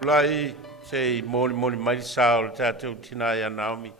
Lai sei moli moli mai sao le tātou tina ia Naomi.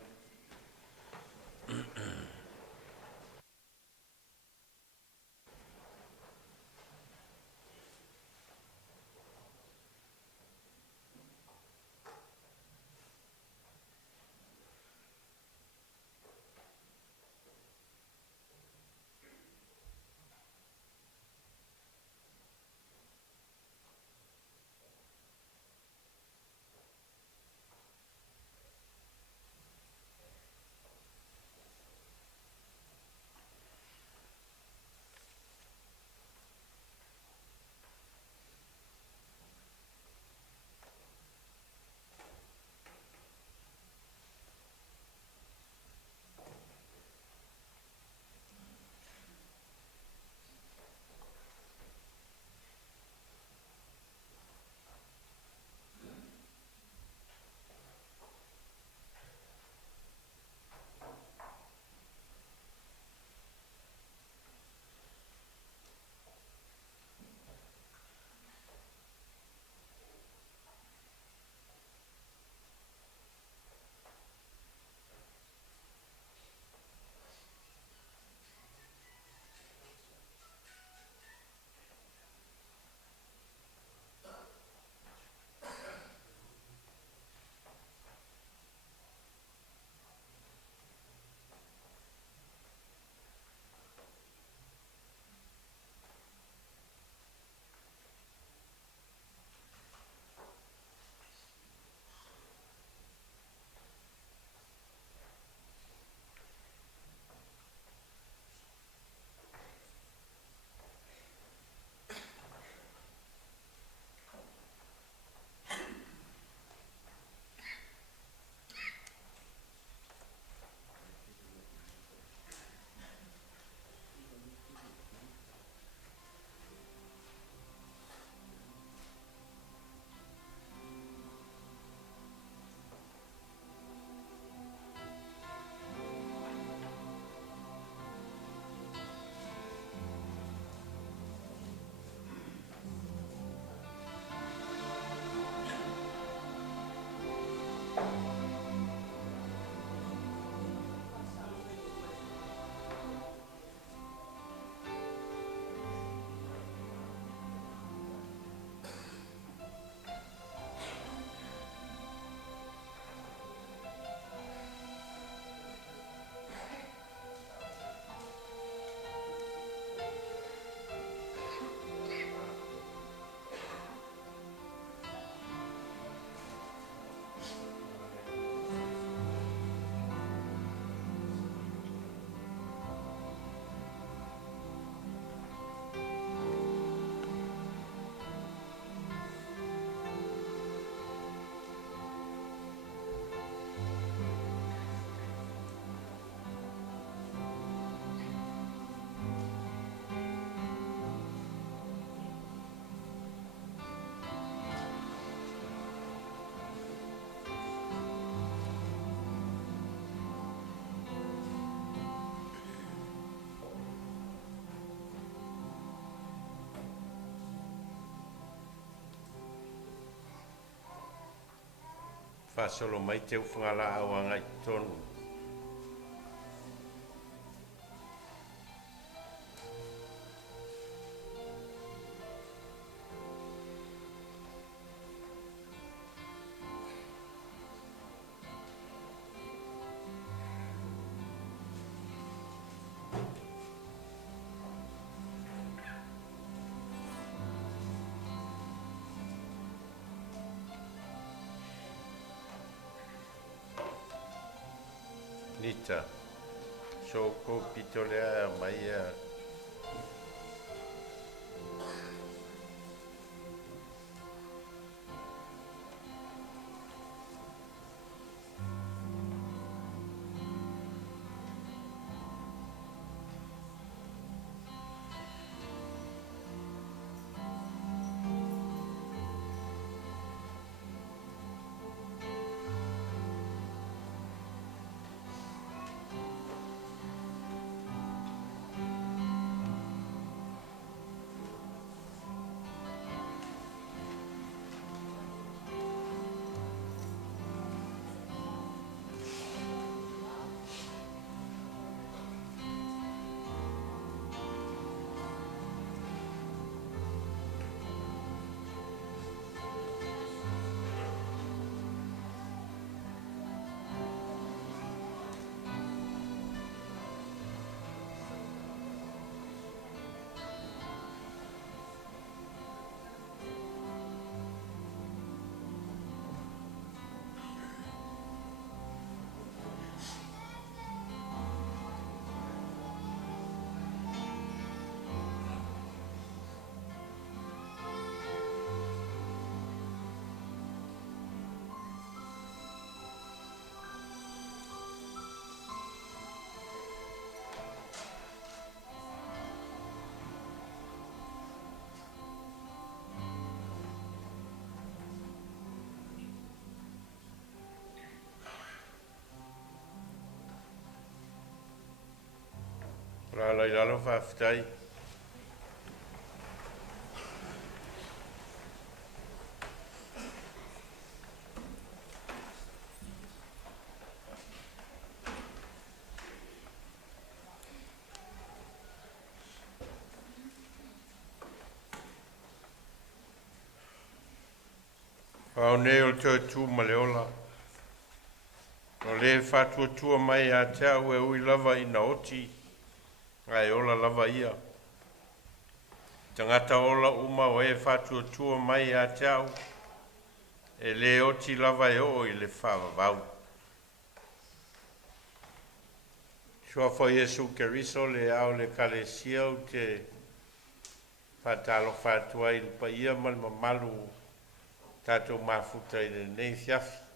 Whasolo mai te uwhangala au angai tonu. Nita, so ko pitolea mai La lalo whawhitai. Au ne o te tu maleola. O le whatua tua mai a te au e ui lava i na oti. Ai ola lava ia. Tangata ola uma o e whatua tua mai a te au. E le oti lava e o i le whawavau. Sua fo Yesu Keriso le au le kalesia o te whatalo whatua i lupa ia mal mamalu tātou mafuta i le nei fiafi.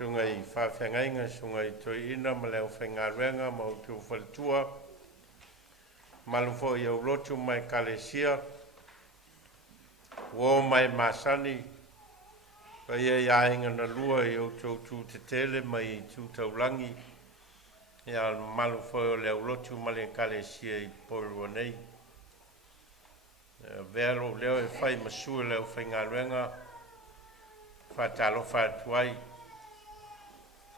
Sunga i whawhengainga, sunga i Toeaina, ma leo whengaruenga, ma utu whalitua. Malufo i au Lotu mai kalesia. Wo mai masani. Pa ia i ainga na lua i utu tu te tele mai i tu taulangi. Ia malufo i au Lotu ma le kalesia i porua nei. Vero leo e whai masua leo whengaruenga. Whatalo whatuai.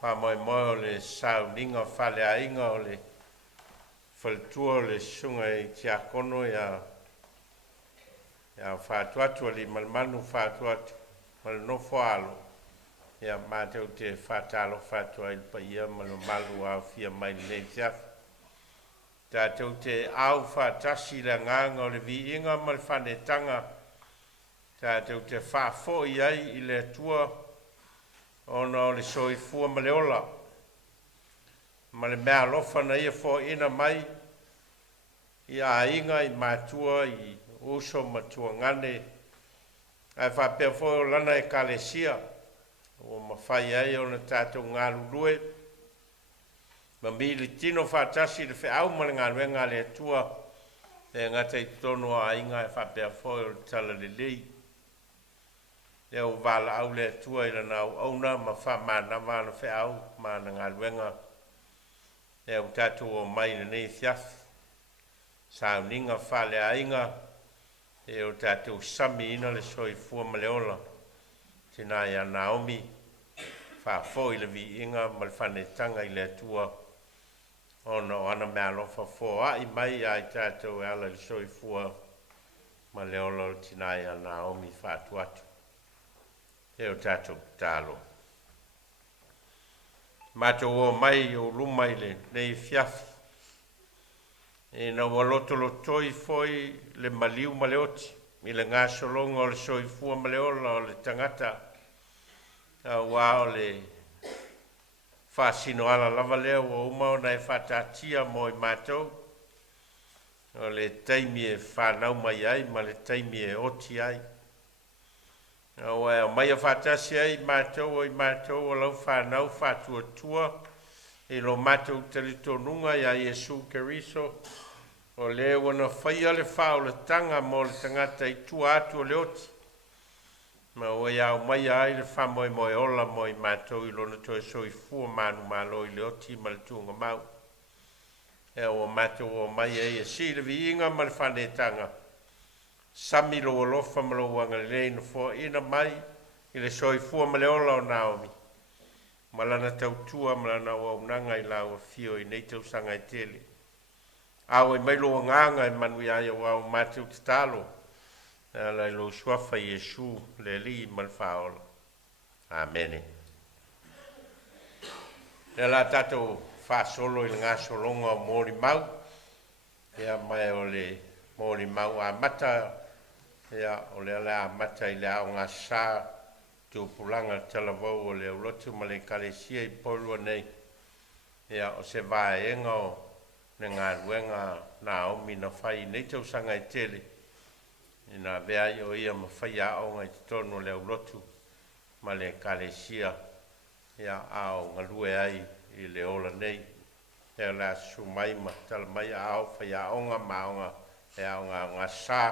Whamoe moe o le Sauniga whale ainga o le whalitua o le sunga i tiakono ia whatuatu o le malmanu whatuatu ma le nofo alo ia māteu te whatalo whatua i pa ia ma le malu au fia mai le tiafu. Tātou te au whatasi le nganga o le vi inga ma le whanetanga. Tātou te whafo i ai i le tua ona o le soifua ma le ola. Ma le mea lofa na ia fo ina mai i a inga i mātua i uso matua ngane. Ai whapea fo o lana e kalesia. O mawhai ai o na tātou ngā lulue. Ma mili tino whatasi le whaau ma le ngā ruenga le atua. E ngata i tono a inga e whapea fo o le tala le lei. Leo Vailaau le atua i lana au auna ma whamana wana whaau ma na ngā ruenga. Leo tātou o mai na nei thiafi. Sauniga whale ainga. Leo tātou sami ina le soifua ma le ola. Tina ia Naomi. Whafo i le vi inga ma le whanetanga i le atua. Ona o ana mea lofa fo a i mai a i tātou e ala le soifua ma le ola tina ia Naomi whatuatu. Eo tātou tālo. Mātou o mai o lumai le nei fiafi. E na waloto lo toi foi le maliu ma le oti. Mi le ngā solonga o le soifua ma le ola o le tangata. A wā o le whasino ala lava leo o umao na e whatatia mo i mātou. O le taimi e whanau mai ai ma le taimi e oti ai. O mai a whatasi ai mātou o i mātou o lau whanau whatua tua e lo mātou teritonunga ia Yesu Keriso o le wana whaia le whao le tanga mo le tangata i tua atu o le oti. Ma o ia o mai ai le whamoe moe ola mo i mātou i lona toe soifua manu malo i le oti ma le tuunga mau. E o mātou o mai ai e si le vi inga ma le whanetanga. Sami lo alofa ma lo wanga le no fo ina mai i le soifua ma le ola o Naomi. Ma lana tautua ma lana o unanga i lau a fio i nei tau sanga i tele. Awe mai lo nganga i manui ai o au mātou te talo. Ala lo suafa Yesu le li ma le whaola. Amen. E la tatou whasolo i ngā solonga o mōri mau. Ea mai o le mōri mau a mata. Ea o le ala mata i le au ngā sā tūpulanga talavau o le Lotu ma le kalesia i polua nei. Ea o se vaenga o ne ngā ruenga Naomi na whai nei tau sanga i tele. Ina vea i o ia ma whai a o ngai tono le Lotu ma le kalesia. Ea au ngalue ai i le ola nei. Ea la sumai ma tala mai a au whai a onga ma onga. Ea o ngā sā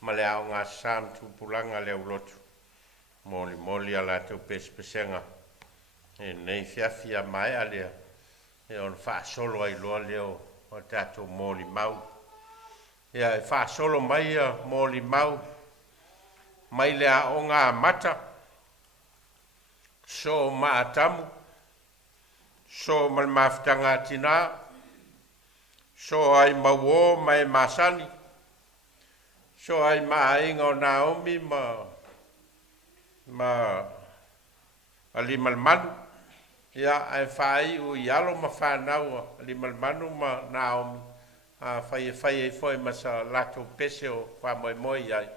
ma le au ngā sām tūpulanga le Lotu. Moli ala tau pespesenga. E nei fiafia mai alea. E on wha solo ai loa leo o tātou mōli mau. Ia e whaasolo mai mōli mau, mai lea o ngā mata, so maatamu, so malmaftanga tina, so ai mauo mai masani, so ai maainga o Naomi ma alimalmanu, ia ai whai u ialo ma whanau alimalmanu ma Naomi, whai e foi masa lato pese o whamoe ai,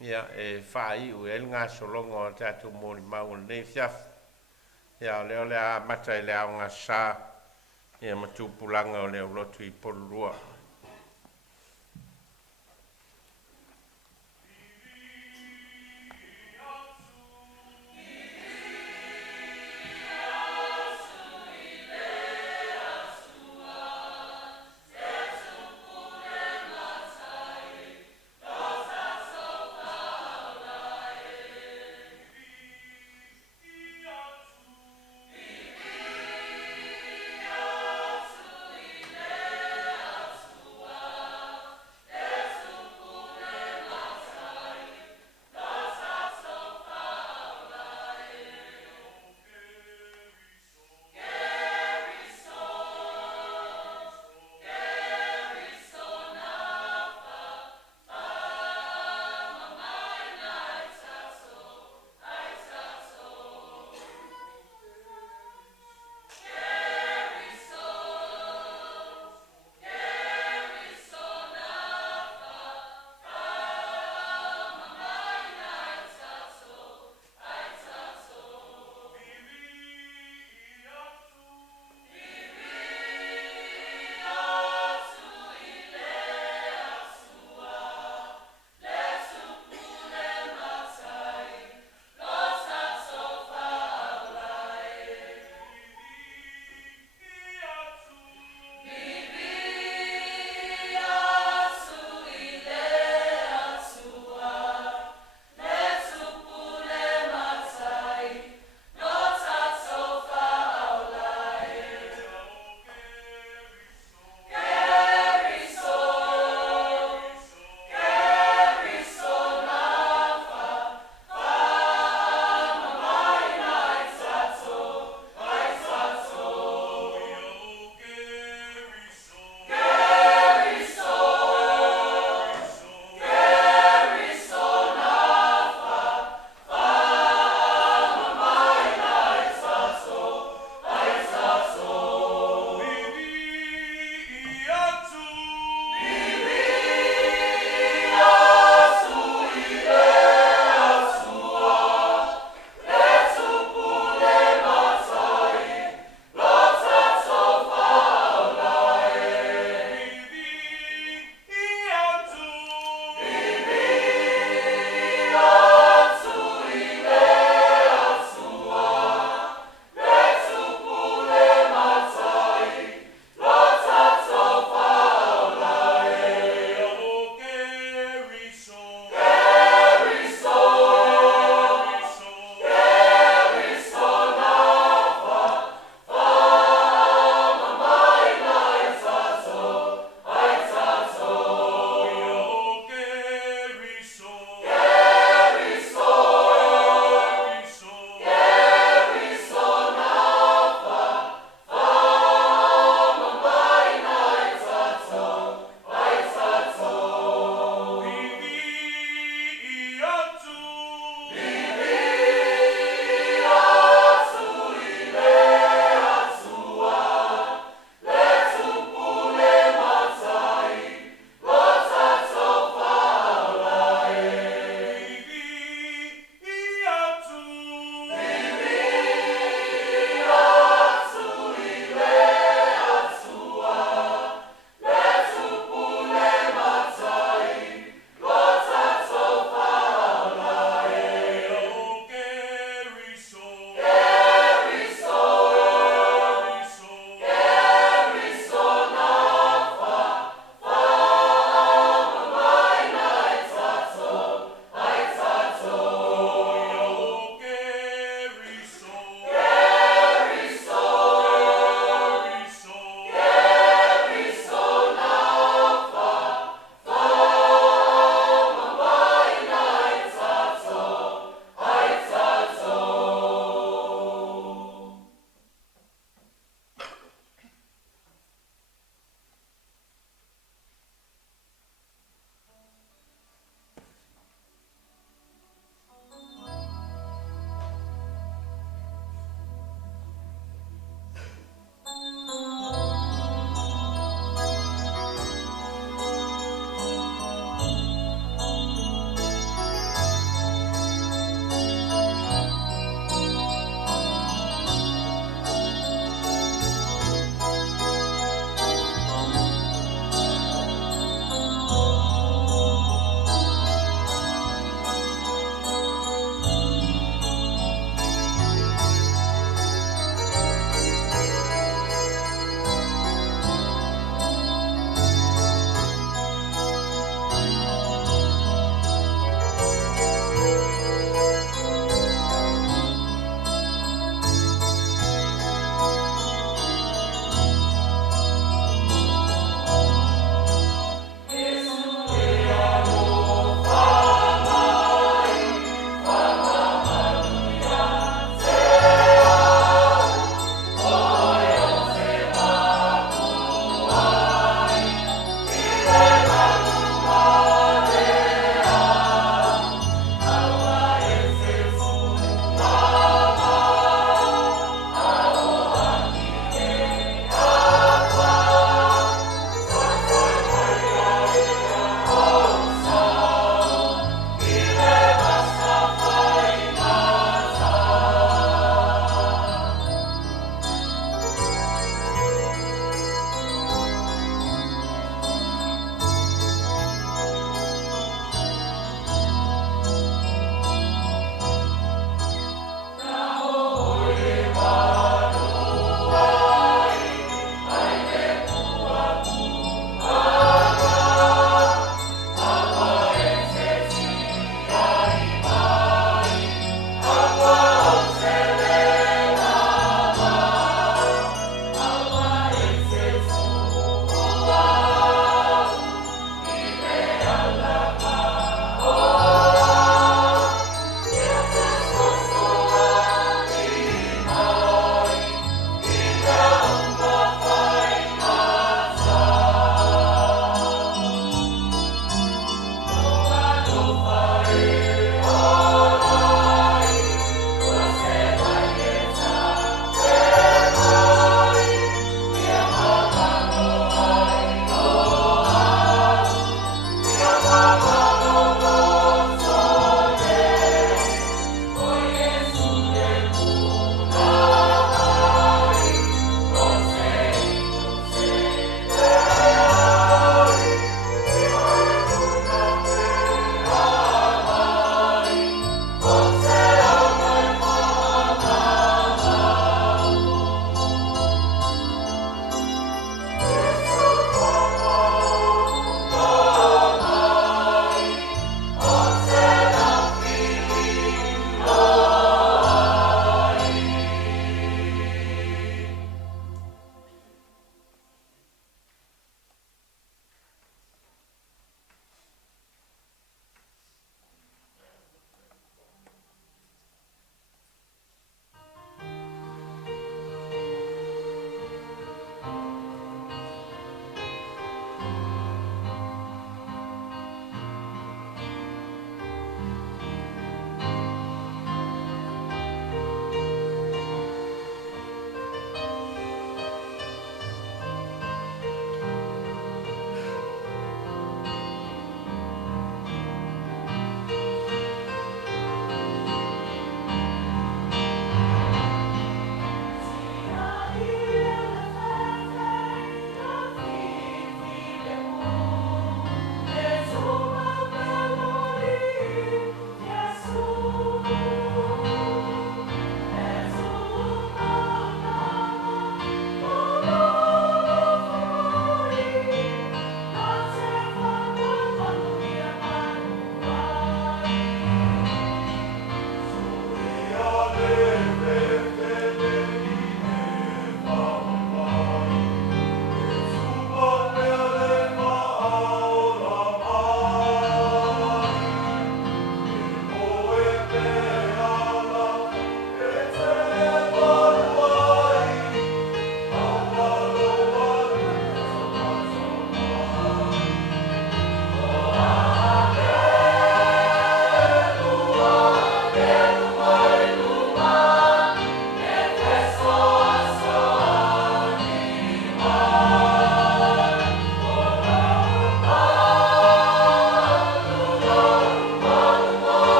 ia e whai u el ngā solongo o tātou mōri mau nei whiaf, ia leo lea mata e lea o ngā sā, ia matupulanga o leo lotu I polurua.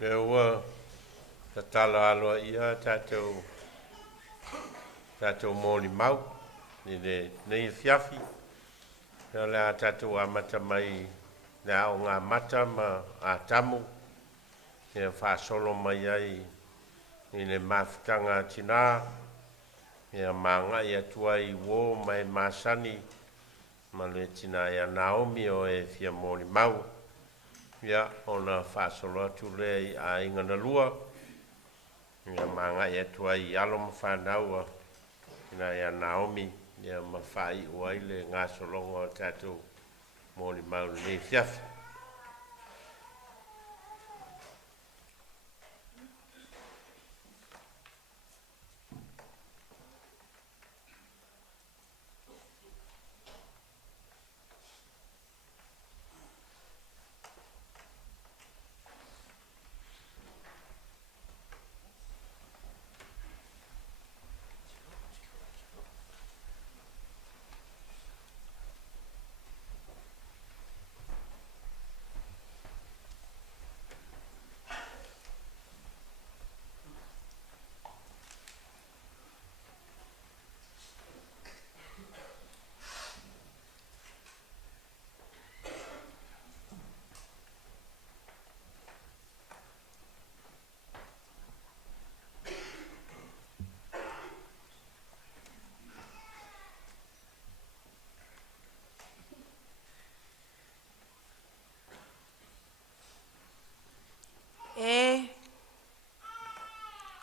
Me ua, ta tala aloa ia tātou mōli mau, ni nei fiafi. Nā lea tātou amata mai, nā o ngā mata ma a tamu, e whaasolo mai ai, ni le mawhitanga tina, e maanga i atua i wō mai māsani, ma le tina ia Naomi o e fia mōli mau. Ia, ona whaasolo atu lea i a ingana lua, ia maanga i atua i aloma whanaua, tina ia Naomi, ia mawhai ua i le ngā solongo tātou mōli mau le fiafi.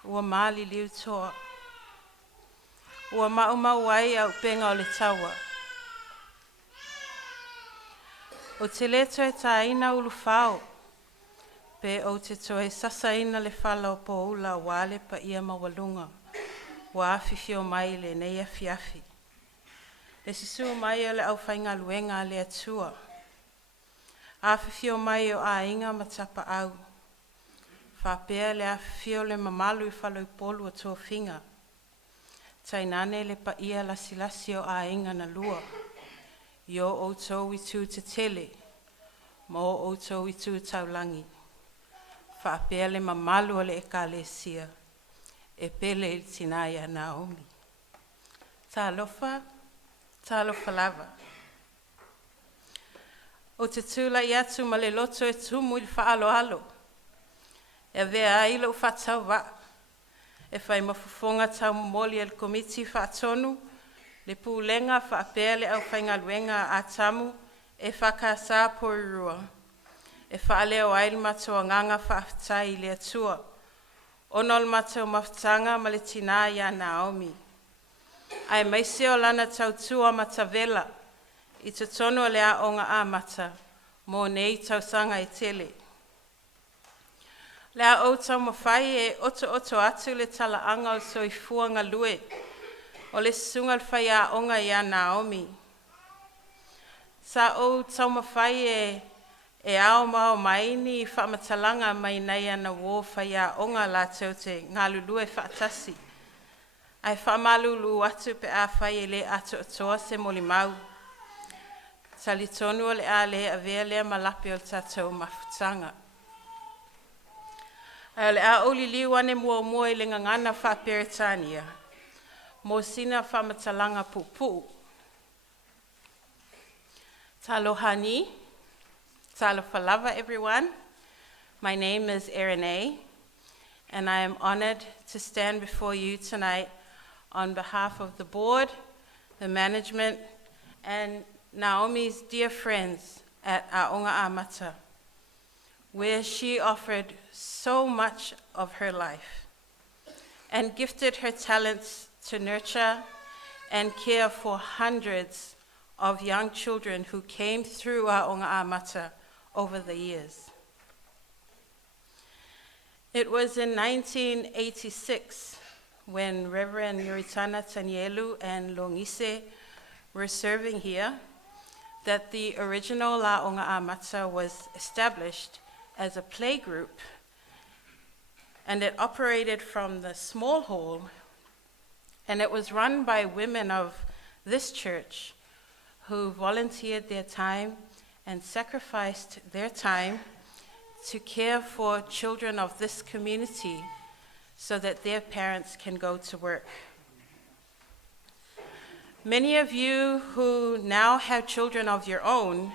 Ua mali liu toa. Ua mau ai au penga o le taua. O te leto e Toeaina ulu whao, pe o te toe sasaina le whala o poula wale pa ia mawalunga, wa awhiwhio mai le nei awhiawhi. Le sisu mai o le au whainga luenga le atua. Awhiwhio mai o a inga matapa au. Whapea le awhiwhio le mamalu I whalo I polu o tō whinga. Tainane le pa ia lasilasi o a inga na lua. Io o tō I tū te tele, mo o tō I tū taulangi. Whapea le mamalu o le ekalesia, e pele I tina ia Naomi. Tā lofa lava. O te tūla I atu ma le loto e tumu I whaalo alo. E vea ai lau whatau wa. E whai mafufonga tau moli el komiti whaatonu, le pūlenga whaapea le au whainga luenga a tamu, e whakasa porirua. E whaaleo aile matua nganga whaafitai le atua. Onol matua mawhtanga ma le tina ia Naomi. Ai maise o lana tau tua matavela, I te tono o le a onga a mata, mo nei tau sanga I tele. Lea o tau mawhai e oto atu le tala anga o soi fuanga lue, o le sunga le whai a onga ia Naomi. Sa o tau mawhai e ao mao maini I whaamatalanga mai nei ana wō whai a onga la tau te ngā lulue whaatasi. Ai whaamalulu atu pe a whai e le atu atoa se moli mau. Tali tonu o le a le a vea lea malapi o tātou mawhutanga. Ai le a oli liu ane mua I le ngangana whaperitania. Mo sina whaamatalanga pupu. Talo hani. Talo falava everyone. My name is Erin A. And I am honored to stand before you tonight on behalf of the board, the management, and Naomi's dear friends at Aonga Amata, where she offered so much of her life and gifted her talents to nurture and care for hundreds of young children who came through Aonga Amata over the years. It was in 1986 when Reverend Yuritana Samuelu and Longise were serving here that the original Aonga Amata was established as a playgroup, and it operated from the small hall, and it was run by women of this church who volunteered their time and sacrificed their time to care for children of this community so that their parents can go to work. Many of you who now have children of your own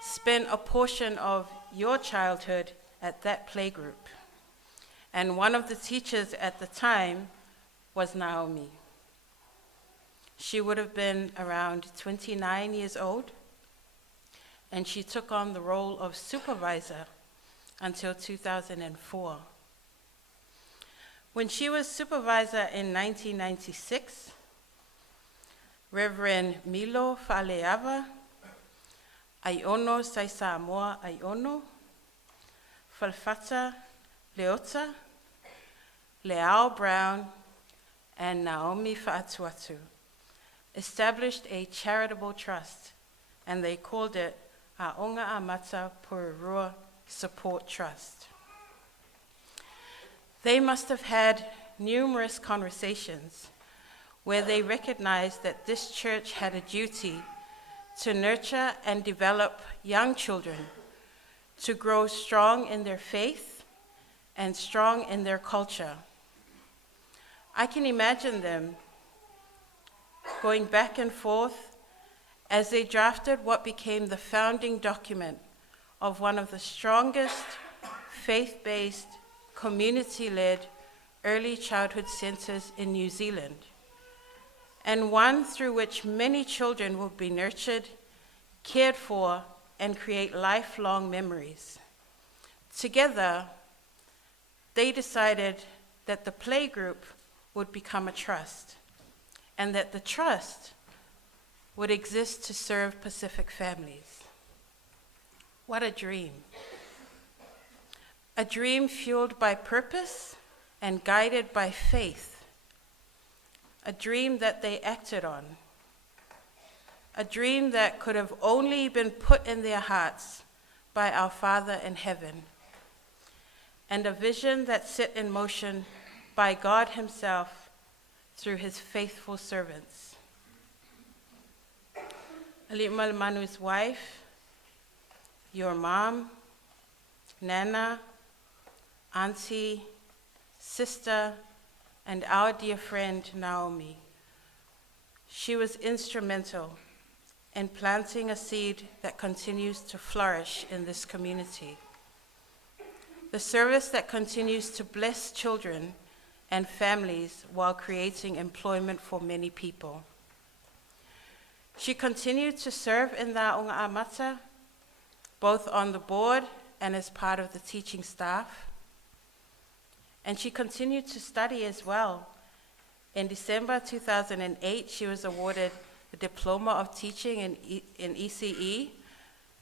spent a portion of your childhood at that playgroup. And one of the teachers at the time was Naomi. She would have been around 29 years old, and she took on the role of supervisor until 2004. When she was supervisor in 1996, Reverend Milo Faleava, Aiono Sai Samoa Aiono, Falfata Leota, Leao Brown, and Naomi Fa'atuatu established a charitable trust, and they called it Aonga Amata Pururua Support Trust. They must have had numerous conversations where they recognized that this church had a duty to nurture and develop young children to grow strong in their faith and strong in their culture. I can imagine them going back and forth as they drafted what became the founding document of one of the strongest faith-based, community-led early childhood centers in New Zealand, and one through which many children will be nurtured, cared for, and create lifelong memories. Together, they decided that the playgroup would become a trust, and that the trust would exist to serve Pacific families. What a dream. A dream fueled by purpose and guided by faith. A dream that they acted on. A dream that could have only been put in their hearts by our Father in heaven. And a vision that set in motion by God Himself through His faithful servants. Alimal Manu's wife, your mom, Nana, auntie, sister, and our dear friend Naomi. She was instrumental in planting a seed that continues to flourish in this community. The service that continues to bless children and families while creating employment for many people. She continued to serve in the Aonga Amata, both on the board and as part of the teaching staff. And she continued to study as well. In December 2008, she was awarded the Diploma of Teaching in ECE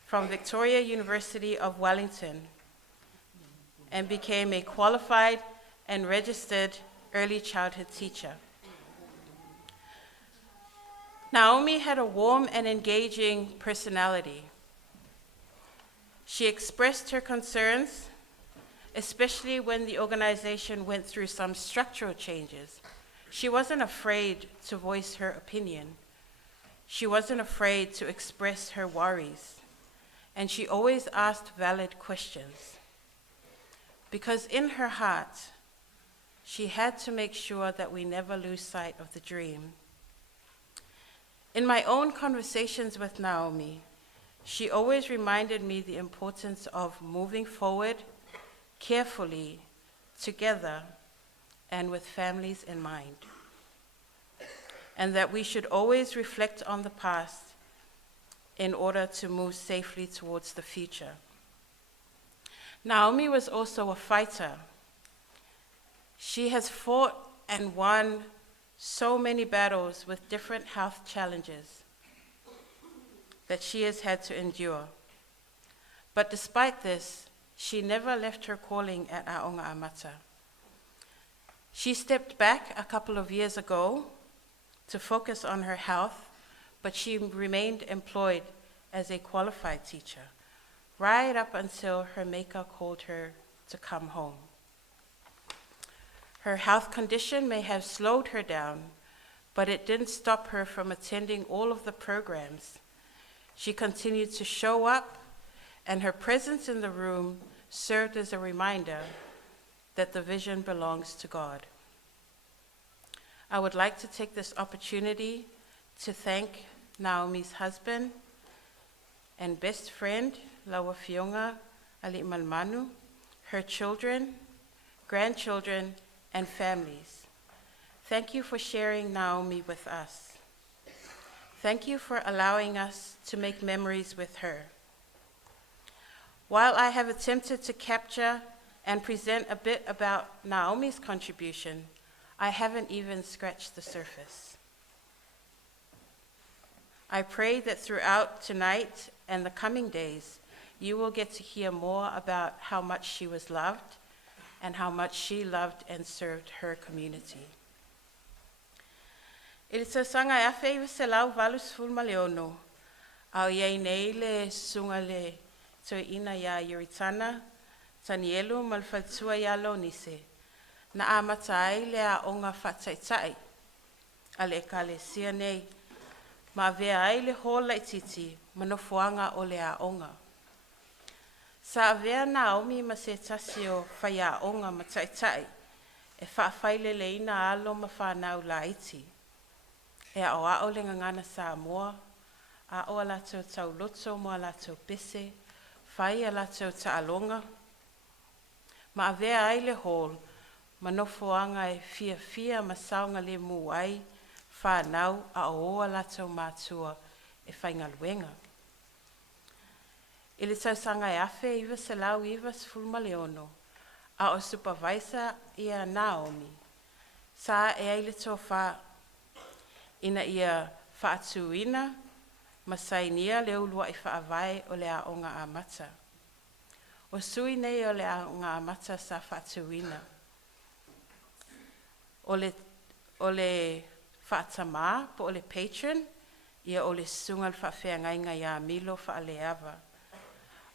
from Victoria University of Wellington and became a qualified and registered early childhood teacher. Naomi had a warm and engaging personality. She expressed her concerns, especially when the organization went through some structural changes. She wasn't afraid to voice her opinion. She wasn't afraid to express her worries. And she always asked valid questions. Because in her heart, she had to make sure that we never lose sight of the dream. In my own conversations with Naomi, she always reminded me the importance of moving forward carefully, together, and with families in mind. And that we should always reflect on the past in order to move safely towards the future. Naomi was also a fighter. She has fought and won so many battles with different health challenges that she has had to endure. But despite this, she never left her calling at Aonga Amata. She stepped back a couple of years ago to focus on her health, but she remained employed as a qualified teacher, right up until her maker called her to come home. Her health condition may have slowed her down, but it didn't stop her from attending all of the programs. She continued to show up, and her presence in the room served as a reminder that the vision belongs to God. I would like to take this opportunity to thank Naomi's husband and best friend, Lawa Fionga Ali Malmanu, her children, grandchildren, and families. Thank you for sharing Naomi with us. Thank you for allowing us to make memories with her. While I have attempted to capture and present a bit about Naomi's contribution, I haven't even scratched the surface. I pray that throughout tonight and the coming days, you will get to hear more about how much she was loved and how much she loved and served her community. I te sanga e awhi iwa se lau valus ful maleono, au iei nei le sunga le Toeaina ia Yuritana, Samuelu malfaltua ia Lonise, na amata ai le a onga whataitai, a le ekalesia nei, ma vea ai le hola I titi, manofuanga o le a onga. Sa vea Naomi ma se tasi o whai a onga mataitai, e whaafai le ina alo ma whanau la iti. E a o le ngangana sa moa, a o alatou tau loto mo alatou pese, whai alatou ta alonga. Ma avea ai le hall, manofoanga e fia ma saunga le muai, whanau a o alatou mātua e whaingaluenga. I le tausanga e awhi iwa se lau iwa sfulma leono, a o supervisor ia Naomi, sa e ai le tofa ina ia whaatuina, ma sainia leo lua I whaavai o le a o ngā amata. O sui nei o le a o ngā amata sa whaatuina. O le whaatama po o le patron, ia o le sungal whaawhiangainga ia Milo whaaleava.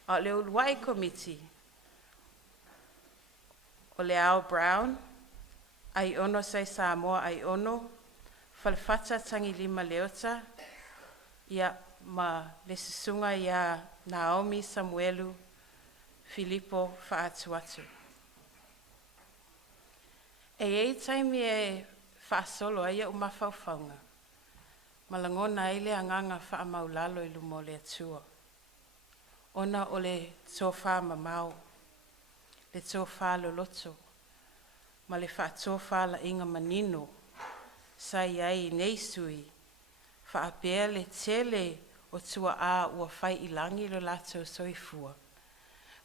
O le uluai komiti, o le Al Brown, ai ono sai Samoa ai ono, falfata tangi lima leota, ia ma le sisunga ia Naomi, Samuelu, Filipo, whaatuatu. E ei taimi e whaasolo ia umawhauwhaunga, malangona ile anganga whaamaulalo I lumo le atua. Ona o le tofa mamau, le tofa loloto, ma le whaatofa la inga manino, sai ai nei sui, whaapea le tele o tua a ua whai ilangi lo lato soifua.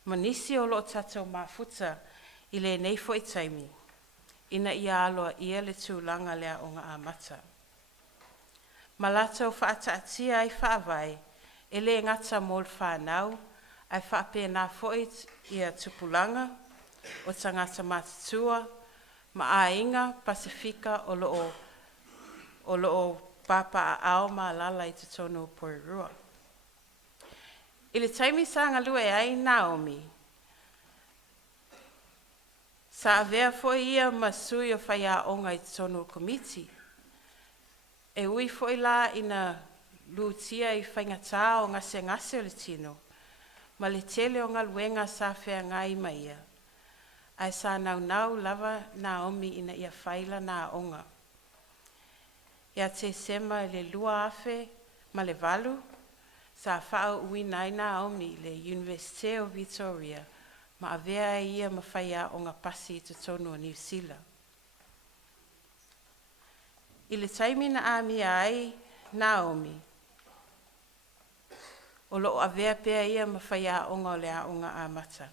Manisi o lo tato mafuta I le nei fo I taimi, ina ia aloa ia le tūlanga lea o ngā amata. Ma lato whaataatia ai whaavai, e le ngata mol whanau, ai whaapena foit ia tupulanga, o tangata matatua, ma a inga Pasifika o loo papa a ao ma lala I te tono Porirua. I le taimi sanga lue ai Naomi, sa avea foi ia masui o whai a onga I te tono komiti, e ui foi la ina lutia I whaingatā o ngase o le tino, ma le tele o ngā luenga sa whea ngai maia. Ai sa nau lava Naomi ina ia whaila nā onga. Ia te sema le lua afe ma le valu, sa whao ui nai Naomi le University of Victoria, ma avea ia ma whaia o ngā pasi I te tono o New Zealand. I le taimi na amia ai Naomi, o loo avea pea ia ma whaia o ngā lea o ngā amata.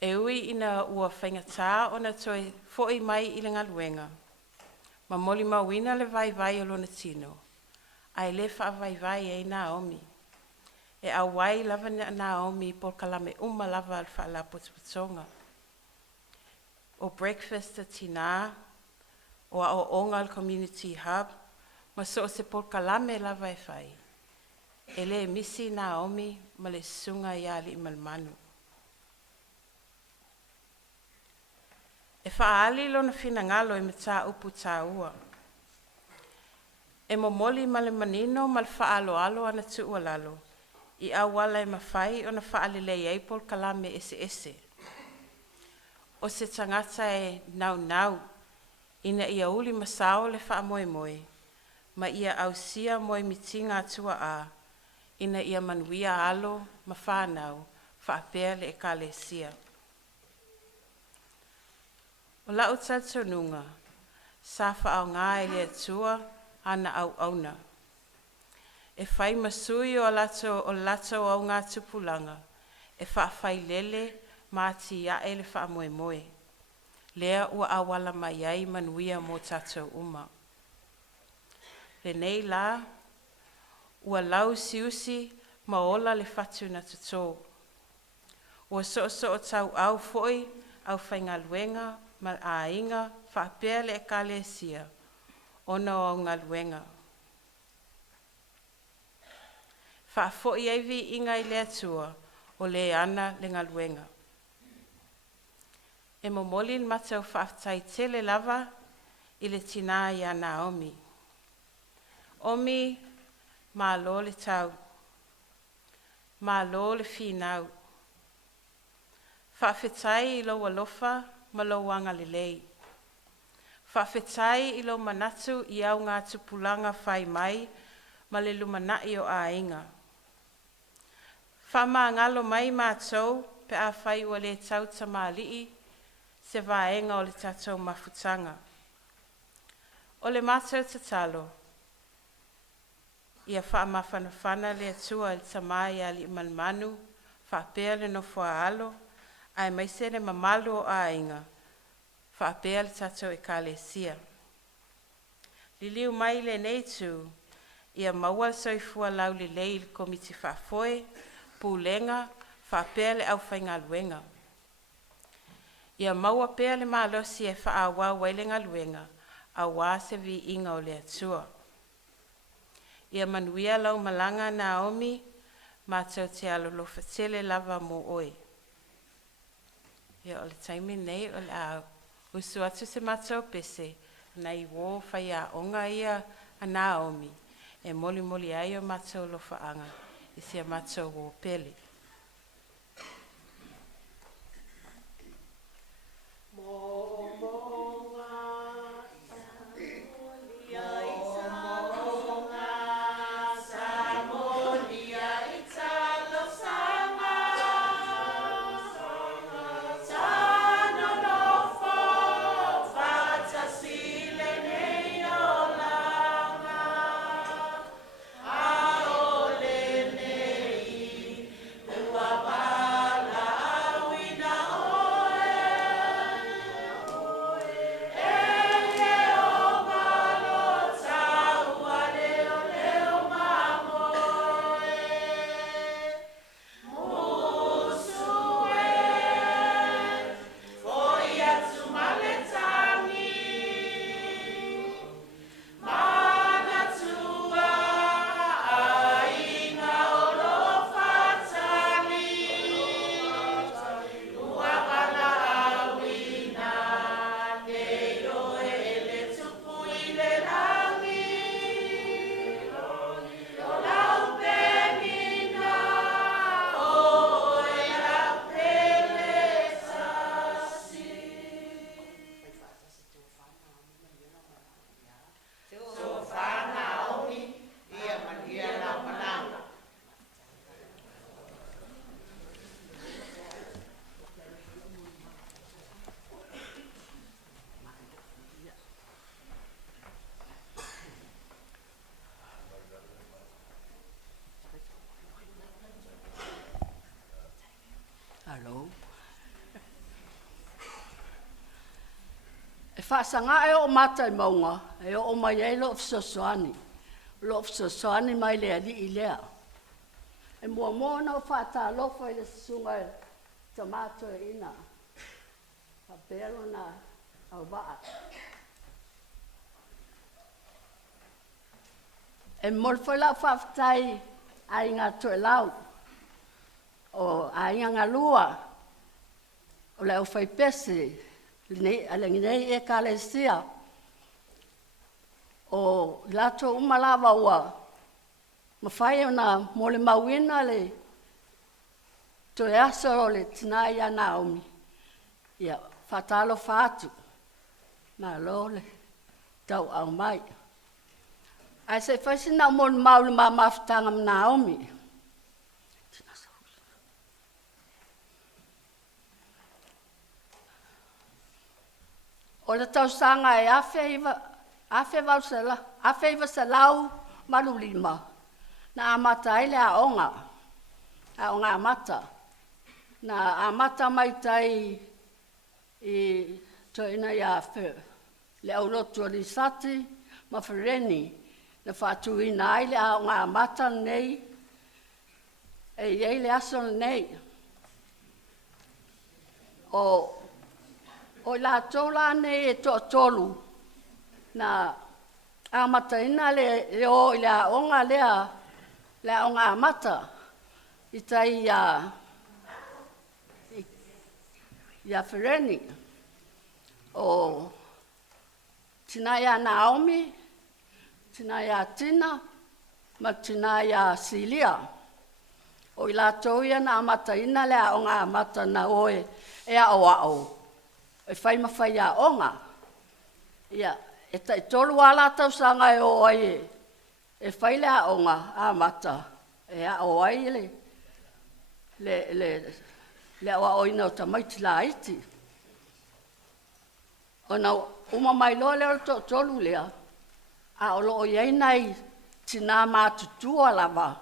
E ui ina ua whaingatā o na toi foi mai I le ngaluenga, ma moli mawina le vai o lona tino, ai le whaavaivai e Naomi. E awai lava Naomi por kalame lava al whaala putuputonga. O breakfast tina, o a o onga al community hub, ma so se por kalame lava e whai. E le misi Naomi ma le sunga ia li malmanu. E whaali lona finangalo I mata upu tā ua. E momoli ma le manino ma le whaalo alo ana tuua lalo. I awala e mawhai o na whaalelei eipol kalame ese. O se tangata e nau, ina ia uli masao le wha moe, ma ia au sia moe mitinga atua a, ina ia manuia alo ma whanau, whaapea le e kale sia. O la o tatonunga, sa whaau ngā e le atua, ana au auna. E whai masui o lato au ngā tupulanga, e whaafai lele māti ia e le wha moe. Lea ua awala mai ai manuia mō tatou uma. Le nei la, ua lau siusi ma ola le whatu na tuto. Ua so tau au foi, au whainga luenga, ma a inga, whaapea le e kale sia, ona o ngā luenga. Whaafoi eivi inga i le atua, o le ana le ngā luenga. E momoli matau whaaftai tele lava, i le tina i a Naomi. Omi, mā lo le tau. Mā lo le whinau. Whaafetai i lo walofa, ma lo wanga le lei. Whaafetai i lo manatu i au ngā tupulanga whai mai, ma le lumanai o a inga. Whama ngalo mai mātou, pe a whai ua le tau tamalii, se vaenga o le tatou mafutanga. O le mātou tatalo, ia whaamawhanawhana le atua i tamai a li manmanu, whaapea le nofua alo, ai maise le mamalu o a inga, whaapea le tatou e kale sia. Liliu mai le neitu, ia maua soifua lau le lei le komiti whaafoe, pūlenga, whaapea le au whainga luenga. Ia maua pea le malosi e whaawa wailenga luenga, a wā se vi inga o le atua. Ia manuia lau malanga Naomi, mātou te alolofa tele lava mo oi. Ia o le taimi nei o le au, usu atu se mātou pese, na i wō whai a onga ia a Naomi, e moli ai o mātou lofa anga, i sia mātou wō pele. Whaasanga e o mata i maunga, e o mai e lo fsosoani. Lo fsosoani mai lea li i lea. E mua mōna o whaata lofa i le sunga e tamato e ina. Pabelo na au waa. E morfoila whaftai a inga Toeaina. O a inga ngalua. O leo whai pese. Alengi nei e kalesia o lato umalawa ua Mawhai o nā mole mawina le Toeaina o le tina ia Naomi. Ia whatalo whātu. Nā lo le tau au mai. Ai se whaisina mole maule ma mawhitanga ma Naomi. O le tau sanga e afe iwa sa lau malulima. Na amata ai le aonga amata. Na amata mai tai i toeina ia afe. Le au Lotu o Lisati, ma whereni. Na whātuina ai le aonga amata nei. E iei le aso nei. O la tola nei e to tolu. Na amata ina le o le aonga le aonga amata. I tai ia whereni. O tina ia Naomi, tina ia Tina, ma tina ia Silia. O i la toia na amata ina le aonga amata na oe e ao. E whai mawhai a onga. Ia, e tai tolu ala tau sanga e o ai e whai le a onga a mata. E a o ai le awa oina o tamaiti la iti. O na uma mai loa leo to tolu lea. A o loo iei nei tina mātutua lava.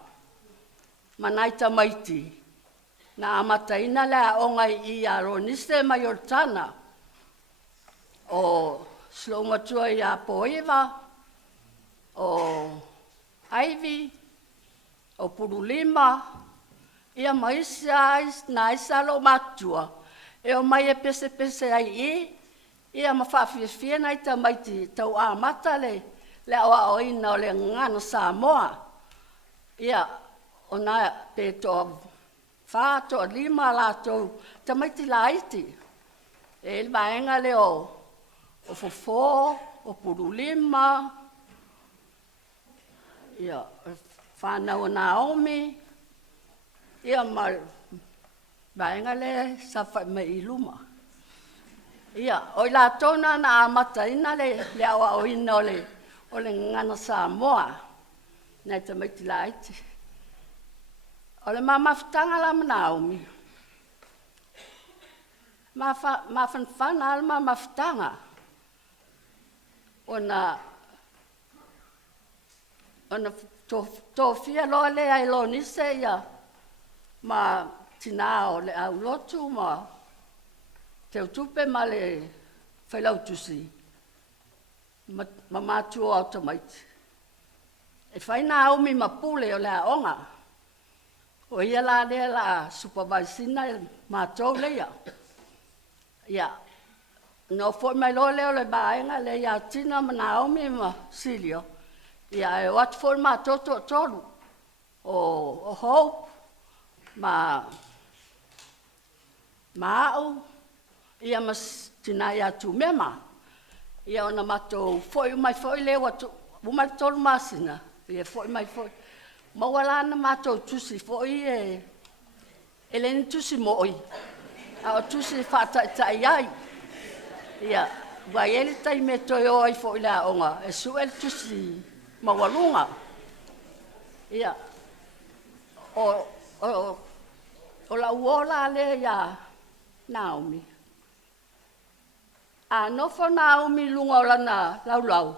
Manai tamaiti. Na amata ina le a onga i a roniste mai o tana. O slomatua i a poiva, o aivi, o purulima, ia maisia na isa lo matua. E o mai e pese ai ia mawhawhiawhia nei tamaiti tau a mata le awa o ina o le ngana Samoa. Ia, o na pe to whātoa lima la tau tamaiti la iti. E il vaenga le o fofo, o purulima, ia, whanau o Naomi, ia vaenga le sa whai mai iluma. Ia, o la tona na amata ina le awa o ina o le ngana Samoa, nei tamaiti la iti. O le mamawhitanga la ma Naomi. Ma whanwhana ala mamawhitanga. Ona tōwhia loa le ai lo nise ia ma tina o le au Lotu ma te utupe ma le Vailaau tusi. Ma mātua au tamaiti. E whai Naomi ma pule o le aonga. O ia la lea la supervisina mātou leia. Ia. No foi mai lo leo le baenga le ia Tina ma Naomi ma Silio. Ia e wat foi ma toto tolu. O Hope ma au ia ma Tina ia tu mema. Ia ona mato foi mai foi le watu uma tolu masina. Ia foi mai foi. Ma wala na mato tusi foi len tusi moi. A tusi fata tai ai. Ia, vai ele tai me toi oi fo ila onga, e suel tusi mawalunga. Ia, o la uola le ia Naomi. A no fo Naomi lunga o lana lau.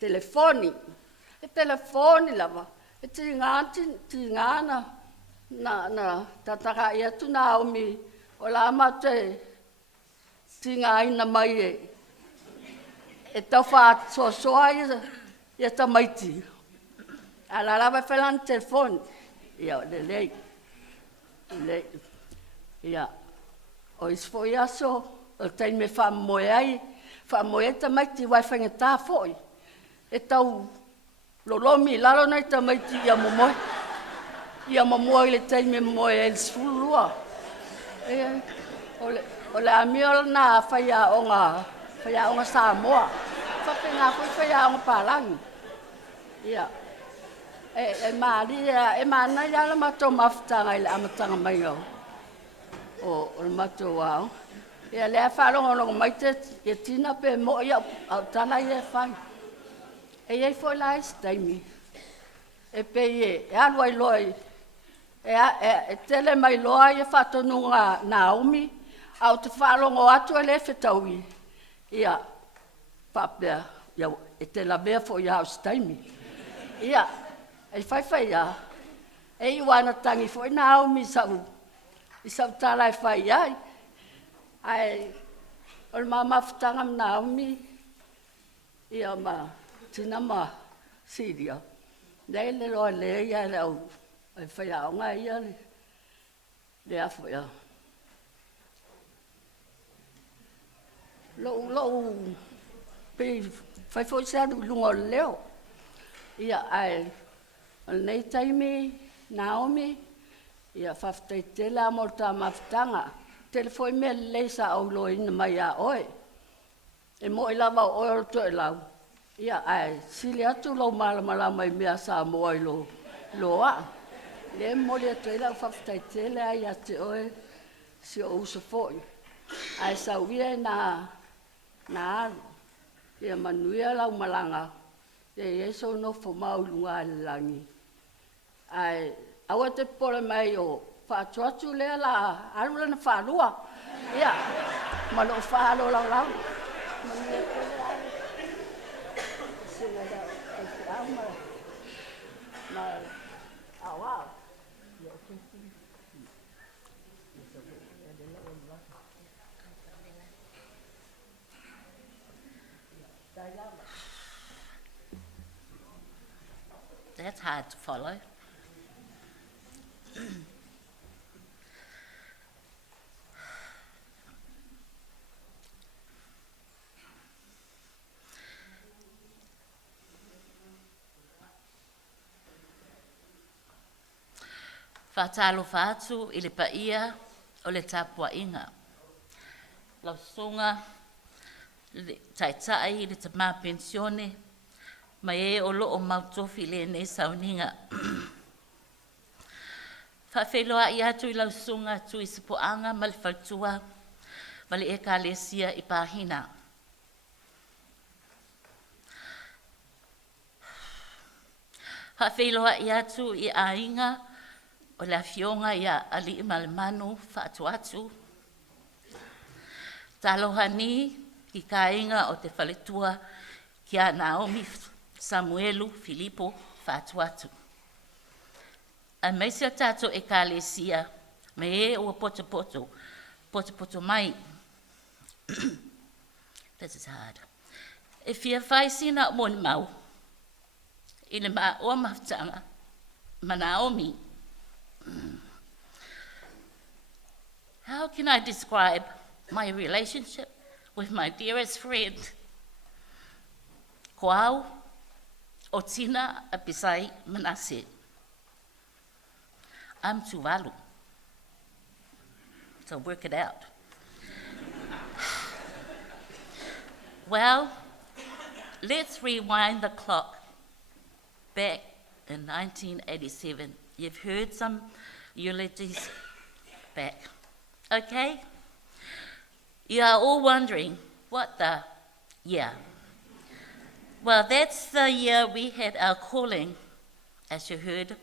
Telefoni. E telefoni lava. E tingana na tataka ia tu Naomi. O la mate tinga ina mai e tau wha soa ia tamaiti. A la lava whelan telefoni. Ia, lei. Ia, o isfo ia so, o tai me wha moe tamaiti wai whangetā foi. E tau lolomi lalo nei tamaiti ia momoe. Ia momoe le tai me moe el sfulua. O le amio na whaia onga Samoa. Whapinga koe whaia onga Pālangi. Ia. E maari e mana ia la matou mafutanga i le amatanga mai au. O le matou au. Ia lea whalongo mai te tina pe mo ia au tana i e whai. E iei foi la estaimi. E pe e alua i loi. E tele mai loa i e whatonunga Naomi. Au te whalongo atu e le whetaui. Ia, whapea, ia, e te la mea fo ia au estaimi. Ia, e whai ia. E iwana tangi fo i Naomi sau. I sau tala e whai ai. Ai, o le mamafutanga Naomi. Ia ma, tina ma, siria. Nei le loa le ia le au. Ai whai au ngai ia le. Le afo ia. Lo, pe, whai fo i sadu lungo leo. Ia ai, nei taimi Naomi. Ia whaftai te la mo ta mafutanga. Telefoi me leisa au lo ina mai a oe. E mo i lava oe o to e lau. Ia ai, sili atu lau malamala mai mea sa moa i lo a. Le mo le atu e lau whaftai te le ai ate oe si o usa foi. Ai sa uia na alu. Ia manuia lau malanga. Ia yeso no fo mau lunga le langi. Ai, awa te pole mai o whaatuatu lea la arula na whaarua. Ia, malo whaaro lau lau. Manuia te lea. Sila da, e te au ma, au au. Ia, kiki. That's hard to follow. Whātalo whātu i le paia o le tapuainga. Lau sunga, le taitai i le tamā Penisione, mai e o loo mautofi le nei Sauniga. Whawheloa i atu i lau sunga tu i sipoanga ma le whautua, ma le ekalesia i pāhina. Whawheloa i atu i ainga, o le afionga ia ali i malemanu whaatu atu. Taloha ni ki kāinga o te whaletua ki a Naomi, Samuelu, Filipo, whaatu atu. A meisia tātou e kālesia, me e ua poto mai. This is hard. E fia whaisina o moni mau, i le maa oa mafutanga, ma Naomi. How can I describe my relationship with my dearest friend? Koau, o tina a pisai manase. I'm Tuvalu. So work it out. Well, let's rewind the clock back in 1987. You've heard some eulogies back. Okay? You are all wondering, what the year? Well, that's the year we had our calling, as you heard,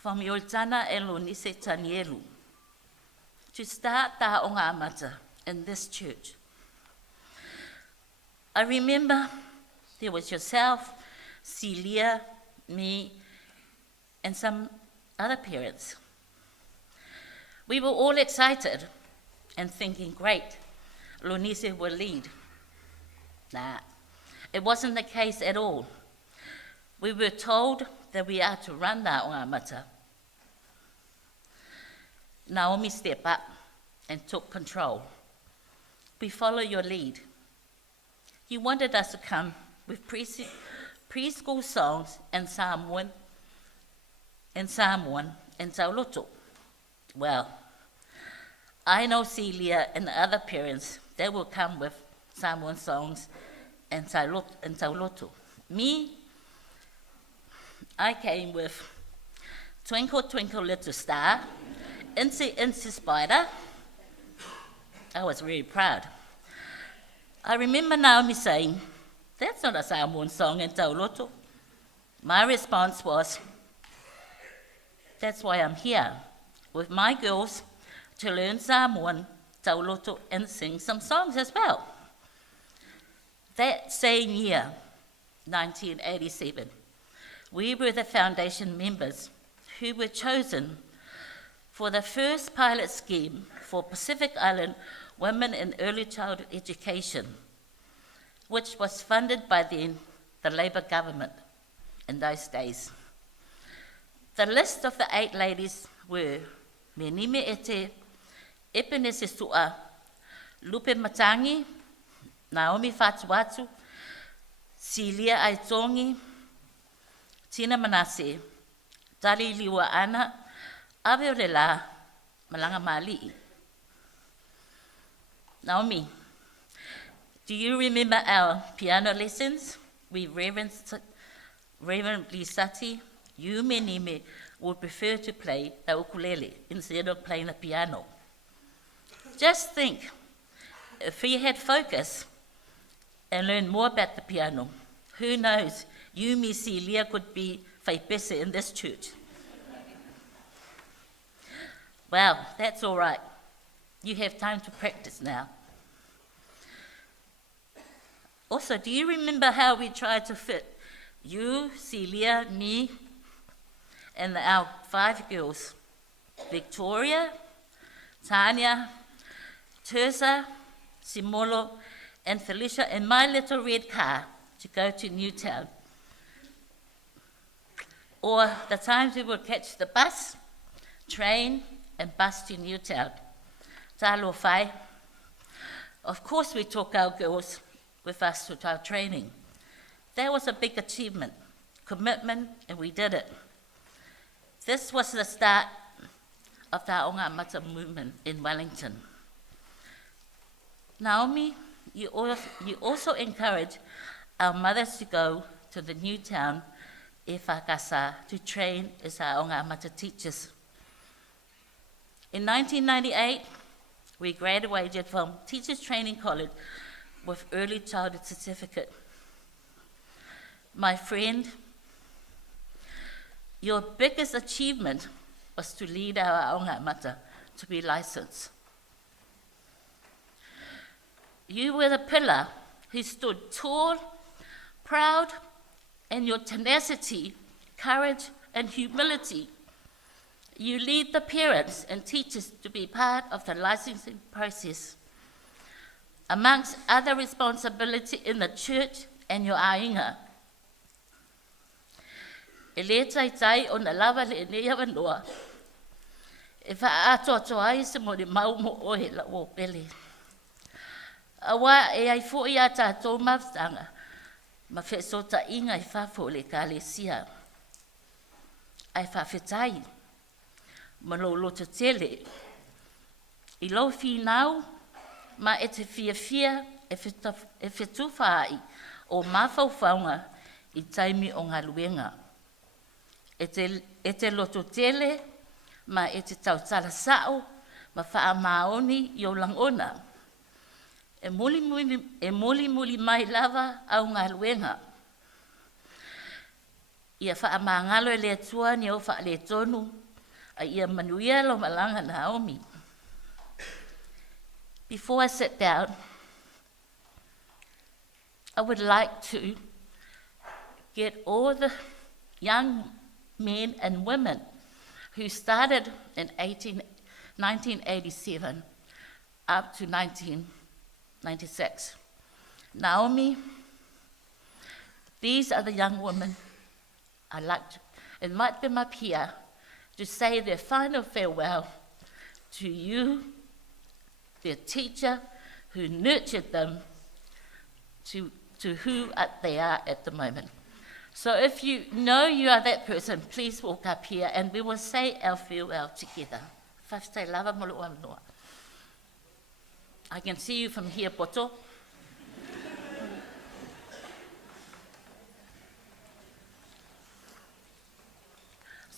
from Yoltana e Lonise Tanielu, to start the Onga Amata in this church. I remember there was yourself, Celia, me, and some other parents. We were all excited and thinking, great, Lonise will lead. Nah, it wasn't the case at all. We were told that we are to run the Ongamata. Naomi stepped up and took control. We follow your lead. You wanted us to come with preschool songs and Psalm 1 and Lotu. Well, I know Celia and the other parents, they will come with Psalm 1 songs and Lotu. Me, I came with Twinkle, Twinkle, Little Star, Incy, Incy Spider. I was very proud. I remember Naomi saying, "That's not a Samoan song in Lotu." My response was, "That's why I'm here, with my girls, to learn Samoan, Lotu, and sing some songs as well." That same year, 1987, we were the foundation members who were chosen for the first pilot scheme for Pacific Island women in early childhood education, which was funded by the Labour government in those days. The list of the 8 ladies were Menime Ete, Epinese Su'a, Lupe Matangi, Naomi Fatuatu, Silia Aitongi, Tina Manase, Tali Liwa Ana, Averela, Malanga Mali'i. Naomi, do you remember our piano lessons? We reverently Sati, you Menime would prefer to play the ukulele instead of playing the piano. Just think, if we had focus and learned more about the piano, who knows, you, Miss Celia, could be whaipese in this church. Well, that's all right. You have time to practice now. Also, do you remember how we tried to fit you, Celia, me, and our 5 girls, Victoria, Tanya, Teresa, Simolo, and Felicia in my little red car to go to Newtown? Or the times we would catch the bus, train, and bus to Newtown. Talo whai. Of course we took our girls with us to our training. That was a big achievement, commitment, and we did it. This was the start of the Ongamata movement in Wellington. Naomi, you also encourage our mothers to go to the Newtown e whakasa to train as our Ongamata teachers. In 1998, we graduated from Teachers Training College with Early Childhood Certificate. My friend, your biggest achievement was to lead our Ongamata to be licensed. You were the pillar who stood tall, proud, and your tenacity, courage, and humility. You lead the parents and teachers to be part of the licensing process. Amongst other responsibilities in the church and your ainga. E le tai o na lava le ne ia wanoa. E wha ato ai se mo le mau mo ohe la o pele. Awa e ai fo ia tātou mawtanga. Ma whesota inga i whafo le kālesia. Ai whawhetai. Ma lo loto tele. I lo whinau, ma e te fia e whetufai o mawhauwhaunga i taimi o ngā luenga. E te loto tele, ma e te tautala sao, ma wha maoni i o langona. E muli mai lava au ngā luenga. Ia wha mangalo e le atua ni au wha le tonu, a ia manuia lo malanga Naomi. Before I sit down, I would like to get all the young men and women who started in 1987 up to 1996. Naomi, these are the young women I'd like to invite them up here to say their final farewell to you, their teacher who nurtured them to who they are at the moment. So if you know you are that person, please walk up here and we will say our farewell together. I can see you from here, Poto.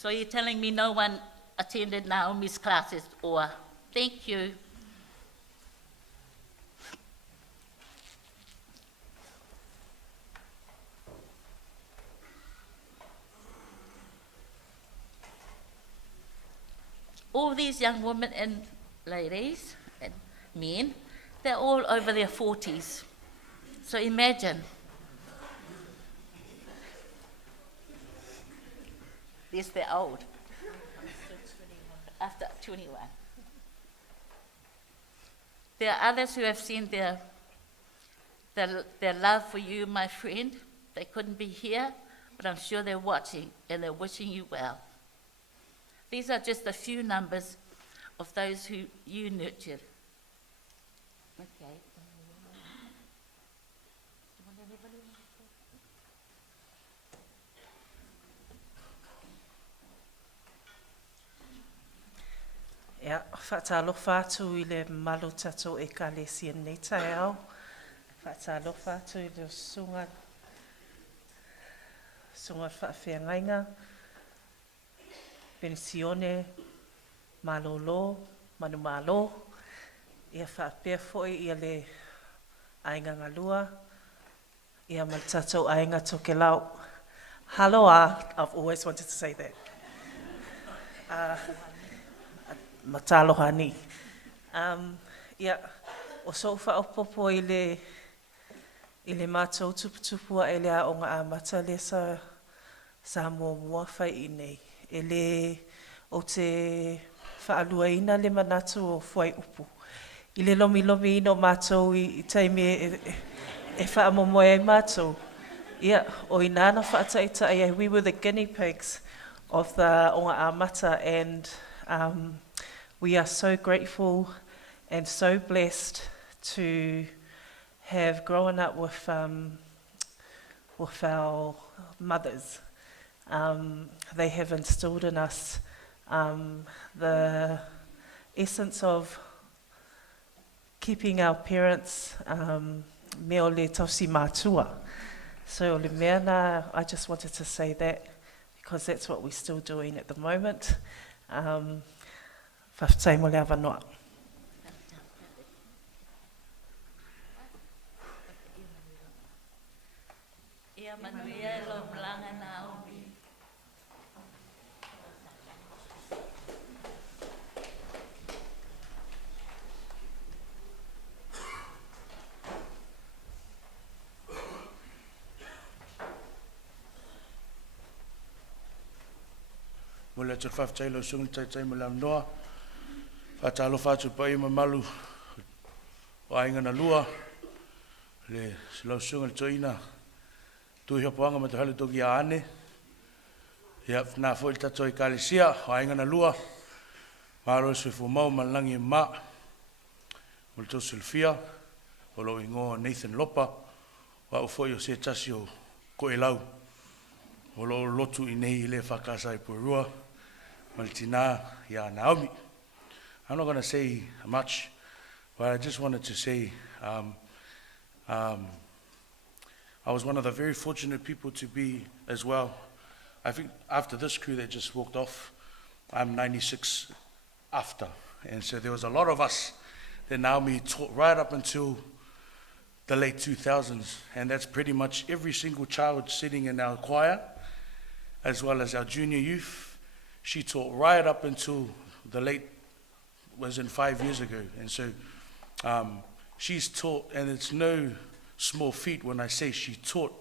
So you're telling me no one attended Naomi's classes, or thank you. All these young women and ladies and men, they're all over their 40s. So imagine. Yes, they're old. After 21. There are others who have seen their love for you, my friend. They couldn't be here, but I'm sure they're watching and they're wishing you well. These are just a few numbers of those who you nurtured. Okay. Ia, whaatalofa atu I le malo tatou e kalesia nei tae au. Whaatalofa atu I le sunga whaawhiangainga. Penisione, malolo, manumalo. Ia whaapea foi ia le ainga ngalua. Ia mal tatou ainga toke lau. Haloa, I've always wanted to say that. Mataloha ni. Ia, o so whaopopo I le mātou tuputupua e lea o ngā amata le sa mua whai I nei. E le o te whaaluaina le manatu o whai upu. I le lomi ino mātou I taime e whaamomoe ai mātou. Ia, o inana whaataita ai, we were the guinea pigs of the o ngā amata, and we are so grateful and so blessed to have grown up with our mothers. They have instilled in us the essence of keeping our parents me o le tausi mātua. So le mea nā, I just wanted to say that because that's what we're still doing at the moment. Whawhtai mo le awanoa. Ia manuia lo blanga Naomi. Mula tur whawhtai lo sungi tai mo le amnoa. Whatalo whatu pa I mamalu o ainga na lua. Le silau sunga le Toeaina. Tui hapuanga ma te halu toki a ane. Ia nā fo I tato I kalesia o ainga na lua. Maro se fu mau malangi ma. Mula tau Silfia. O lo ingoa Nathan Lopa. Wa o foi o se tasi o Koelau. O lo Lotu I nei I le whakasa I Purua. Malitina ia Naomi. I'm not going to say much, but I just wanted to say I was one of the very fortunate people to be as well. I think after this crew that just walked off, I'm 96 after. And so there was a lot of us that Naomi taught right up until the late 2000s. And that's pretty much every single child sitting in our choir, as well as our junior youth. She taught right up until the late was in 5 years ago. And so she's taught, and it's no small feat when I say she taught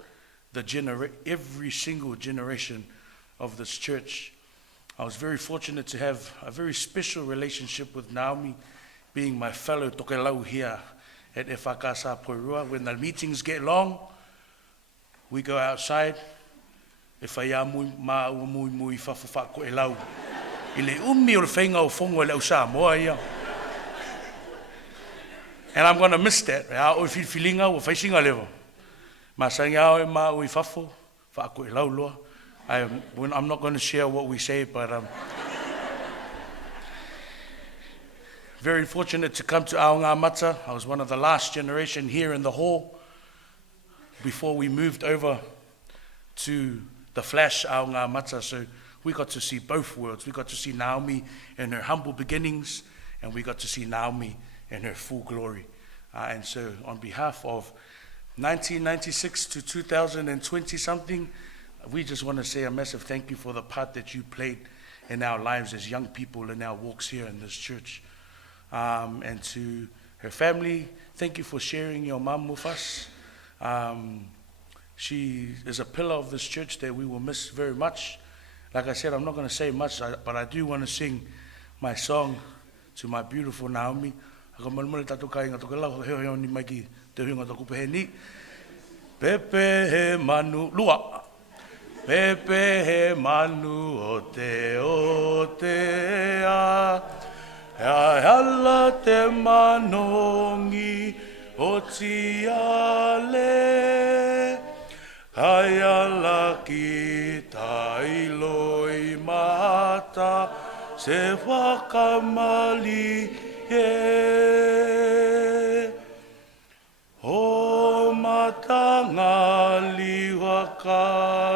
every single generation of this church. I was very fortunate to have a very special relationship with Naomi, being my fellow tokelau here at Efakasa Poirua. When the meetings get long, we go outside. If I am mui fafu ko elau. Ile umi o le whainga o whongo le au Samoa ia. And I'm going to miss that. O whiwhilinga o whaisinga lewa. Ma sangi au e ma ui fafu, whaako e lau loa. I'm not going to share what we say, but very fortunate to come to Aonga Mata. I was one of the last generation here in the hall before we moved over to the Flash Aonga Mata. So we got to see both worlds. We got to see Naomi in her humble beginnings, and we got to see Naomi in her full glory. And so on behalf of 1996 to 2020 something, we just want to say a massive thank you for the part that you played in our lives as young people in our walks here in this church. And to her family, thank you for sharing your mom with us. She is a pillar of this church that we will miss very much. Like I said, I'm not going to say much, but I do want to sing my song to my beautiful Naomi. Pepe he manu, lua. Pepe he manu o te a. Hala te manongi o tiale. Hayala ki tailoi mata se whakamali o matangali wakaloha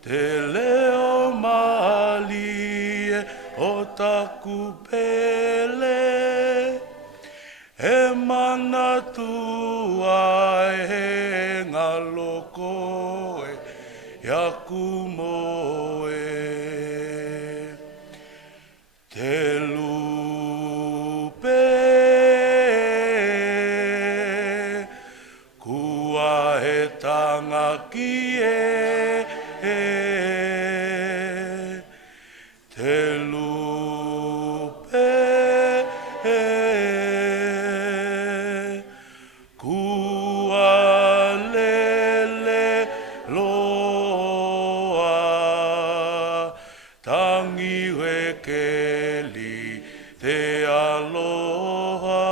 te leo mali o taku pele e mana tua e ngaloko e yaku moe te lupe kua he tanga ki te lupe kua lele loa tangi wekeli te aloha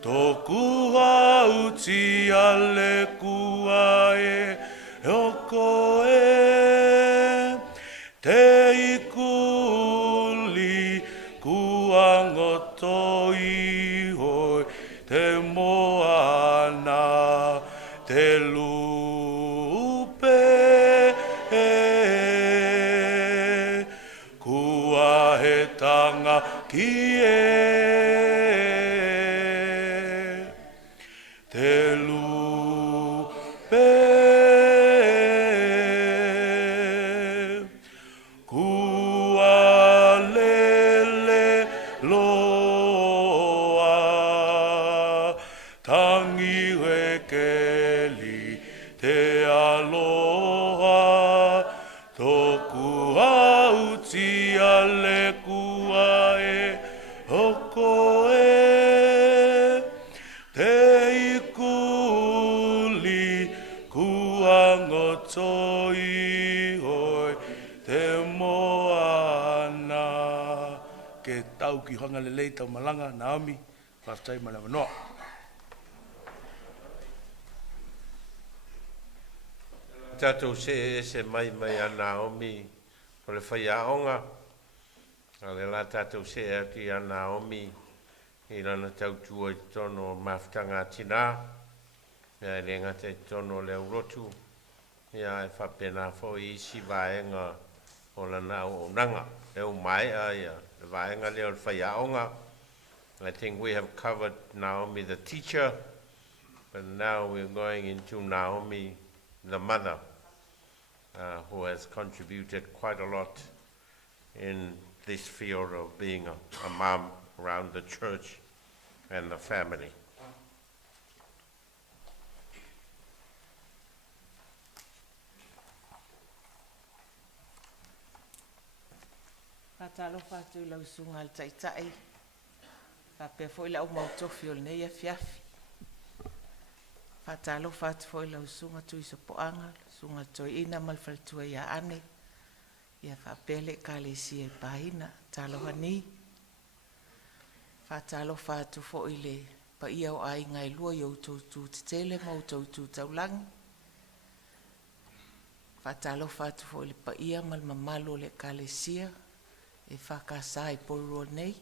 toku hauti ale kua e oko e te ikuli kua ngoto ihoi te moana te lupe kua he tanga ki te lupe kua lele loa tangi wekeli te aloha toku hauti ale kua e hoko e te ikuli kua ngoto ihoi te moana ke tau ki hanga lelei tau malanga Naomi whaftai malawa noa. Tatou se mai a Naomi o le whaiaonga. A le la tatou se aki a Naomi i lana tautua i tono mawhtanga tina. Ia le ngata i tono le Lotu. Ia e whapena fo i isi vaenga o lana o nanga. E o mai a ia le vaenga leo le whaiaonga. I think we have covered Naomi the teacher, but now we're going into Naomi the mother, who has contributed quite a lot in this field of being a mom around the church and the family. Patalo fatu lau sunga al taitai. Pape foi lau mautofi o nei a fiafi. Patalo fatu foi lau sunga tu iso poanga, sunga Toeaina malfaltua ia ane. Ia whapele kalesi e pahina, talo hani. Patalo fatu foi le pa ia o ai ngai lua i outou te tele ma outou taulangi. Patalo fatu foi le pa ia mal mamalo le kalesia. E whakasa i pouro nei.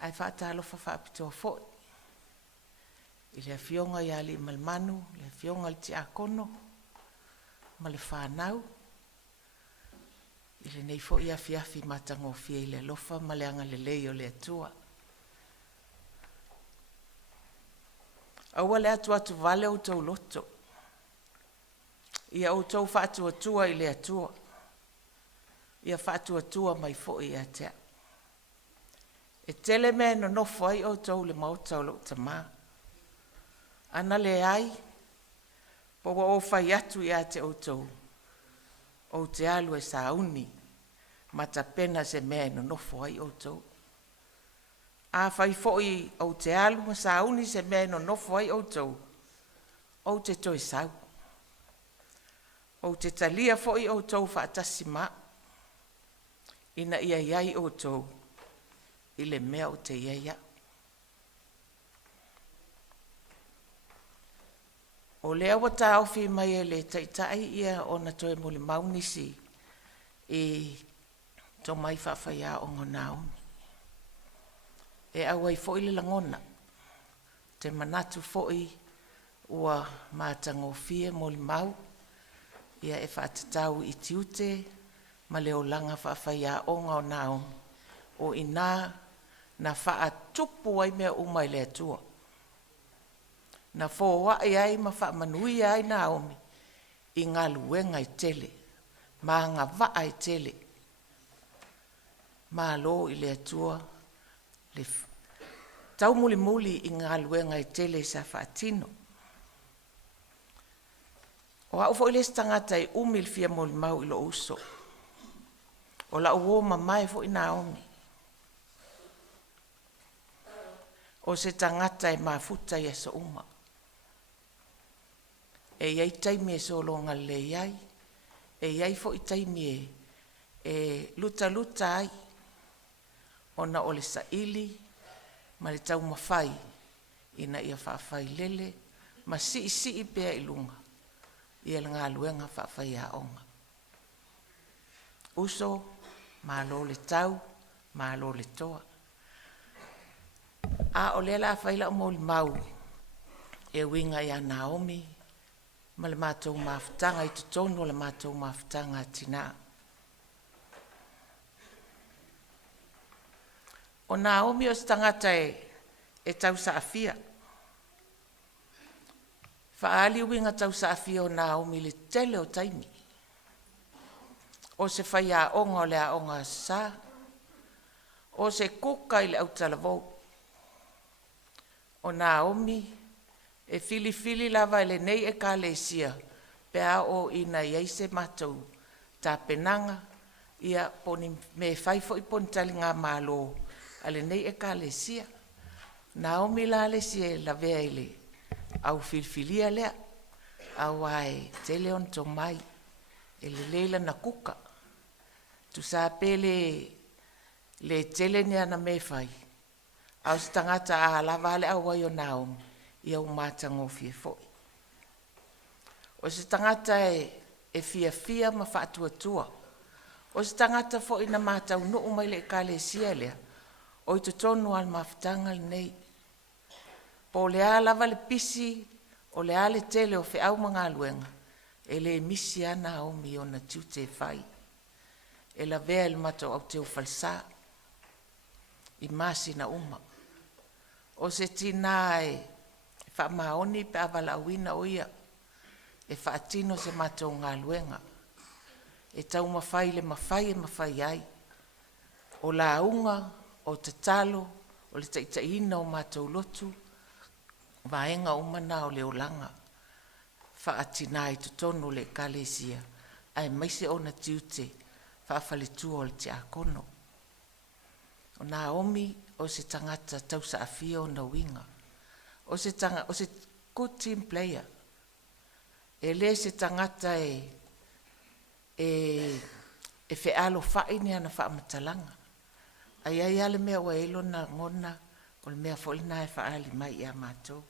Ai whaatalo whapitoa fo. I le fionga i ali malmanu, le fionga i te akono. ma le whanau. I le nei fo i afi matangofia i le lofa ma le anga le lei o le atua. Aua le atua tu vale o tau loto. Ia o tau whaatua tua i le atua. Ia whaatua tua mai fo i atea. E tele me no nofo ai o tau le mautau lo tama. Ana le ai, po wa o whai atu i ate o tau. O te alu e sauni, ma ta pena se me no nofo ai o tau. A whai foi o te alu ma sauni se me no nofo ai o tau. O te toi sau. O te talia foi o tau whaatasi ma. Ina ia iai o tau. I le mea o te iaia. O lea wa ta awhi mai e le taitai ia o na toe mo le maunisi e to mai whawhaia o Naomi. E awai foi le langona. Te manatu foi ua mātango fie mo le mau. Ia e whaatatau i tiute ma le o langa whawhaia o Naomi. O ina na whaatupu ai mea umai le atua. Na fōwa ai ma whaamanui ai Naomi i ngā luenga i tele, ma ngā waa i tele. Ma lo i le atua, le tau muli i ngā luenga i tele sa whaatino. O au fo i le stangata i umil fia mo le mau i lo uso. O la uo ma mai fo i Naomi. O se tangata e mafuta i esa uma. E iai taimi e solonga le iai. E iai fo i taimi e luta ai. Ona o le saili, ma le tau mawhai. Ina ia whaafai lele, ma si pea i lunga. Ia le ngā luenga whaafai a onga. Uso, ma lo le tau, ma lo le toa. A o le la whaila o mo le mau. E winga ia Naomi. Ma le mātou mawhitanga i tutonu le mātou mawhitanga tina. O Naomi o stangata e tau saafia. Whaali winga tau saafia o Naomi le tele o taimi. O se whai a onga o le a onga sa. O se kuka i le autalavou. O Naomi e fili lava ele nei e ka le sia, pea o ina iai se matou, ta penanga, ia poni me whaifo i poni tali ngā malo, ale nei e ka le sia. Naomi la le sia la vea ele, au filifilia lea, au ai tele on to mai, ele leila na kuka, tu sa pele le tele ni ana me whai, au stangata a lava ale au wai o Naomi, ia umatango fie foi. O se tangata e fia ma whaatuatua. O se tangata foi na matau no umai le kale sia lea. O i tonu al mawhitanga nei. Po le lava le pisi, o le ale tele o fe au mga luenga. E le misi ana o mi o na tiute fai. E la vea le matau au teo falsa. I masi na uma. O se tina wha maoni pe avala awina o ia. E whaatino se matou ngā luenga. E tau mawhai le mawhai ai. O la unga, o te talo, o le taitaina o matou lotu. Vaenga umana o le olanga. Whaatina i tutonu le kalesia. Ai maise o na tiute. Whaafale tua o le te akono. O Naomi o se tangata tau sa afia o na winga. O se good team player. E le se tangata e whealo whaini ana whaamatalanga. Ai ale mea wa elo na ngona, o le mea wholina e whaali mai ia mātou.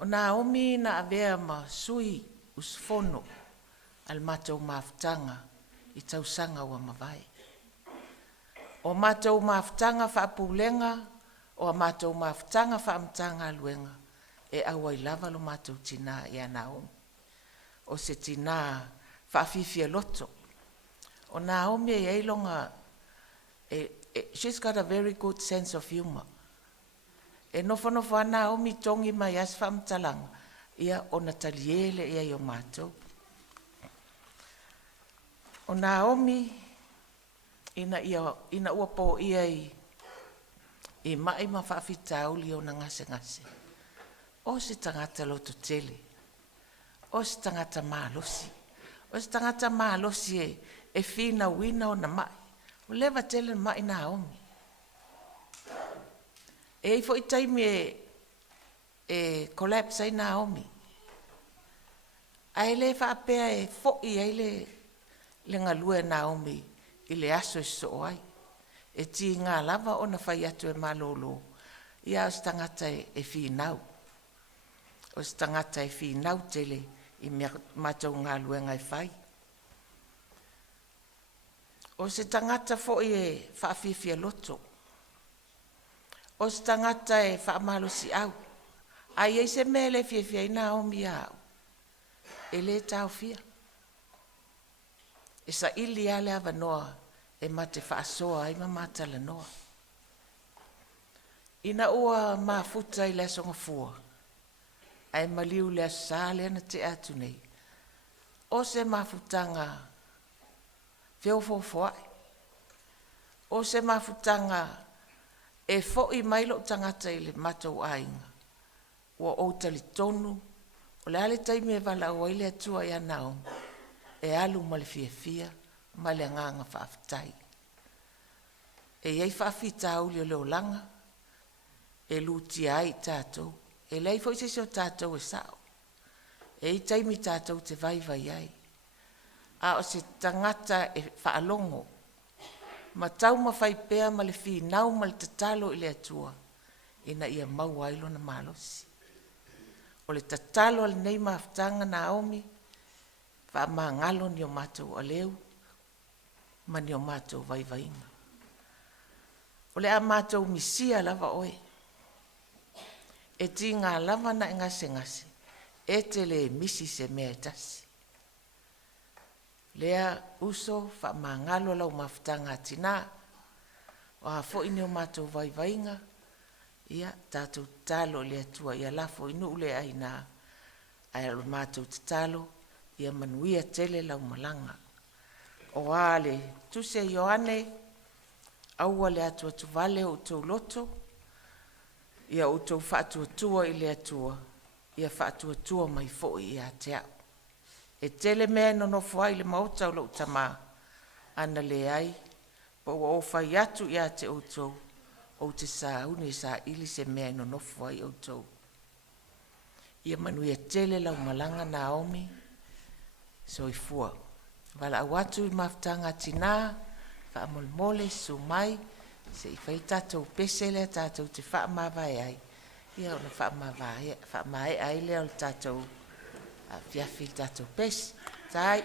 O Naomi na avea ma sui usfono al mātou mawhitanga i tausanga ua mawai. O mātou mawhitanga whaapulenga, o mātou mawhitanga whaamtanga luenga, e awa I lava lo mātou tina ia Naomi. o se tina whaafifia loto. O Naomi e eilonga, she's got a very good sense of humor. E nofo a Naomi tongi mai as whamtalanga, ia o na taliele ia i o mātou. O Naomi, ina ua po ia i mai ma whaafitauli o na ngase. O se tangata loto tele. O se tangata mālosi. O se tangata mālosi e whina wina o na mai. O lewa tele mai Naomi. E fo i taimi e collapse ai Naomi. Ai le whaapea e fo i ai le ngalua Naomi i le aso e so ai. E ti ngā lava o na whai atu e malolo. Ia o se tangata e whinau. O se tangata e whinau tele i mātou ngā luenga e whai. O se tangata fo i e whaafifia loto. O se tangata e whaamalosi au. Ai ei se mele fia i Naomi au. E le tau fia. E sa ili ale ava noa e mate whaasoa ai ma matala noa. Ina ua mafuta i le songa fua. Ai maliu le asale ana te atu nei. O se mafutanga whiofofoi. O se mafutanga e fo'i mailo tangata i le matou ainga. Ua o tali tonu. O le ale taimi e Vailaau ai le atua i Naomi. E alu ma le fia ma le nganga whaafitai. E iei whaafitau li o leo langa. E luti ai tātou. E lei fo i se o tātou e sao. E i taimi tātou te vai ai. A o se tangata e whaalongo. Ma tau ma whai pēa ma le whinau ma le tatalo i le atua. Ina ia mau ailo na malosi. O le tatalo al nei maftanga Naomi. Wha ma ngalo ni o mātou a leu. Ma ni o mātou vaivainga. O le a mātou misia lava oe. E ti ngā lava na ngase. E te le misi se mea tasi. Lea uso wha ma ngalo lau maftanga tina. O a fo ini o mātou vaivainga. Ia tātou talo le atua. Ia lafo inu ule aina. Ai alo mātou talo. Ia manuia tele lau malanga. O ale tuse Ioane. Aua le atua tu vale o tau loto. Ia o tau whaatua tua i le atua. Ia whaatua tua mai fo i a te au. E tele mea no fuai le mautau lau tama. Ana le ai. Po o whai atu i a te o tau. O te sa une sa ili se mea no fuai o tau. Ia manuia tele lau malanga Naomi. So i fua. Vailaau atu i maftanga tina. Whaamolmole su mai. Se i whai tātou pese lea tātou te whaamawai ai. Ia ona whaamawai ai lea o tātou fiafi tātou pese. Tai.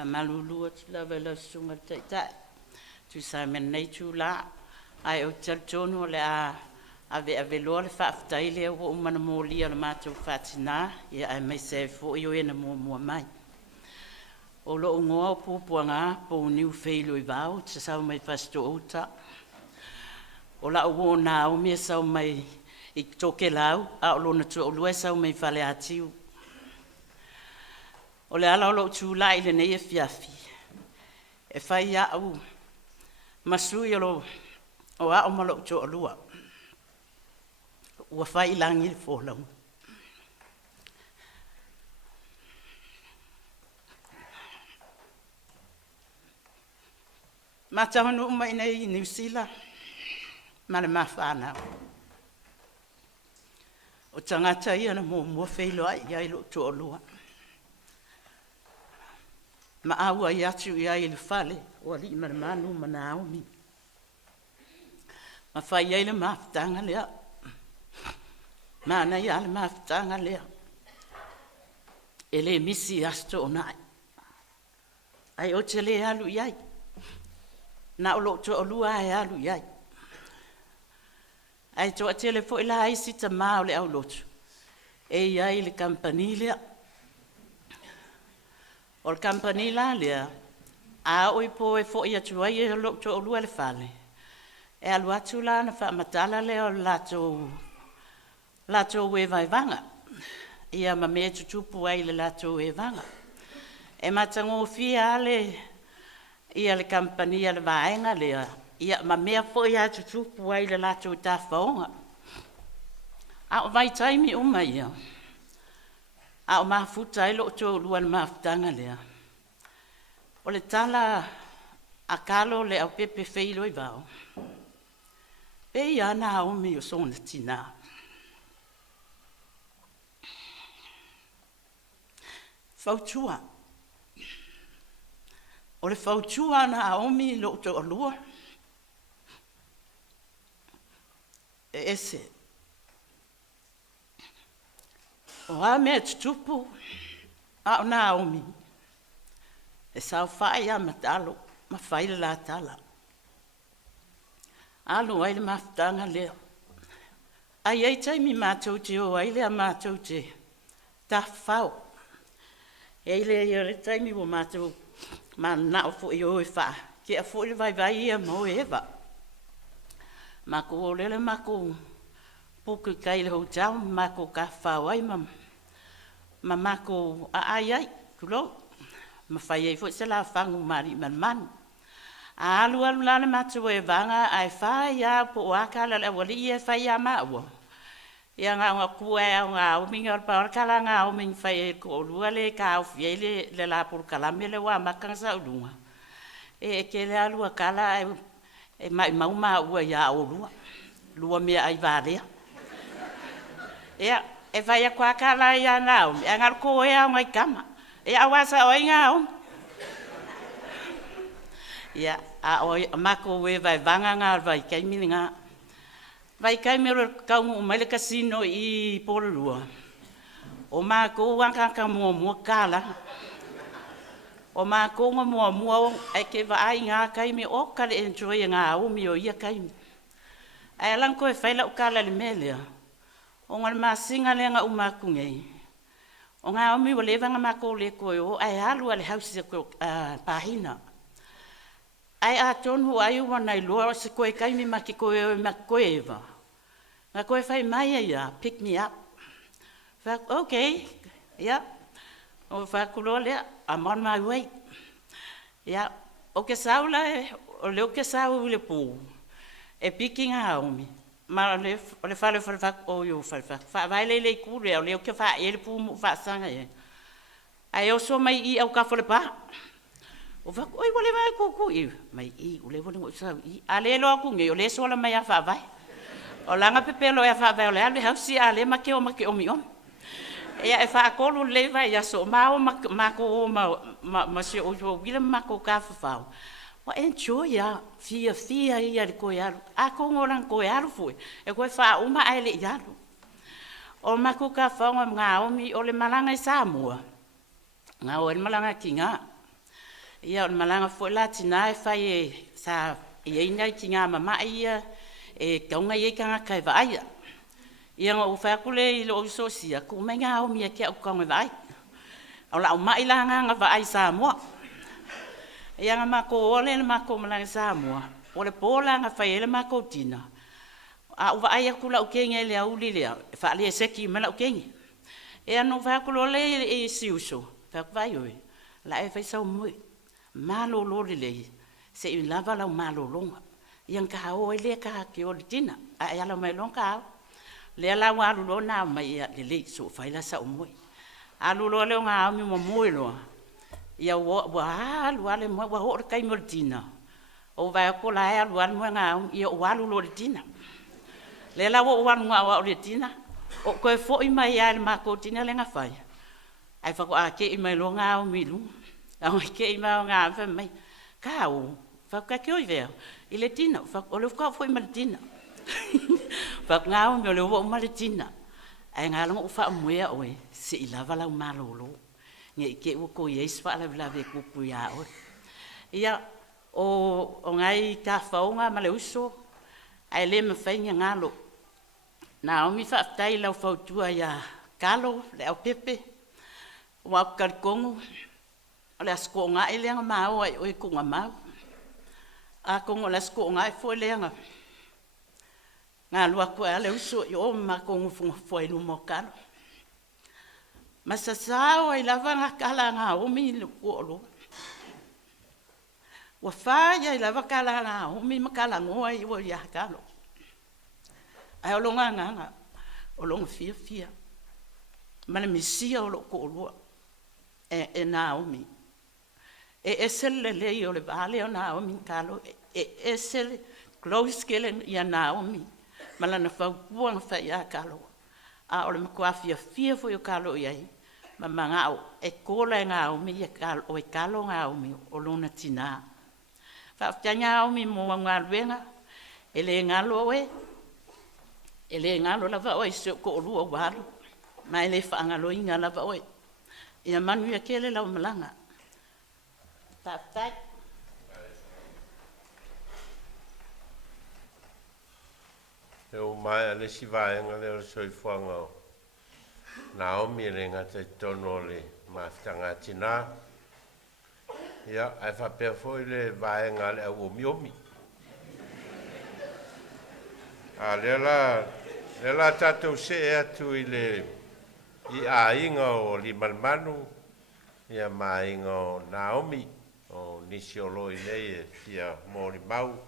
fa malulua tu lava la sunga tai tu sa men nei tu la ai o tonu le ave lo le fa tai le o mana mo lia le matou fatina ia ai mai se fo io ena mo mai o lo ngoa pupuanga po niu feilo I vau te sau mai fasto ota o la o Naomi sau mai I toke lau a o lona tu o lue sau mai fale atiu o le ala o lo tu la I le nei e fiafi e fai a u masui o a o malo tu o lua ua fai langi le fōlau ma tahonu mai nei New Zealand ma le mawhanau o tangata ia na mua whailo ai lo tu o lua ma aua I atu I le whale o li ma le manu ma Naomi ma whai ai le mawhtanga lea ma na ia le mawhtanga lea e le misi asto o nai ai o te le alu iai na o lo tu o lua ai alu iai ai to atele fo ila ai sita ma o le au lotu e iai le campanile o le campanile lea a oi po e fo ia tu ai e lo tu o lua le fale e alu atu la na fa matala le o lato we vai vanga ia ma me tutupu ai le lato we vanga e matango fia le ia le campania le vaenga lea ia ma mea fo ia tutupu ai le lato ta faonga a o vai taimi uma ia a o mafuta ai lo to luan mafutanga lea o le tala a kalo le au pepe feilo I vau pe ia Naomi o sona tina fautua o le fautua Naomi lo to o lua e ese o a me tupu a o Naomi e sao fai a matalo ma fai le la tala alu ai le mafutanga lea ai ai taimi mātou te o ai le a mātou te tafau e le i taimi o mātou ma na o fo I o e wha ke a fo I vai ia mo eva mako o lele mako puku kai le hotel mako ka whau ai ma mako ai kulo ma whai ei fo I se la whangu mari man alu la le mātou e vanga ai whai a po o akala le wali e whai a maua ia ngā kua e ngā o minga o paora kala ngā o minga whai e ko lua le ka au fiele le la por kalame le wa makanga sa ulunga e ke le alua kala e mai mauma ua ia o lua mea ai varea ia e whai a kua kala ia nao e ngar ko e au ngai kama e awasa o inga o ia a o mako we vai vanga ngā vai kaimini ngā vai kai mero kaungu mai le casino I Pololua o mako wanga mo kala o mako mo ai ke vai ngā kai mi o kale enjoy ngā o mi o ia kai ai lan ko e faila o kala le melia o ngal masinga le ngā umaku ngai o ngā o mi o le vanga mako le ko o ai halu ale house ko pahina ai a tonu ai wana I loa se koe kai mi maki koe eva nga koe fai mai ia pick me up fa okay ya o fa kulo le I'm on my way ya o ke saula o le o ke sau le pu e picking Naomi ma le fa o yo fa vai le ku le o ke fa ele pu mu fa sanga e ai o so mai I au ka fo le pa o va oi vole vai ku mai I o le vole sa I ale lo ku nge o le so la mai a fa vai o langa pepelo e fa vai o le ale hausi ale ma ke o mi o e e fa ko lu le vai ya so ma o ma ko ma se o jo vile ma ko ka fa o enjoy ya fia ia ko ya a ko ngoran ko ya fu e ko fa uma ai le ya o ma ko ka fa nga o mi o le malanga Samuelu nga o le malanga kinga Ia o malanga fo la tina e fai e sa ia ina ki ngā mama ia e kaunga ia kanga kai vai. Ia ngā uwhai kule i lo so sia ku me ngā o mia kia o kaunga vai. O la o mai la ngā vai Samoa. Ia ngā mako ole na mako malanga Samoa. O le pola ngā fai ele mako tina. A uwa ai kula o kenga le au lilea. Fa le seki mala o kenga. Ia no uwhai kule ole e siuso. Fa vai oi. La e fai sau mui. Malo lo lilei. Se i lava lau malo longa. Ia ka o ele ka ki o tina. A ia la mai longa. Le la wa lu lo na mai lilei so fai la sau mui. A lu lo le ngā mi mo mui lo. Ia wa lu ale mo wa ho kai mo tina. O vai ko la ia lu ale mo ngā ia wa lu lo tina. Le la wo wa ngā wa o tina. O ko fo i mai ia ma ko tina le ngā fai. Ai fa ko a ke i mai lo ngā mi lu. Au ke i mai ngā fa mai. Ka o fa ka ke o vea. I le tina fa o le ka fo i mai tina. Fa ngā o me le wo mai tina. Ai ngā longa ufa moea oe, se i lava lau malolo. Nge i ke uko i eis wha ala ve kupu ia oe. Ia, o ngai ka whaunga ma le uso, ai le me whainga ngalo. Naomi whaftai lau whautua ia kalo, le au pepe, o au karikongo, o le asko ngā e leanga mao ai oe kunga mao. A kongo le asko ngā e fo leanga. Ngā lua koe ale uso i o ma kongu funga fwai lumo kalo. Masasao ai lava ngā kala ngā omi le kuolo. Wa whāia i lava kala ngā omi ma kala ngoa i o ia kalo. Ai o longa nganga, o longa fia fia. Mana misia o lo kuoloa. E Naomi. E esele lei o le vale o Naomi kalo. E esele close kele ia Naomi. Mala na fau puang fai a kalo. A ole makua fia foi o kalo iai. Ma manga o e kola e ngā omi i kalo, o e kalo ngā omi o lona tina. Whaftia ngā omi mo ngā ruenga. E le ngalo oe. E le ngalo lava oe se ko o lua walo. Ma e le whaangalo inga lava oe. Ia manu ia kele lau malanga. Whaftai. E o mai ale si vaenga le o soifuanga o Naomi le ngata tono le mafitanga tina. Ia, ai whapea foi le vaenga le au omi. A le la tatou se e atu i a inga o li malmanu, ia ma inga o Naomi, o nisi o loi nei e tia mori mau.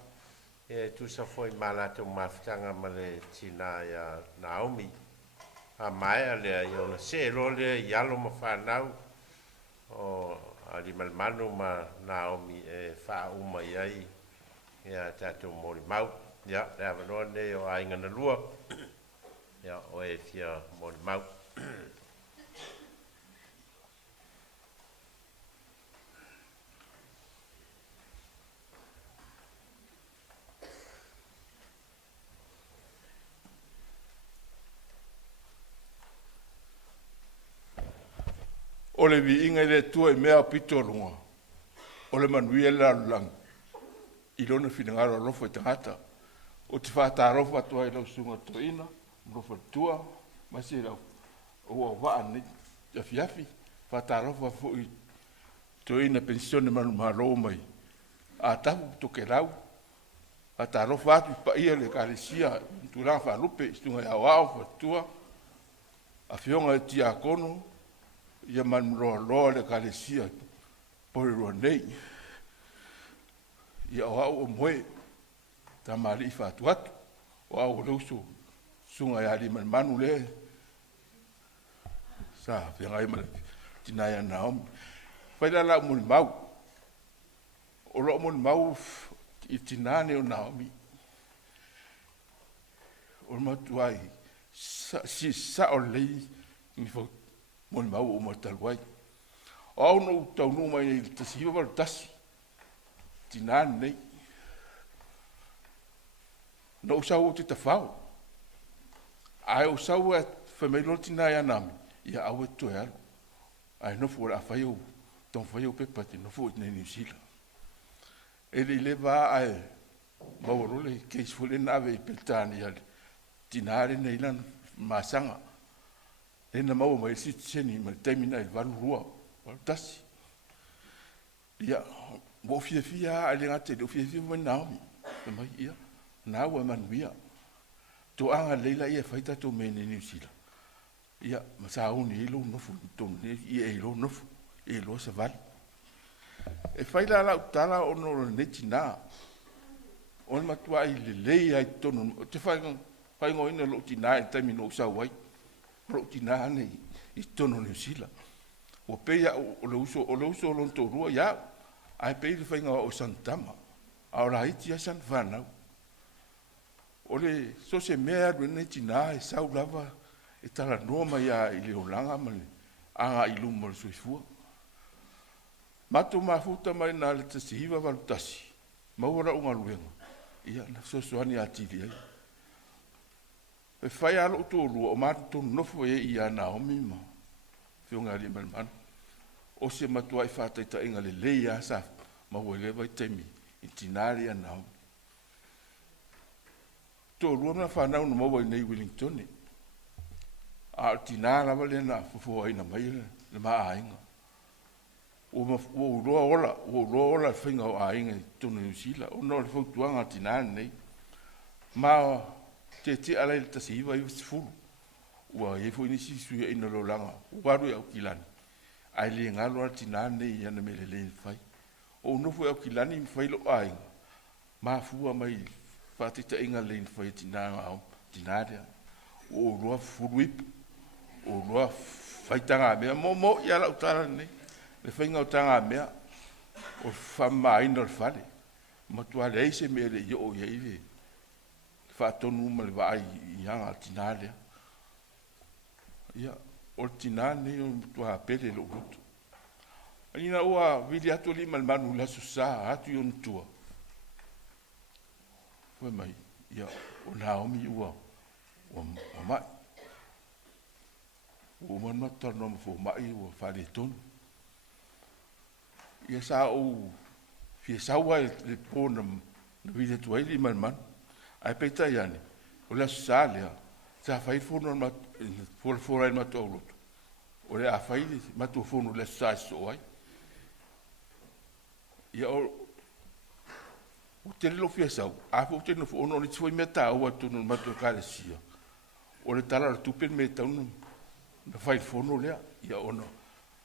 E tu sa foi malato mafitanga ma le tina ia Naomi. A mai ale i ona se lo le ialo ma whanau o ali malmanu ma Naomi e wha uma iai ia tatou mori mau. Ia, le avanoa nei o ainga na lua. Ia, o e fia mori mau. O le vi inga le tua i mea pito runga. O le manuia le alulang. I lona finangaro alofo i tangata. O te whata arofa atua i lau sunga Toeaina. Mrofa tua. Masi lau. Ua waa ni. Afi afi. Whata arofa fo i Toeaina Penisione manu mahalo mai. A tapu toke lau. Whata arofa atu pa ia le karesia. Turanga whalupe. Istunga ia wao fatua. A fionga e tia kono. Ia man roa le kalesia por roa nei. Ia o au o moe ta mari fatu atu. O au leusu sunga ia li man manu le. Sa whiangai male tinaya Naomi. Whaila la muni mau. O lo muni mau i tinane o Naomi. O matuai si sa o lei ni fo mon mau o mortal o au no tau no mai te siwa var tasi tinan nei no sau te tafau ai o sau famelo tinaya nami ia au tu ai no fora faio Tong fai o pepa te no fo i New Zealand. E le va ai mauro le keis fo le nave i peltani ale. Tinare nei lan masanga. E na mau mai si tseni ma temina il valu rua. Valu tasi. Ia, mo fia ale ngate do fia mo Naomi. Mai ia. Na wa manuia. Toanga leila ia faita to me New Zealand. Ia, ma sa uni ilo nofu ton ia ilo nofu. E lo se vale. E faila la utala ono netina. On matua i le lei ai tono. Te fai ngo ina lo tina e taimi no sa wai. Lo tina ane i tono New Zealand. O peia o le uso o lonto rua ia. Ai pei le fai nga o Santama. A ora iti a San Vanau. O le so se mea rene tina e sau lava e tala noma ia i le olanga male. Anga i lumo le soifua. Mato mafuta mai na le tasihiva valutasi. Maura unga luenga. Ia na sosoani atili ai. E fai alo utoru o matu tonu nofo e ia Naomi ma. Whiunga li malman. O se matua i whataita inga le leia sa maua lewa i temi. I tinari a Naomi. Toru ona whanau na maua i nei Wellington. A tinara wale na fufua ina mai le maa ainga. O roa ola whinga o ainga i tonu New Zealand. O no le whautuanga tinari nei. Ma te ala il tasiva i fulu. Ua e fo inisi suia ina lo langa. Waru e au kilani. Ai le ngalo al tinari nei ana me le fai. O nofo e au kilani i fai lo ainga. Ma fua mai whatita inga le fai tinari. O roa fulu ipu. O roa faitanga mea. Mo i ala utara nei. Le whainga o tanga mea, o whamma ina o whare. Matua le eise mea le i o iei le. Whaatonu ma le waai i hanga tinarea. Ia, o tinane o matua pele lo Lotu. Ina ua vili atu li malmanu la susa atu i ontua. Fue mai, ia, o Naomi ua, o mai. O manmata no mafo mai ua whare tonu. Ia sa o fia saua le pōna na vile tuai li man. Ai peita iane. O le sa lea. Sa whai whono fora il matu au Lotu. O le a whai matu whono le sa so ai. Ia o te lilo fia sau. A po te no whono ni tuai mea ta au atu no matu kare sia. O le tala tupen me taunu na whai whono lea. Ia ono.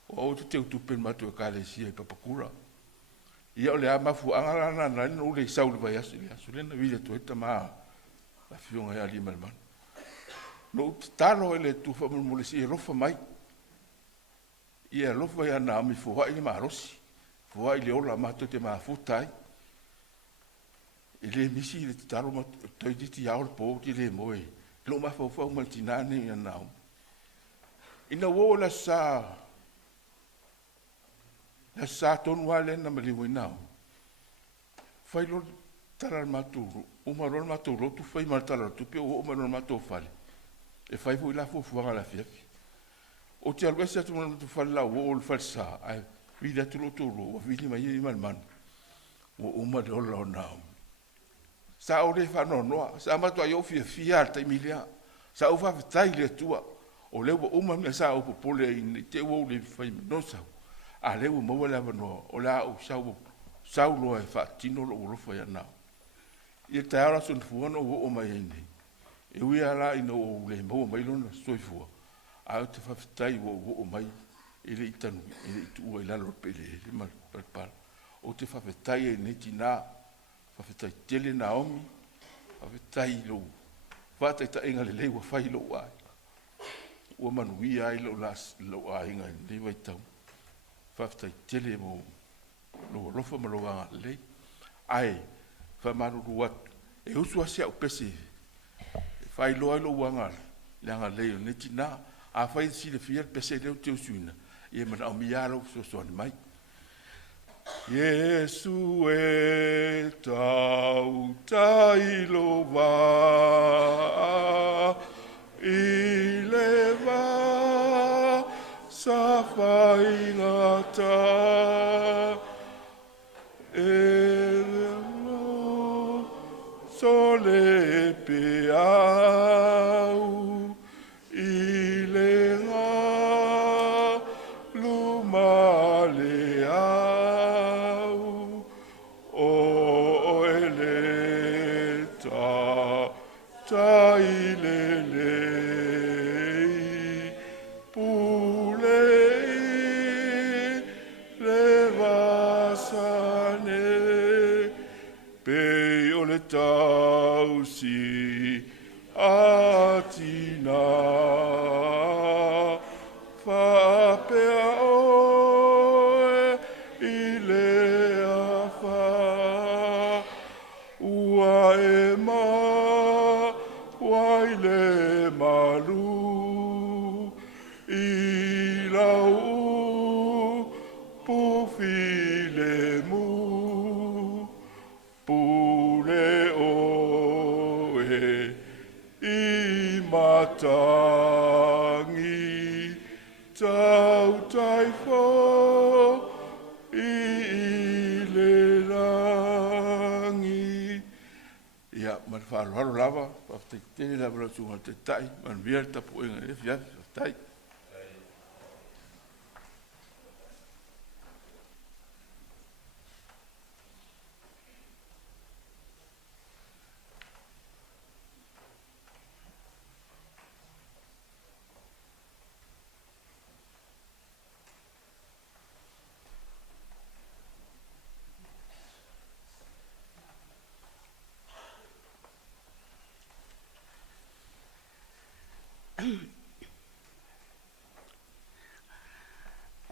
O te tupen matu kare sia i papakura. Ia o le a mafu angarana na no le sau le vai asu le asu le na vile tueta maa. La whiunga ia li malman. No talo ele tu whamulmule si e rofa mai. Ia rofa ia Naomi fuwa ili maa rosi. Fuwa ili ola mato te maa futai. Ile misi ile talo ma toi diti iao le po ki le moe. Lo ma fau fau maltinane ia Naomi. Ina wo la sa la sa tonu ale na maliwe nao. Fai lo tala maturu. Uma lo maturu Lotu fai martala tupe o uma lo maturu fale. E fai fu la fu fuanga la fiafi. O te alwesi atu mana tu fale la o le falsa. Ai vile atu Lotu o vile mai i malman. O uma de ola o nao. Sa o le whanoa noa. Sa matua i ofi e fia al taimilia. Sa ufa fitai le tua. O lewa uma mea sa o popole i te uo le fai menosau. A lewa maua lewa noa. O la au sau loa e whaatino lo urofa ia nao. Ia te ara son fuano o mai ene. E ui ala ina o le maua mai lona soifua. A te whawhitai o mai ele i tanu, ele i tua i lalo pele, ele ma palpala. O te whawhitai e neti nā, whawhitai tele Naomi, whawhitai lo, whātai ta inga le lewa whai lo ai. Ua manui ai lo ai inga le wai tau. Whawhitai tele mo lo rofa ma lo anga le. Ai, whamaruru atu. E usu asia upese. Whai lo ai lo wanga le anga leo neti nā. A whai si le fia pese leo te usuina. Ie mana au miaro so soani mai. Yesu e tau tailo wa i le wa sa whai ngata sole pe au i le ngā luma le au o ele ta i le pule le vasane pe o le tau si atina whapea oe i le awha ua e ma wai le malu i lau pufi le mu pule oe i matangi tau taifo i le rangi. Ia, man whaaro lava, pafte te lava la tunga te tai, man via tapu inga e fia, tai.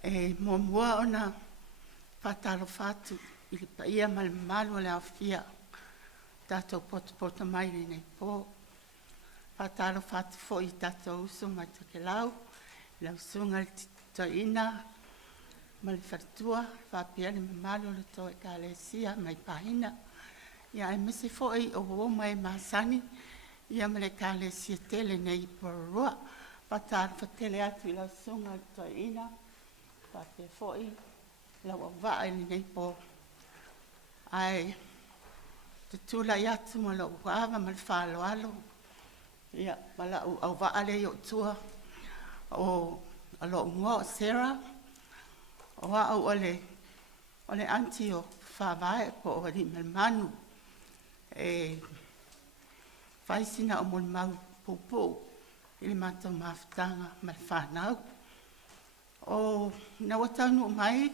E mua ona patalo fatu i le paia malu le awhia tatou pota mai nei po patalo fatu fo i tatou uso mai take lau sunga le Toeaina ma le whatua whapia le malu le toe ka le sia mai pahina ia e mese fo i o mai masani ia ma le ka le sia tele nei porua patalo fatele atu i sunga le Toeaina Pate foi la wa nei po ai te tula ia tu ma lo wa ma fa lo alo ia mala au va ale yo tua o alo ngo Sarah o au ole antio fa vai po o di manu e faisina o mo mau popo il mato maftanga ma fa nau o na watanu mai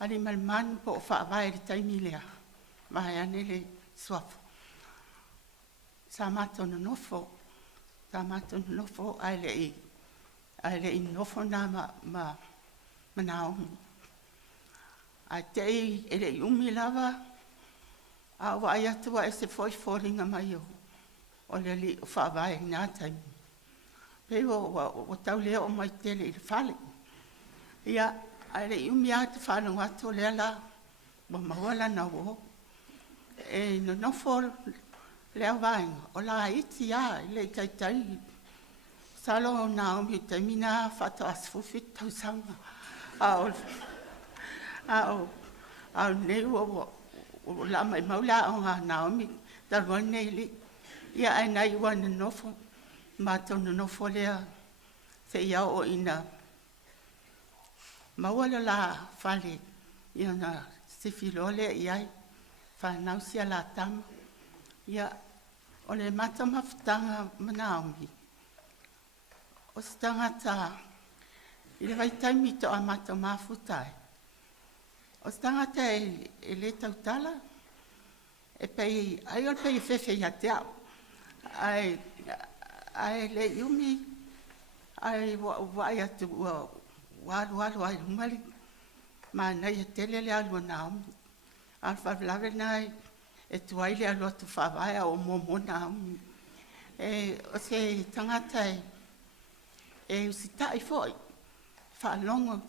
ali malman po fa vai le taimilia mai anele swaf samato no nofo ai le nofo na ma Naomi a tei ele umi lava a wa ia tua e se foi foringa mai o le li fa vai na taimi pero o tau leo o mai tele i fale ia ale umi atu fale ngato lela bo mawala na wo e no for leo vai o la iti ya le tai salo Naomi termina fato asfufit tau sanga au ne o la mai maula o Naomi dar wone li ia ai nai wan no fo mato no folea se ia o ina mawala la fale ia na se filole ia fa nausia la tam ia o le mata maftanga Naomi o stanga ta ile vai taimi to a mata mafutai o stanga ta e le tautala e pei ai o pei fefe ia te ai le yumi ai wa ia tu wa ai mali ma na ia tele le alu Naomi al fa lave nai e tu ai le alu tu fa vai o mo Naomi e o se tangata e si tai foi fa longo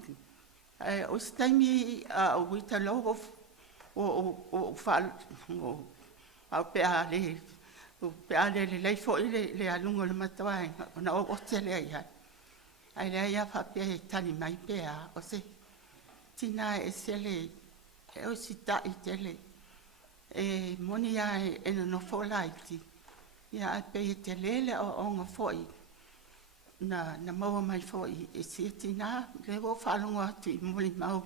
o staimi o wita logo o fa o pe ale o pe ale le foi le alungo le matawai na o tele ai ai le ia fa pe tani mai pe o se tina e sele e o si tai tele e moni ia e no fo laiti. Ia ai pe te lele o onga foi. Na maua mai foi e sia tina, le o whalunga atu i muli mau.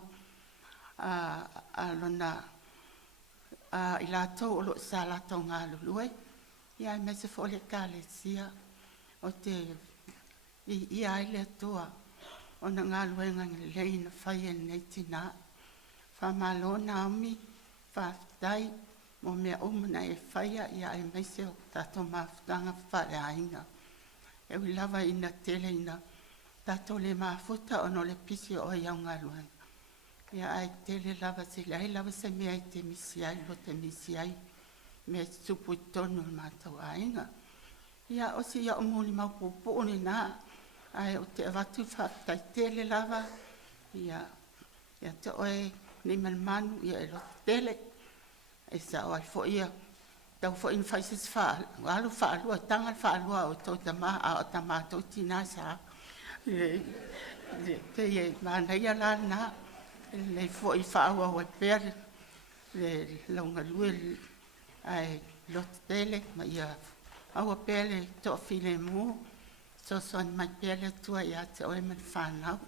A lona i lātou o lo sa lātou ngā lulue. Ia me se fo le kāle sia o te i ai le atua o na ngā luenga ngi lei na whai e nei tina. Whamalo Naomi, whaftai, mo mea umana e whaia ia ai me se o tātou mawhtanga whare ainga. E ui lava ina tele ina tātou le mafuta o no le pisi o iau ngā luenga. Ia ai tele lava se le ai lava se mea i te misi ai, lo te misi ai, me supu i tonu mātou ainga. Ia o si ia o muni mau pupu ni nā, ai o te avatu whaftai tele lava, ia te oe ni manu ia e lo tele, e sa o ai fo ia, tau fo in whaisis alu whaalua, tanga whaalua o tau tama, a o tama tau tina sa, te ie mana ia la nā, le fo i whaua o e pere, le launga lue, ai lo tele, ma ia aua pele to file mu, so son mai pele tua ia te oe man whanau.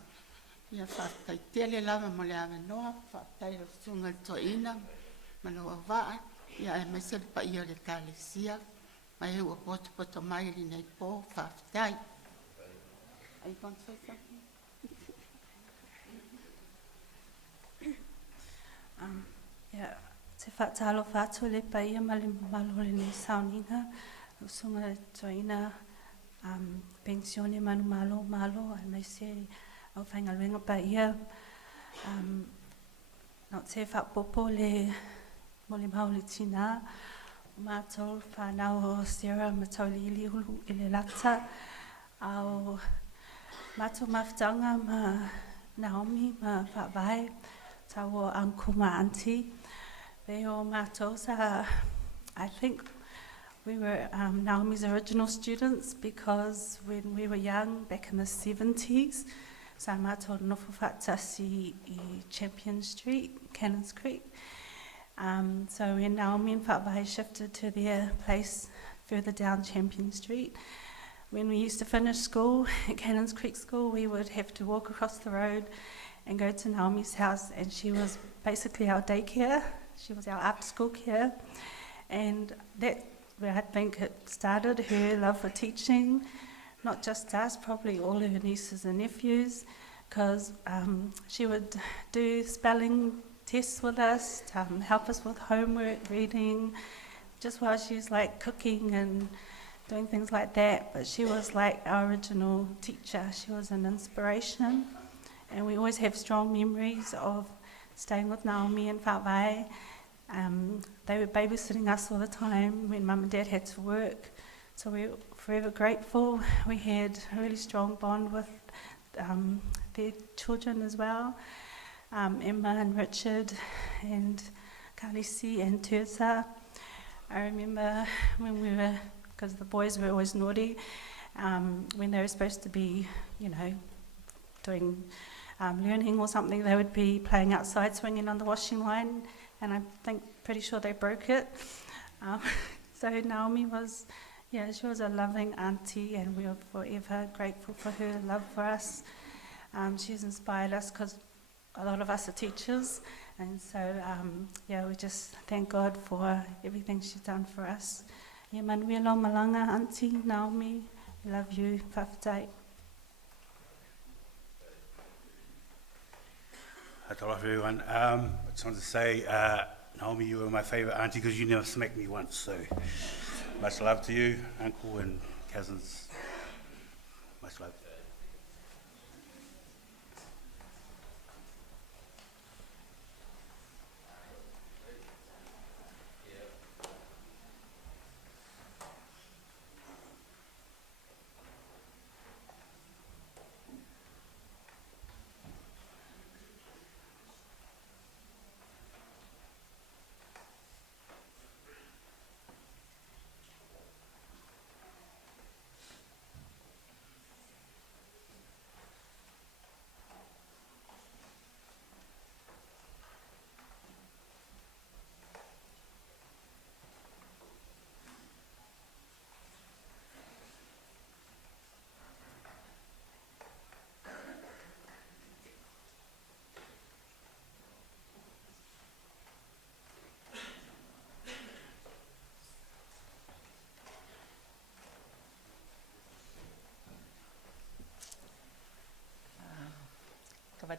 Ia whaftai tele lava mo le ave noa, whaftai lo sunga Toeaina, ma lo awaa, ia e mesel pa ia le kālesia, ma e ua poto mai li nei pō, whaftai. Are you going to say something? Te whaatalo whātua le pa ia mali malo le nei Sauniga, o sunga Toeaina, Penisione manu malo, ai mai se au whainga luenga pa ia. Nau te whapopo le mole mau le tina, o mātou whanau o Sarah matau li ili hulu i le lata, au mātou mawhtanga ma Naomi ma whaavai, tau o uncle ma auntie. They all mātou sa, I think we were Naomi's original students because when we were young, back in the 70s, sa mātou nofo whaatasi I Champion Street, Cannons Creek. So when Naomi and Whaavai shifted to their place further down Champion Street, when we used to finish school at Cannons Creek School, we would have to walk across the road and go to Naomi's house, and she was basically our daycare. She was our after-school care, and that's where I think it started, her love for teaching, not just us, probably all her nieces and nephews, because she would do spelling tests with us, help us with homework, reading, just while she was like cooking and doing things like that. But she was like our original teacher. She was an inspiration, and we always have strong memories of staying with Naomi and Whaavai. They were babysitting us all the time when Mum and Dad had to work, so we're forever grateful. We had a really strong bond with their children as well, Emma and Richard and Kalisi and Teresa. I remember when we were, because the boys were always naughty, when they were supposed to be, doing learning or something, they would be playing outside, swinging on the washing line, and I think pretty sure they broke it. So Naomi was, she was a loving auntie, and we are forever grateful for her love for us. She's inspired us because a lot of us are teachers, and so we just thank God for everything she's done for us. Manuela Malanga, Auntie Naomi, we love you. Whaftai. Hello everyone. I just want to say, Naomi, you were my favourite auntie because you never smacked me once, so much love to you, uncle and cousins. Much love.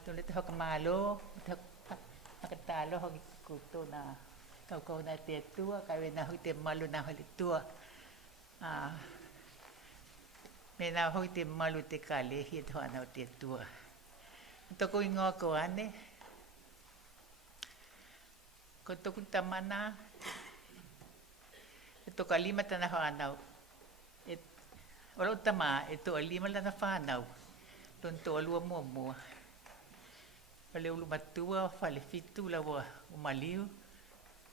Tole te hoka malo, te hakatalo hoki kuto na kau na te tua, kai na hui te malu na hoi tua. Me na hoi te malu te kalehi te hoa na te tua. Toko ingoa ko ane. Ko toku tamana. E toka lima tana whanau. Olo tama, e toa lima lana whanau. Ton toa lua mua mua. Pale ulu matua, whale fitu lawa umaliu.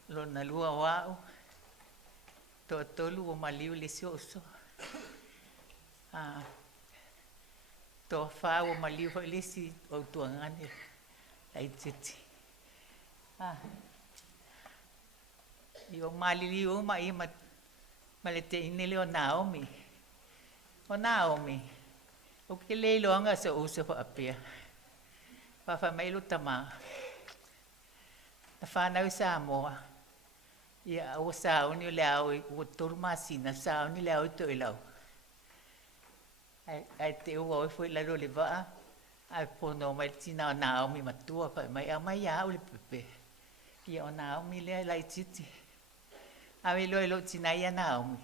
Lona lua wau. Toa tolu umaliu lesi oso. Toa whau umaliu hoi lesi o tuangane. Ai titi. Io malili uma I malete inele o Naomi. O Naomi. O ke leiloanga sa uso pa apia. Papa mailu tama. Na whanau sa moa. Ia o sao ni leo o turmasina sao ni leo to ilau. Ai te ua foi la lo leva. Ai pono mai tina o Naomi matua pa mai amai au le pepe. Ia o Naomi le lai titi. Awe lo tina ia Naomi.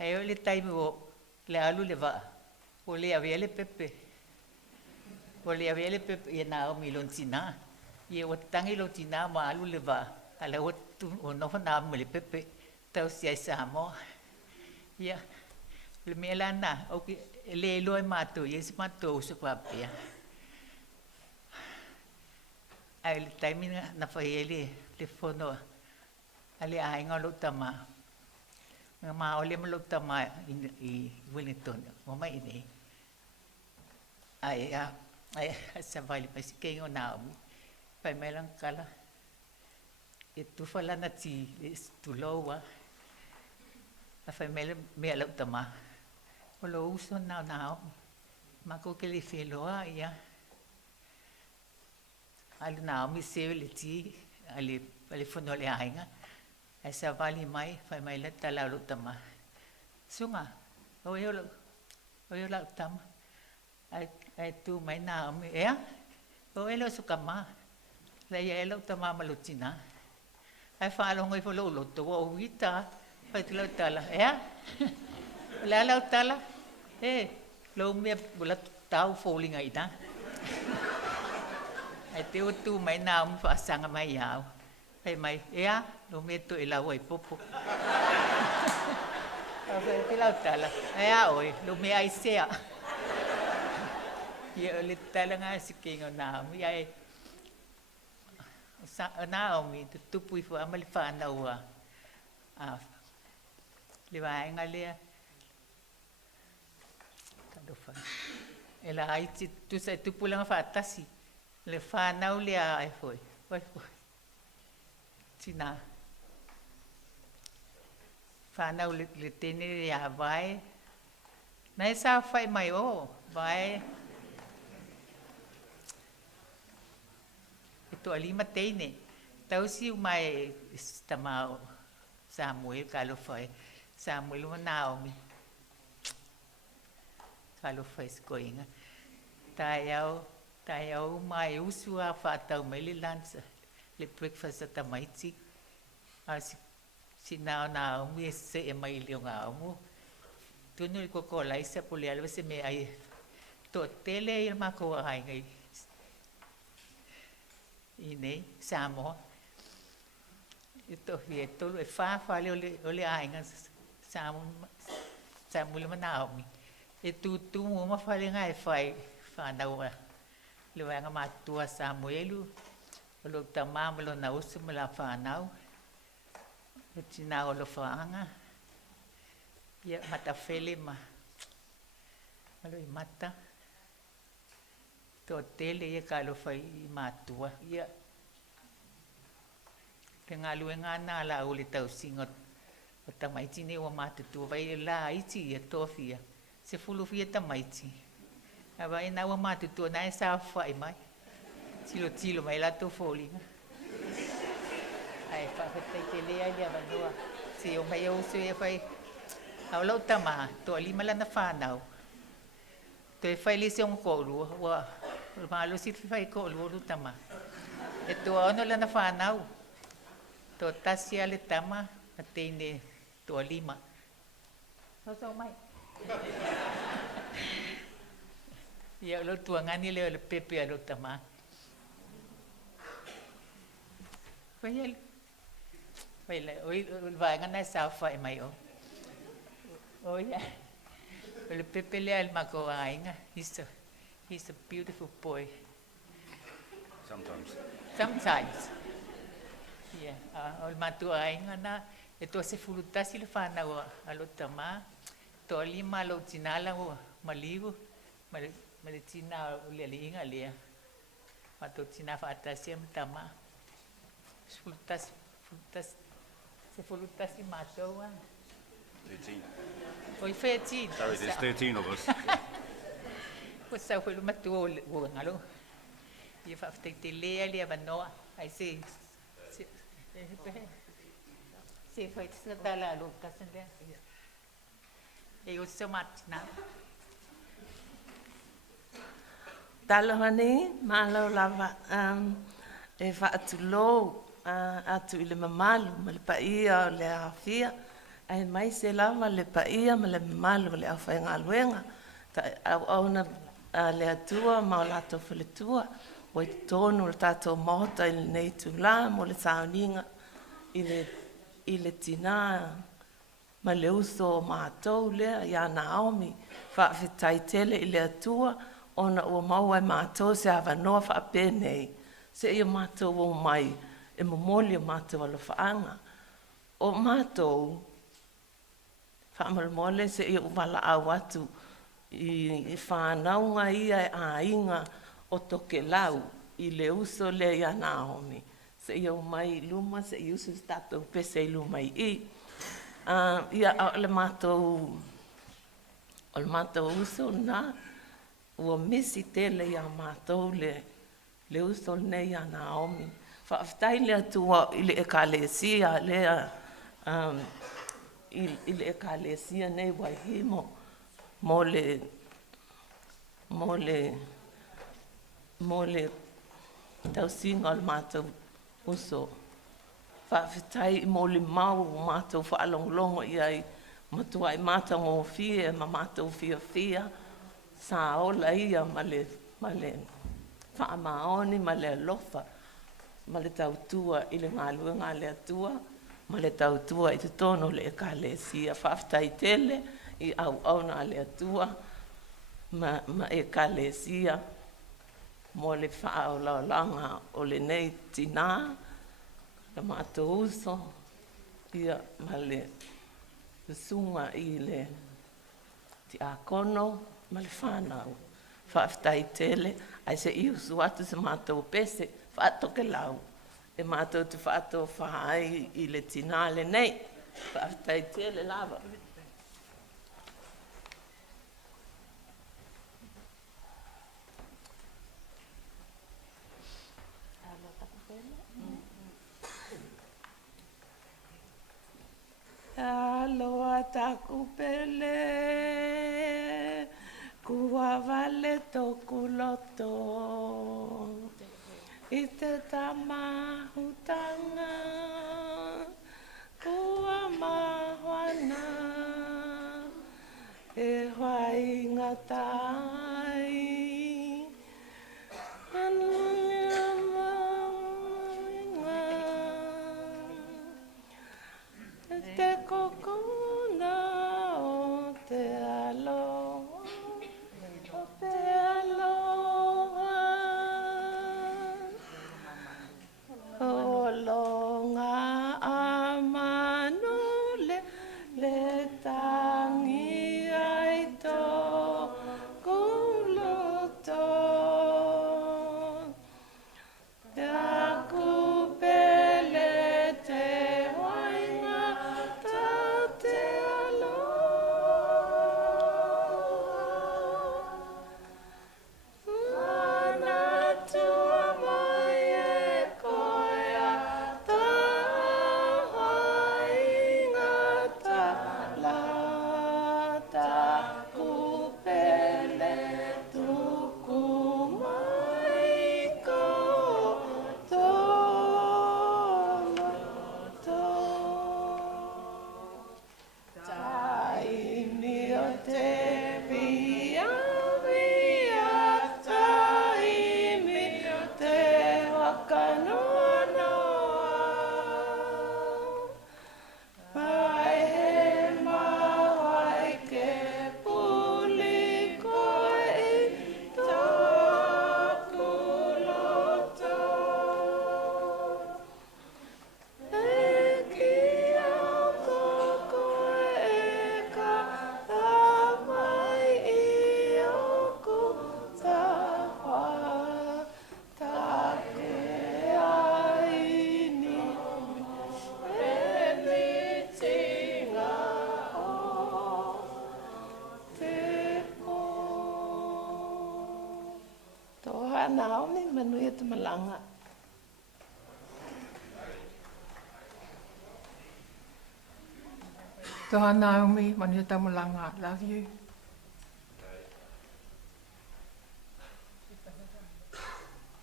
Ai o le taimi o le alu le va. O le awe le pepe. O le awe le pepe ia Naomi lo tina. Ia o tangi lo tina ma alu le va. Ala o tu o nofa Naomi le pepe. Tau si ai samo. Ia le mea lana. O le lo e mato. Ia si mato uso kwa pia. Ai le taimi na whai le fonoa. Ale ainga lo tama. Ma ole mo lo tama I Wellington. O mai nei. Ai sa vale pa si kengo Naomi. Pai melang kala. E tu fala na ti tu loa. A fai me lo tama. O lo uso na Naomi. Ma ko ke le feloa ia. Alu Naomi se le ti ale fono le ainga. Ai sa vali mai, fai mai le tala lo tama. Sunga, o yo la tama. Ai tu mai Naomi, ea? O elo sukama. La ia elo tama malutina. Ai fa lo ngoi fo lo Lotu o wita, fai tu lo tala, ea? La lo tala. Lo me bula tau folinga ita. Ai te o tu mai Naomi fa sanga mai yao. Ai mai, ea, lo meto e la wai popo. Ai te la tala. Ea oi, lo me ai sea. Ia le tala nga si kingo Naomi. Ai, Naomi, tu tupu I fua amali whana ua. Le waenga lea. Kando whana. E la ai tu sa tupu langa whaatasi. Le whanau lea ai foi. Wai foi. Tina. Whanau le tene rea vai. Nai sa whai mai o. Vai. E toa lima teine. Tau si mai tamao. Samuelu kalo whai. Samuelu o Naomi. Kalo whai skoinga. Tai au mai usua whatau mai le lansa. Le breakfast at maiti. Si Naomi se e mai le nga amu. Tunu ko ko lai sa pole alwa se me ai to tele il mako ai ngai. Ine samo. Ito vieto le fa le ole ai nga Samuelu Naomi. E tu mo fa le ngai fai fa na wa. Le wa nga matua Samuelu. Lo tamama lo na usu me la whanau. O tina o lo whaanga. Ia mata whele ma. Malo I mata. Tō tele ia ka lo whai I mātua. Ia. Te ngā lue ngā nā la o le tau singot. O tamaiti ne o mātutua. Vai la iti ia tōwhia. Se fulu fia tamaiti. Awa e nā o mātutua na e sa whai mai. Tilo mai la to folinga. Ai whakatai te lea I lea wanoa. Se o mai au se e whai. Au lau tama, to lima lana whanau. To e whai lese on kourua. Malo si fai ko lulu tama. E tua ono lana whanau. Tō tasi ale tama na teine tō lima. Sao mai? Ia lo tuangani leo le pepe alo tama. Oi vai ngana sa fai mai o. Oia. Le pepe le al mako ainga. He's a beautiful boy. Sometimes. Yeah. Ol matu ainga na e to se fulutasi le fana o alo tama. To lima lo tinala o maligo. Male tina o le inga le. Mato tina fatasi tama. Fulutasi se fulutasi mato. 13. Oi 13. Sorry, there's 13 of us. What's that? We'll make two ngalo. If after the lea le vanoa, I say. See if it's the dala lo kasen le. E o so much now. Talohani, malo lava, e fa atu lo, atu ile mamalu, ma le paia o le afia, ai mai se lava le paia ma le mamalu le awhainga aluenga, ta au na le atua ma o lato whaletua, o i tonu le tato mota i le nei tula, mo le Sauniga, i le tina, ma le uso o mātou lea, ia Naomi, whaafetai tele i le atua, ona ua maua e mātou se awanoa whaapenei, se ia mātou o mai, e momoli o mātou alo whaanga. O mātou, whaamalmole se ia uwala au atu, i whānaunga ia e ainga o toke lau, i le uso le ia Naomi. Se ia umai luma, se ia uso statou pese i luma i. Ia le mātou, o le mātou uso na, ua misi tele ia mātou le uso nei ia Naomi. Whaaftai le atua i le ekalesia, i le ekalesia nei waihimo, mo le tausinga o le mātou uso. Whaafetai mo le mau mātou whaalonglongo iai, matua i mātou ngō fia, ma mātou fia, sa ola ia ma le whaamaoni, ma le alofa, ma le tautua i le ngāluenga le atua, ma le tautua i te tono le ekalesia. Whaafetai tele i au na le atua, ma ekalesia, mo le whaolaolanga o le nei tina, ka mātou uso, ia ma le sunga i le ti akono, ma le whanau. Whaafetai tele, ai se i usu atu se mātou pese, whaatoke lau. E mātou te whaato whahai i le tinale nei, whaafetai tele lava. Aloha taku pele, kua vale toku loto, i te tama hutanga, kua mahuana, e hwai ngatai, te kokona o te aloha, o te aloha, o longa a manole, le tangi ai tō kuloto. Te aku pele te wainga, ta te aloha. Naomi, manuia te malanga. Toa Naomi, manu tamalanga. Love you.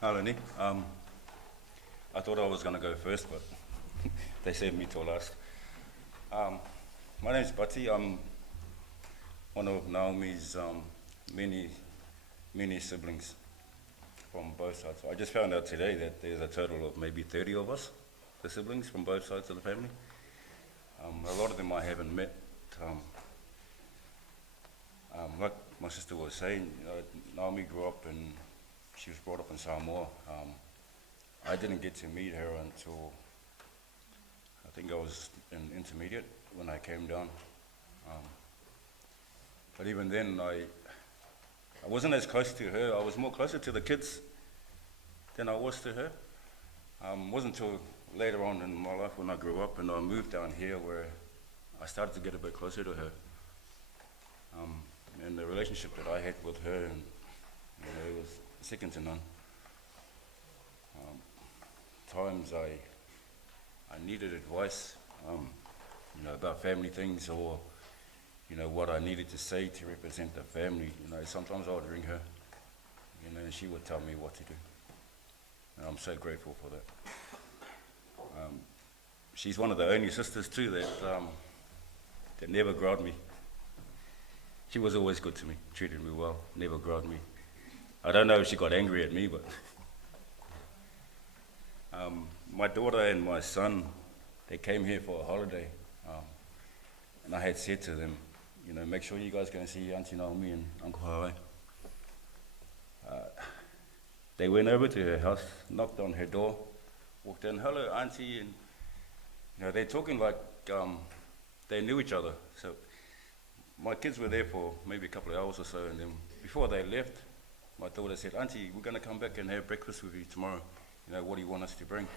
Hello, Nick. I thought I was going to go first, but they saved me till last. My name's Bati. I'm one of Naomi's many siblings from both sides. I just found out today that there's a total of maybe 30 of us, the siblings from both sides of the family. A lot of them I haven't met. Like my sister was saying, Naomi grew up and she was brought up in Samoa. I didn't get to meet her until I think I was in intermediate when I came down. But even then, I wasn't as close to her. I was more closer to the kids than I was to her. It wasn't until later on in my life when I grew up and I moved down here where I started to get a bit closer to her. And the relationship that I had with her, and it was second to none. Times I needed advice, about family things or, what I needed to say to represent the family. Sometimes I would ring her, and she would tell me what to do. And I'm so grateful for that. She's one of the only sisters too that never growled me. She was always good to me, treated me well, never growled me. I don't know if she got angry at me, but my daughter and my son, they came here for a holiday, and I had said to them, make sure you guys go and see Auntie Naomi and Uncle Hawaii. They went over to her house, knocked on her door, walked in, hello Auntie, and they're talking like they knew each other. So my kids were there for maybe a couple of hours or so, and then before they left, my daughter said, Auntie, we're going to come back and have breakfast with you tomorrow. What do you want us to bring?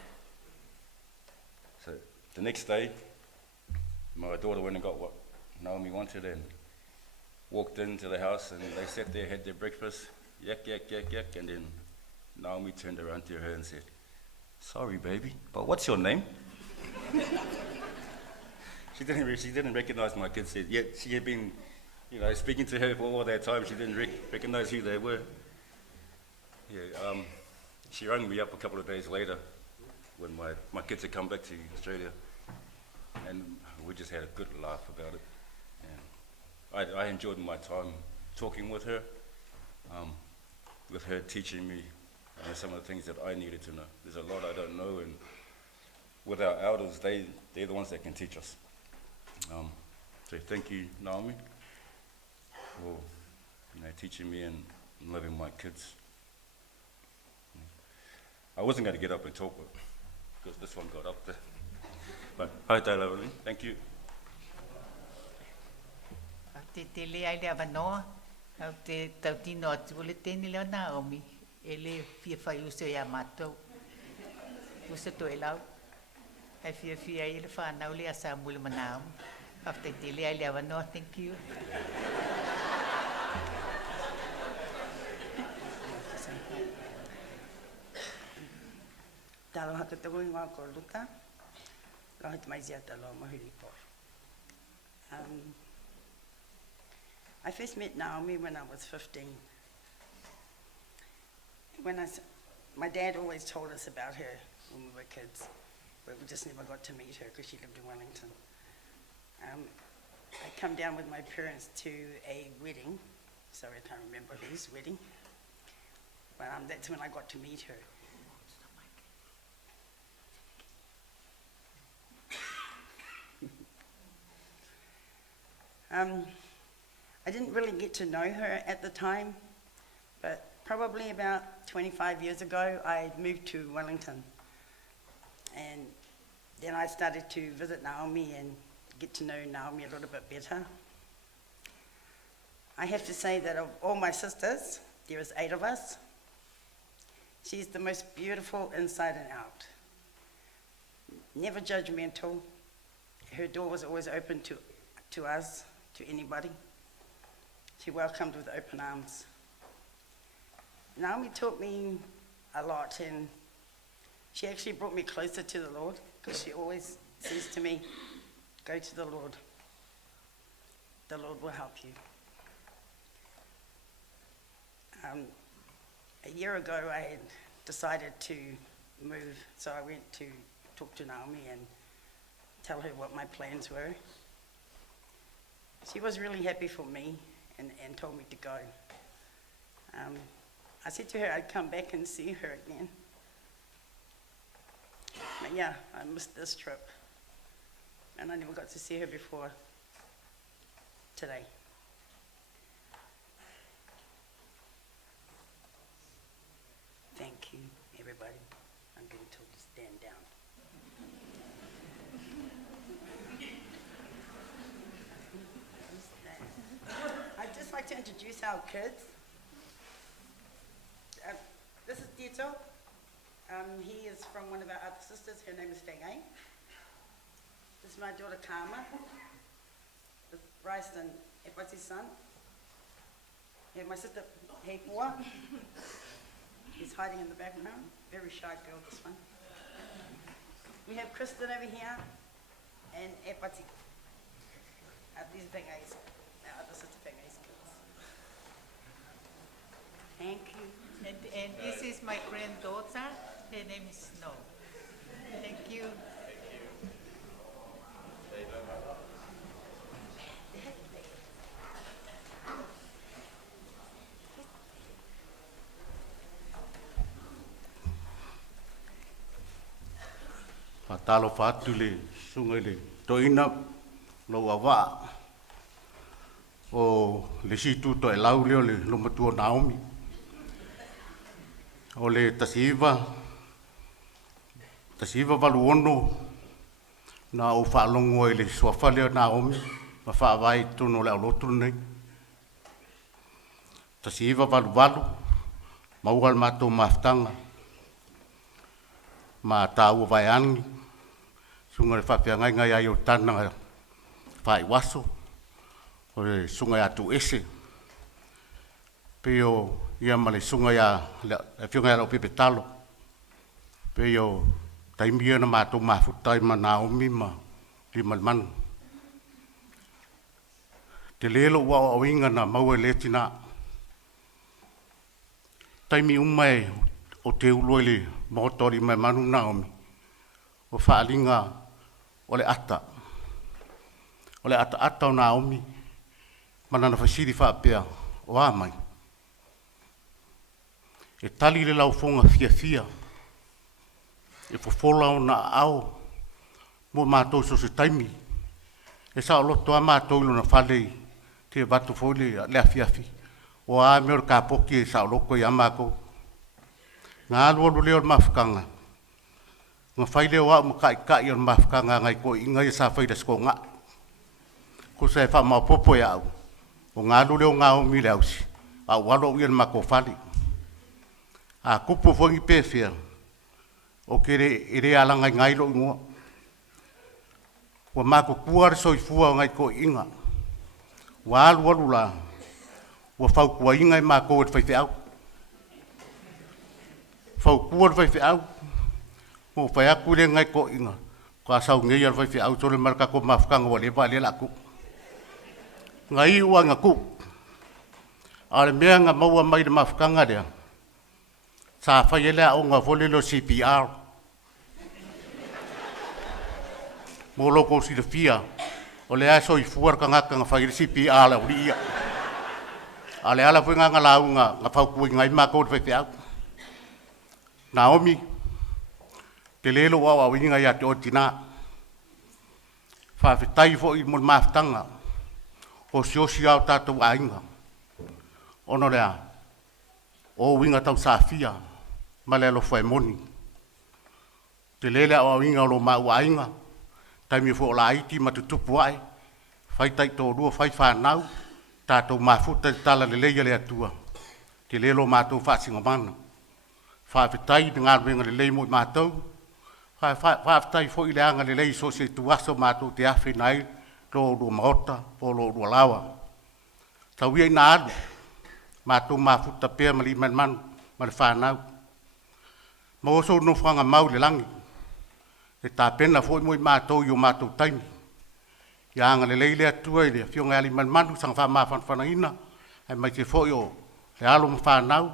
So the next day, my daughter went and got what Naomi wanted and walked into the house, and they sat there, had their breakfast, yak, yak, yak, yak, and then Naomi turned around to her and said, sorry, baby, but what's your name? She didn't recognize my kids, yet she had been speaking to her for all that time. She didn't recognize who they were. She rang me up a couple of days later when my kids had come back to Australia, and we just had a good laugh about it. And I enjoyed my time talking with her teaching me some of the things that I needed to know. There's a lot I don't know, and with our elders, they're the ones that can teach us. So thank you, Naomi, for teaching me and loving my kids. I wasn't going to get up and talk, because this one got up there. But hai tai lawa, thank you. Te lea i lea wanoa, au te tautino atu le tēni leo Naomi, e le fia whai uso ia mātou. Uso Toeaina. Ai fia i le whanau lea Samuelu ma Naomi. After te lea i lea wanoa, thank you. Talo haka te hui ngā ko luta, ka hit mai zia talo ma Filipo. I first met Naomi when I was 15. My dad always told us about her when we were kids, but we just never got to meet her because she lived in Wellington. I come down with my parents to a wedding, sorry I can't remember whose wedding, but that's when I got to meet her. I didn't really get to know her at the time, but probably about 25 years ago, I moved to Wellington. And then I started to visit Naomi and get to know Naomi a little bit better. I have to say that of all my sisters, there is 8 of us. She's the most beautiful inside and out. Never judgmental. Her door was always open to us, to anybody. She welcomed with open arms. Naomi taught me a lot, and she actually brought me closer to the Lord, because she always says to me, go to the Lord. The Lord will help you. A year ago, I had decided to move, so I went to talk to Naomi and tell her what my plans were. She was really happy for me and told me to go. I said to her I'd come back and see her again. But yeah, I missed this trip, and I never got to see her before today. Thank you, everybody. I'm getting told to stand down. I'd just like to introduce our kids. This is Tito. He is from one of our other sisters. Her name is Toeaina. This is my daughter Karma. This is Bryce and Epati's son. And my sister Heipua. He's hiding in the background. Very shy girl, this one. We have Kristen over here and Epati. These are Toeaina's, our other sister Toeaina's kids. Thank you. And this is my granddaughter. Her name is Nove. Thank you. Talo fatu le sungai le Toeaina lo awa o le situ Toeaina leo le lo matua Naomi o le tasiva valuono na o whaalongo e le suafa leo Naomi ma whaawai tono le Lotu nei tasiva valu maual mato maftanga ma tau vai angi sunga le whawhiangai ngai ai o tāna whai waso o le sunga ya tu ese peo ia ma le sunga ya le whiunga ya lau pepe talo peo taimia na mātou mafutai ma Naomi ma lima le manu te lelo ua o inga na maua le tina taimi umai o te uloi le motori mai manu Naomi o whaalinga o le ata o Naomi manana whasiri whaapea o amai e tali le lau fonga fia e fofola o na ao mo mātou so se taimi e sa o loto a mātou ilo na whalei te watu fōle le afiafi o a meo ka poki e sa o loko i amako ngā lualu leo mafukanga. Ngā whaile o au makai o mafukanga ngai ko inga i sa whaile sko ngā. Ko sa e wha maupopo e au. O ngā lu leo ngā omi le ausi. A walo uian mako whali. A kupu whangi pēwhia. O kere ere alanga ngai lo ingoa. Wa mako kuare soifua ngai ko inga. Wa alu alu la. Wa whau kua inga i mako e whaife au. Fau kuar vai fi au mo fai aku le ngai ko inga ka sau ngai ar vai fi au tole marka ko mafkanga wale ba le la ku ngai wa nga ku ale mea nga maua mai de mafkanga de sa fai le au nga vole lo CPR mo lo ko si de fia o le aso i fuar ka nga fai CPR la uri ale ala fu nga la nga fau ku ngai ma ko vai fi au Naomi, te lelo wa winga ya te otina. Whawhetai fo i mon maftanga. O siosi au tātou ainga. Ono rea, o winga tau sāwhia, ma le alo whai moni. Te lele au winga lo mau ainga. Taimi fo la iti ma te tupu ai. Whai tai tō rua whai whanau. Tātou mafuta tala le leia le atua. Te lelo mātou whasinga mana. Whawhetai ngā ruenga le lei mo i mātou. Whawhetai fo i le anga le lei so se tuaso mātou te awhi nai lo rua maota po lo rua lawa. Tau ia i nā alu. Mātou mafuta pēr ma li man ma le whanau. Ma o so no whanga mau le langi. E tā pena fo mo i mātou i o mātou taimi. Ia anga le leile atua i le fionga ali manu sang wha maa whanwhanaina. Ai mai te fo i o le alo ma whanau.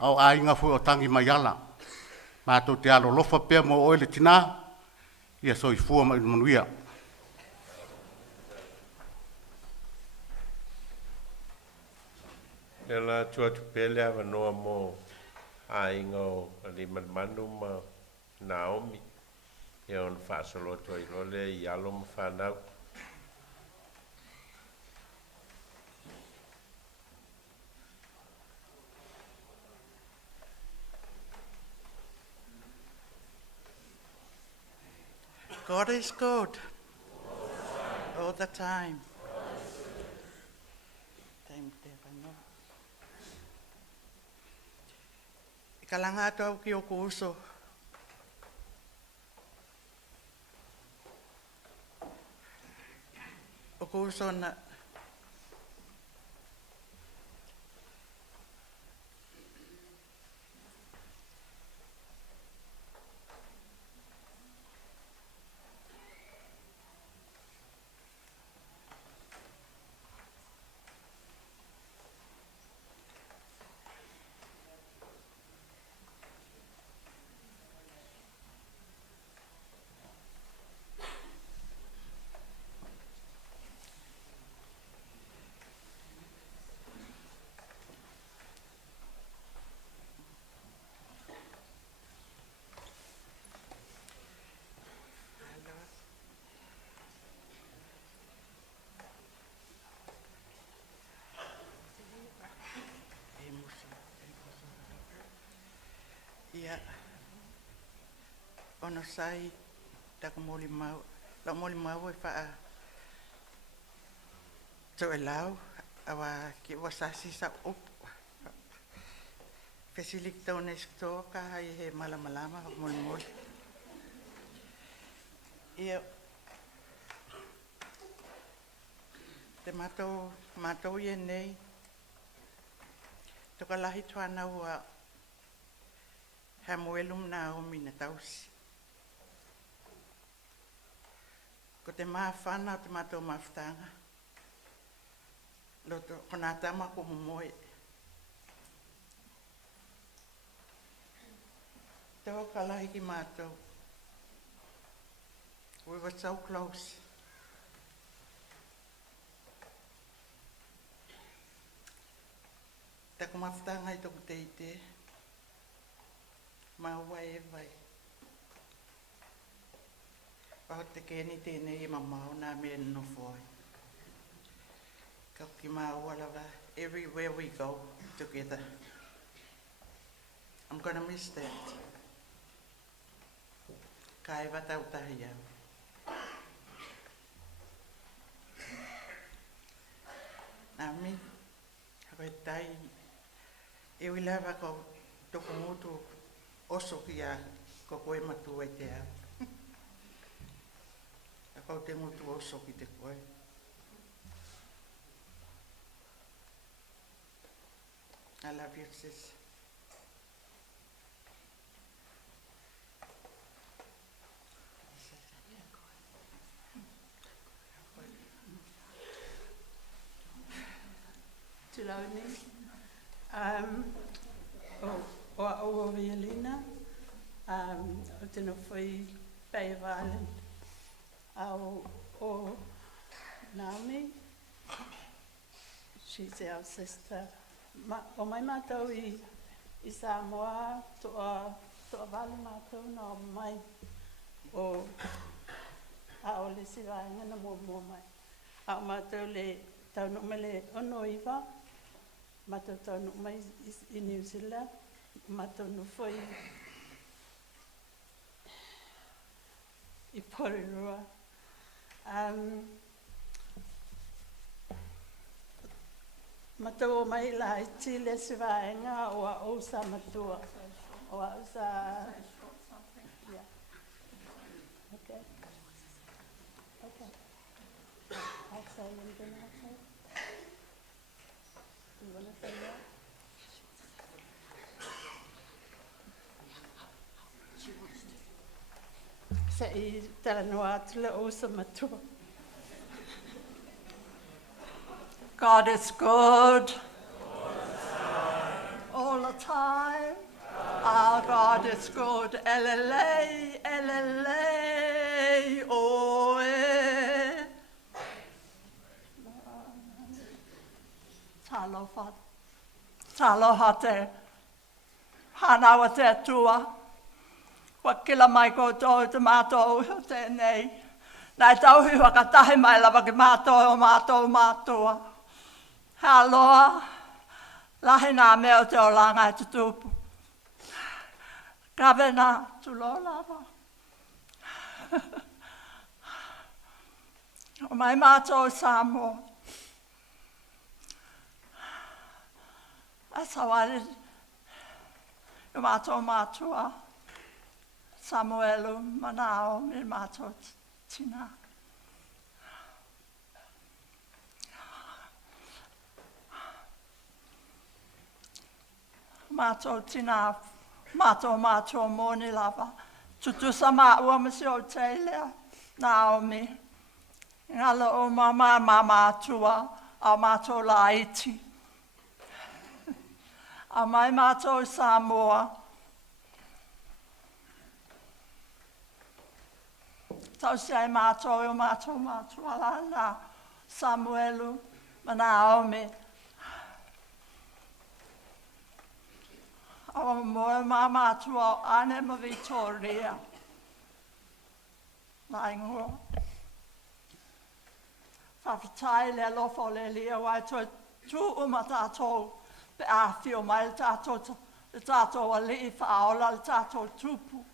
Au a inga fo i o tangi mai ala. Mātou te alo lofa pia mo oile tina. Ia so i fua ma i manuia. E la tua tu pele ava noa mo a inga o ali manu ma Naomi. E on whaasolo to i role i alo ma whanau. God is good. All the time. Kalanga tau ki o kuso. O kuso na ia ona sai tak moli mau e fa Toeaina awa ki wasasi sa up fesilik tau nesto ka he malama mol ia te mato ye nei to kalahi tuana wa Samuelu Naomi na tausi. Ko te mawhana o te mato mawhtanga. Lotu, ko nā tama ko momoe. Te o kalahi ki mato. We were so close. Te ko mawhtanga I toku teite. Maua e vai. Pao te keni tēnei mamau nā mea no foi. Ka ki maua lawa, everywhere we go together. I'm gonna miss that. Ka e watau tahi au. Nā mi, hako e tai, e wilawa ko toko mutu oso ki a ko koe matua I te au. A kau te mutu oso ki te koe. I love you, sis. Tulauni. O Violina, o tino foi Bay Island, o Naomi, she's our sister. O mai mātou I Samoa, toa wale mātou na o mai, o a o le siwaenga na mō mai. A o mātou le tau nuk me le ono iwa, mātou tau nuk mai I New Zealand, mātou nu foi I Porirua. Mātou o mai la I tile siwaenga o a ousa matua. O a ousa... Yeah. Okay. Okay. I'll say anything else. Do you want to say that? te I tala noa atu le o sa matua. God is good. All the time. Our God is good. Elelei, elelei, oe. Talo fat. Talo hate. Hanawa te tua. Wa kila mai koutou te mātou o tēnei. Nai tauhi wakatahi mai lava ki mātou o mātou. Haloa. Lahi nā mea o te o langa e tutupu. Kawena tulo lava. O mai mātou Samoa. Asawari. O mātou mātua. Samuelu, Manao, me mātou tina. Mātou tina, mātou mōni lava. Tutu sama ua masi o teilea, Naomi. Ngalo o mama mātua, a mātou la iti. A mai mātou Samoa. Tau sei mātou o mātou alana. Samuelu, Naomi. Awa moe mātua o ane ma Victoria. Nā ingoa. Whawhitai le lofo le lia wai toi tū uma tātou pe āwhi o mai le tātou a lii whaola le tātou tūpu.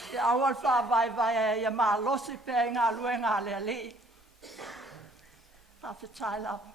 Te awal whawai e ia mā losi pe ngā luenga le lii. Whawhitai lava.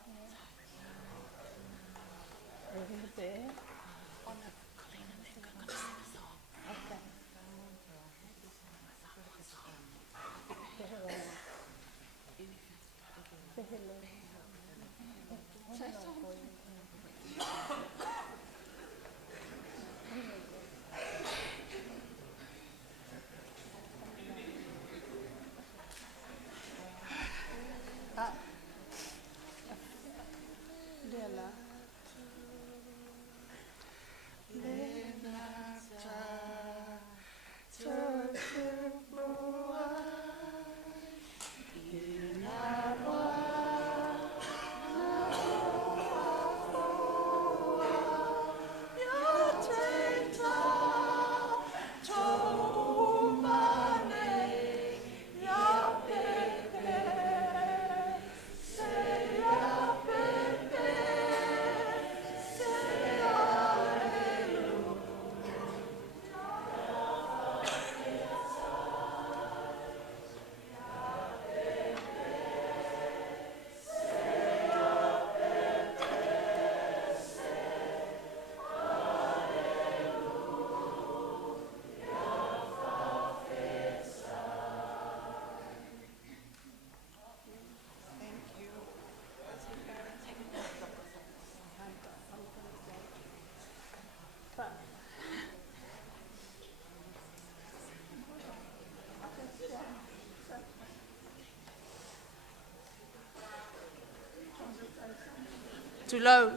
Tulau,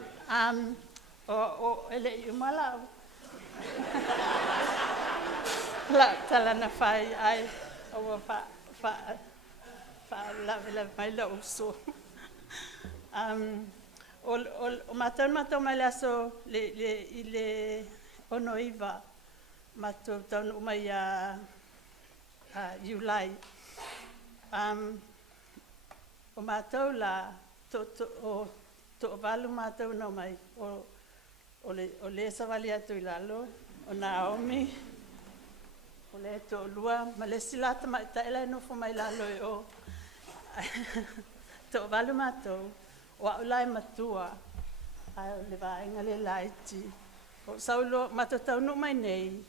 o ele I umalau. La talana fai ai o fa la mai la uso. O matou mai laso le onoiva matou tau umai a Julai. O matou la to valu matou no mai o le savali atu I lalo o Naomi o le to lua ma le silata mai ta ele no fo mai lalo o to valu matou o ulai matua ai le vainga le laiti o saulo matou tau no mai nei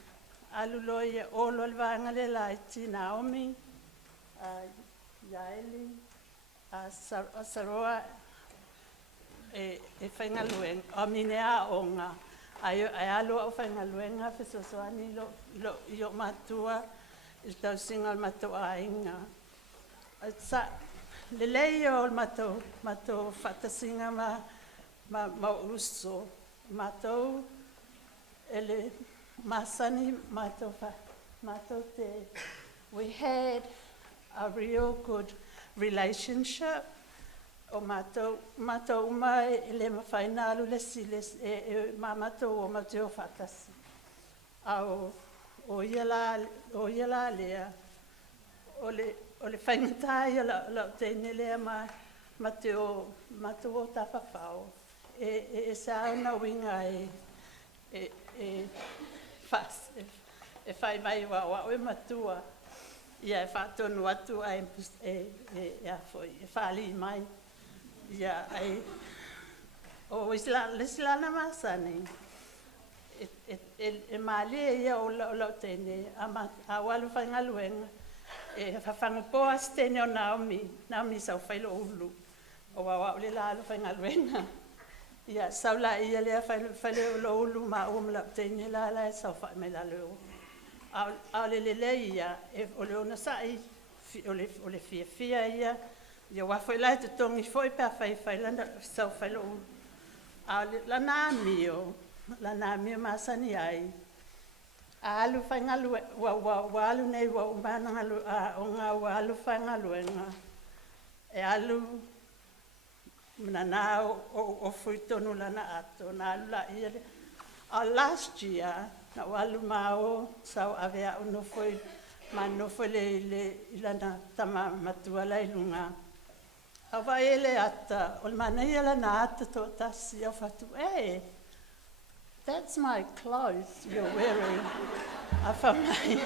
alu loia o lo le vainga le laiti Naomi Yaeli Saroa e whainga luenga, o minea o ngā, ai alo o whainga luenga, whesosoani lo I o matua, I tau singa o matou ainga. Lelei o matou whatasinga ma uso. Matou ele masani matou te. We had a real good relationship. O matou mai ele mawhainalu lesi matou o matou whatasi. Au o ia la lea, o le whaingatai la teine lea mateo o tawhawhau. E sauna winga e whai mai wa e matua. Ia e whatonu atu e whali mai. Ia o isilana masani. E malia ia o lau tene, a walu whangaluenga, e whawhangapoa stene o Naomi sau whailo ulu, o wawau le la alu whangaluenga. Ia saula ia lea whailo ulu ma o lau tene la e sau whaime la leo. A le ia, o le ona sai, o le fia ia, ia wafo ilai te tongi foi pia whailanda sau whailo ulu. A la Naomi la Naomi masani ai. Alu whaingalu, wa alu nei wa umanangalu, o ngā wa alu whaingaluenga. E alu, mnana o fuitonu lana ato, na alu la ia. Last year, na wa alu mao, sau avea uno foi, ma no foi le ilana tama matua la ilunga. Awa ele ata, o mana ia lana ata to tasi au fatu, that's my clothes you're wearing. Afamai.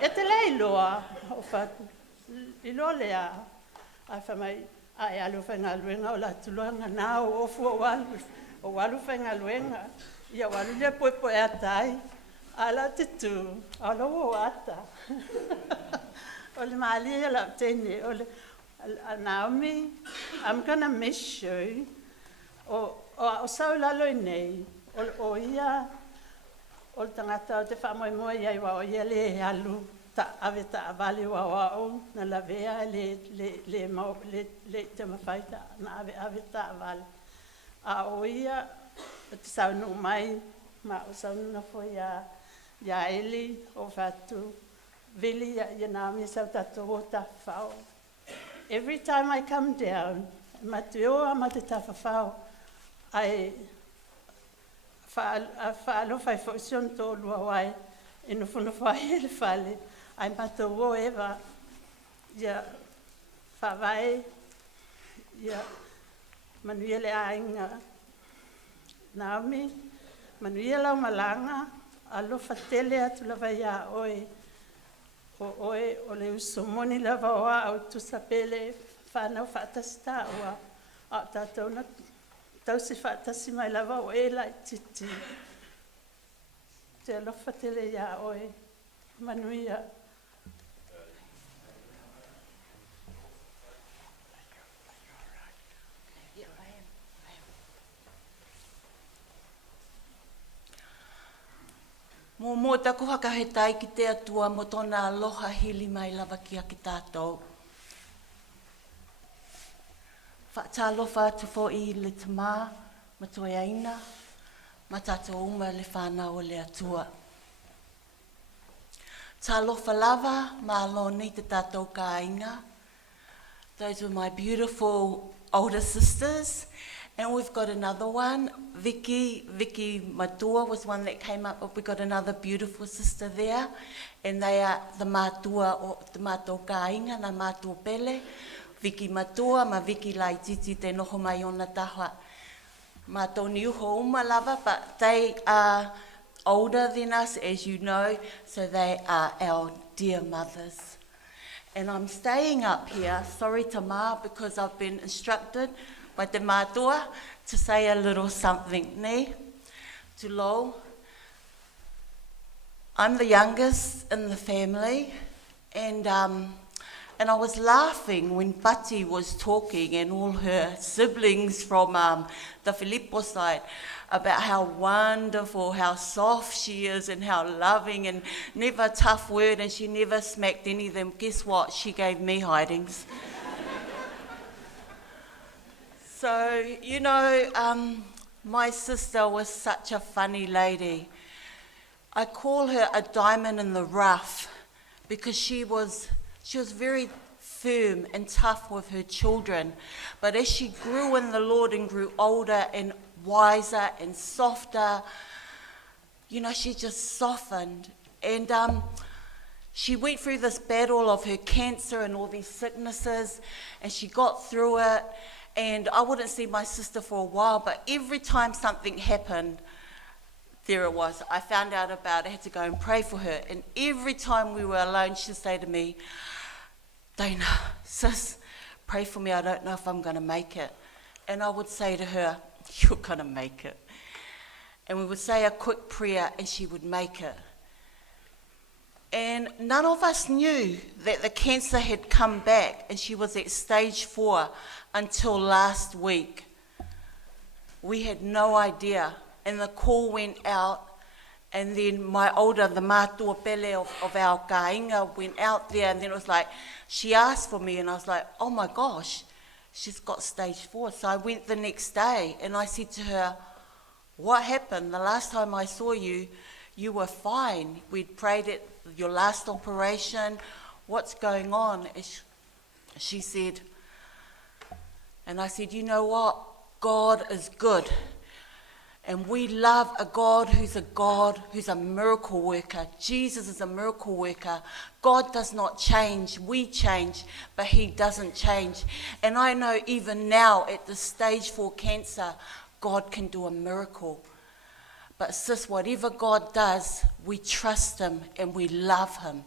E te lei loa, o fatu. I loa lea. Afamai, ai alu whaingaluenga o la tuluanga nao o fu o walu whaingaluenga. Ia walu le poe e atai. Ala te tu, ala o ata. O le maali la tene, o le Naomi, I'm gonna miss you. O sau lalo nei. O ia, o tangata o te whamoemoe iai wa o ia le alu ta ave ta avale wa o na la vea le te mawhaita na ave ta avale. A o ia, o te saunu mai, ma o saunu na fo ia eli o whatu, vili ia Naomi sau tato o ta whao. Every time I come down, ma te oa ma te ta whao, Whaalo whai whausion tō lua wai, e no whunu whai ele whale, ai mato wo ewa, ia whawai, ia manuele ainga Naomi, manuele au malanga, alo whatele atu la vai a oe, o le usomoni la vaoa au tusapele whanau whatasita oa, a tātou na tau se whaatasi mai lava o e lai titi. Te alofa tele ia oe, manuia. Mō taku hakahetai ki te atua mo tōna aloha hili mai lava ki a ki tātou. Whaatalofa atu fo I le tamā, ma Toeaina, ma tātou uma le whānau o le atua. Talofa lava, ma aloni te tātou kāinga. Those were my beautiful older sisters. And we've got another one, Vicky Matua was one that came up, but we've got another beautiful sister there. And they are the mātua o te mātou kāinga, na mātua pele. Vicky Matua, ma Vicky lai titi te noho mai ona tahua. Mātou ni uho uma lava, but they are older than us, as you know, so they are our dear mothers. And I'm staying up here, sorry Tamā, because I've been instructed by te mātua to say a little something, ne? To Lo. I'm the youngest in the family, and And I was laughing when Pati was talking and all her siblings from the Filipo side about how wonderful, how soft she is and how loving and never a tough word, and she never smacked any of them. Guess what? She gave me hidings. So, you know, my sister was such a funny lady. I call her a diamond in the rough because she was very firm and tough with her children. But as she grew in the Lord and grew older and wiser and softer, you know, she just softened. And she went through this battle of her cancer and all these sicknesses, and she got through it. And I wouldn't see my sister for a while, but every time something happened, there it was. I found out about it, I had to go and pray for her. And every time we were alone, she'd say to me, Dana, sis, pray for me. I don't know if I'm going to make it. And I would say to her, you're going to make it. And we would say a quick prayer and she would make it. And none of us knew that the cancer had come back and she was at stage 4 until last week. We had no idea. And the call went out, and then the mātua pele of our kāinga went out there, and then it was like, she asked for me, and I was like, oh my gosh, she's got stage 4. So I went the next day, and I said to her, what happened? The last time I saw you, you were fine. We'd prayed at your last operation. What's going on? She said, and I said, you know what? God is good. And we love a God who's a miracle worker. Jesus is a miracle worker. God does not change. We change, but he doesn't change. And I know even now at the stage 4 cancer, God can do a miracle. But sis, whatever God does, we trust him and we love him.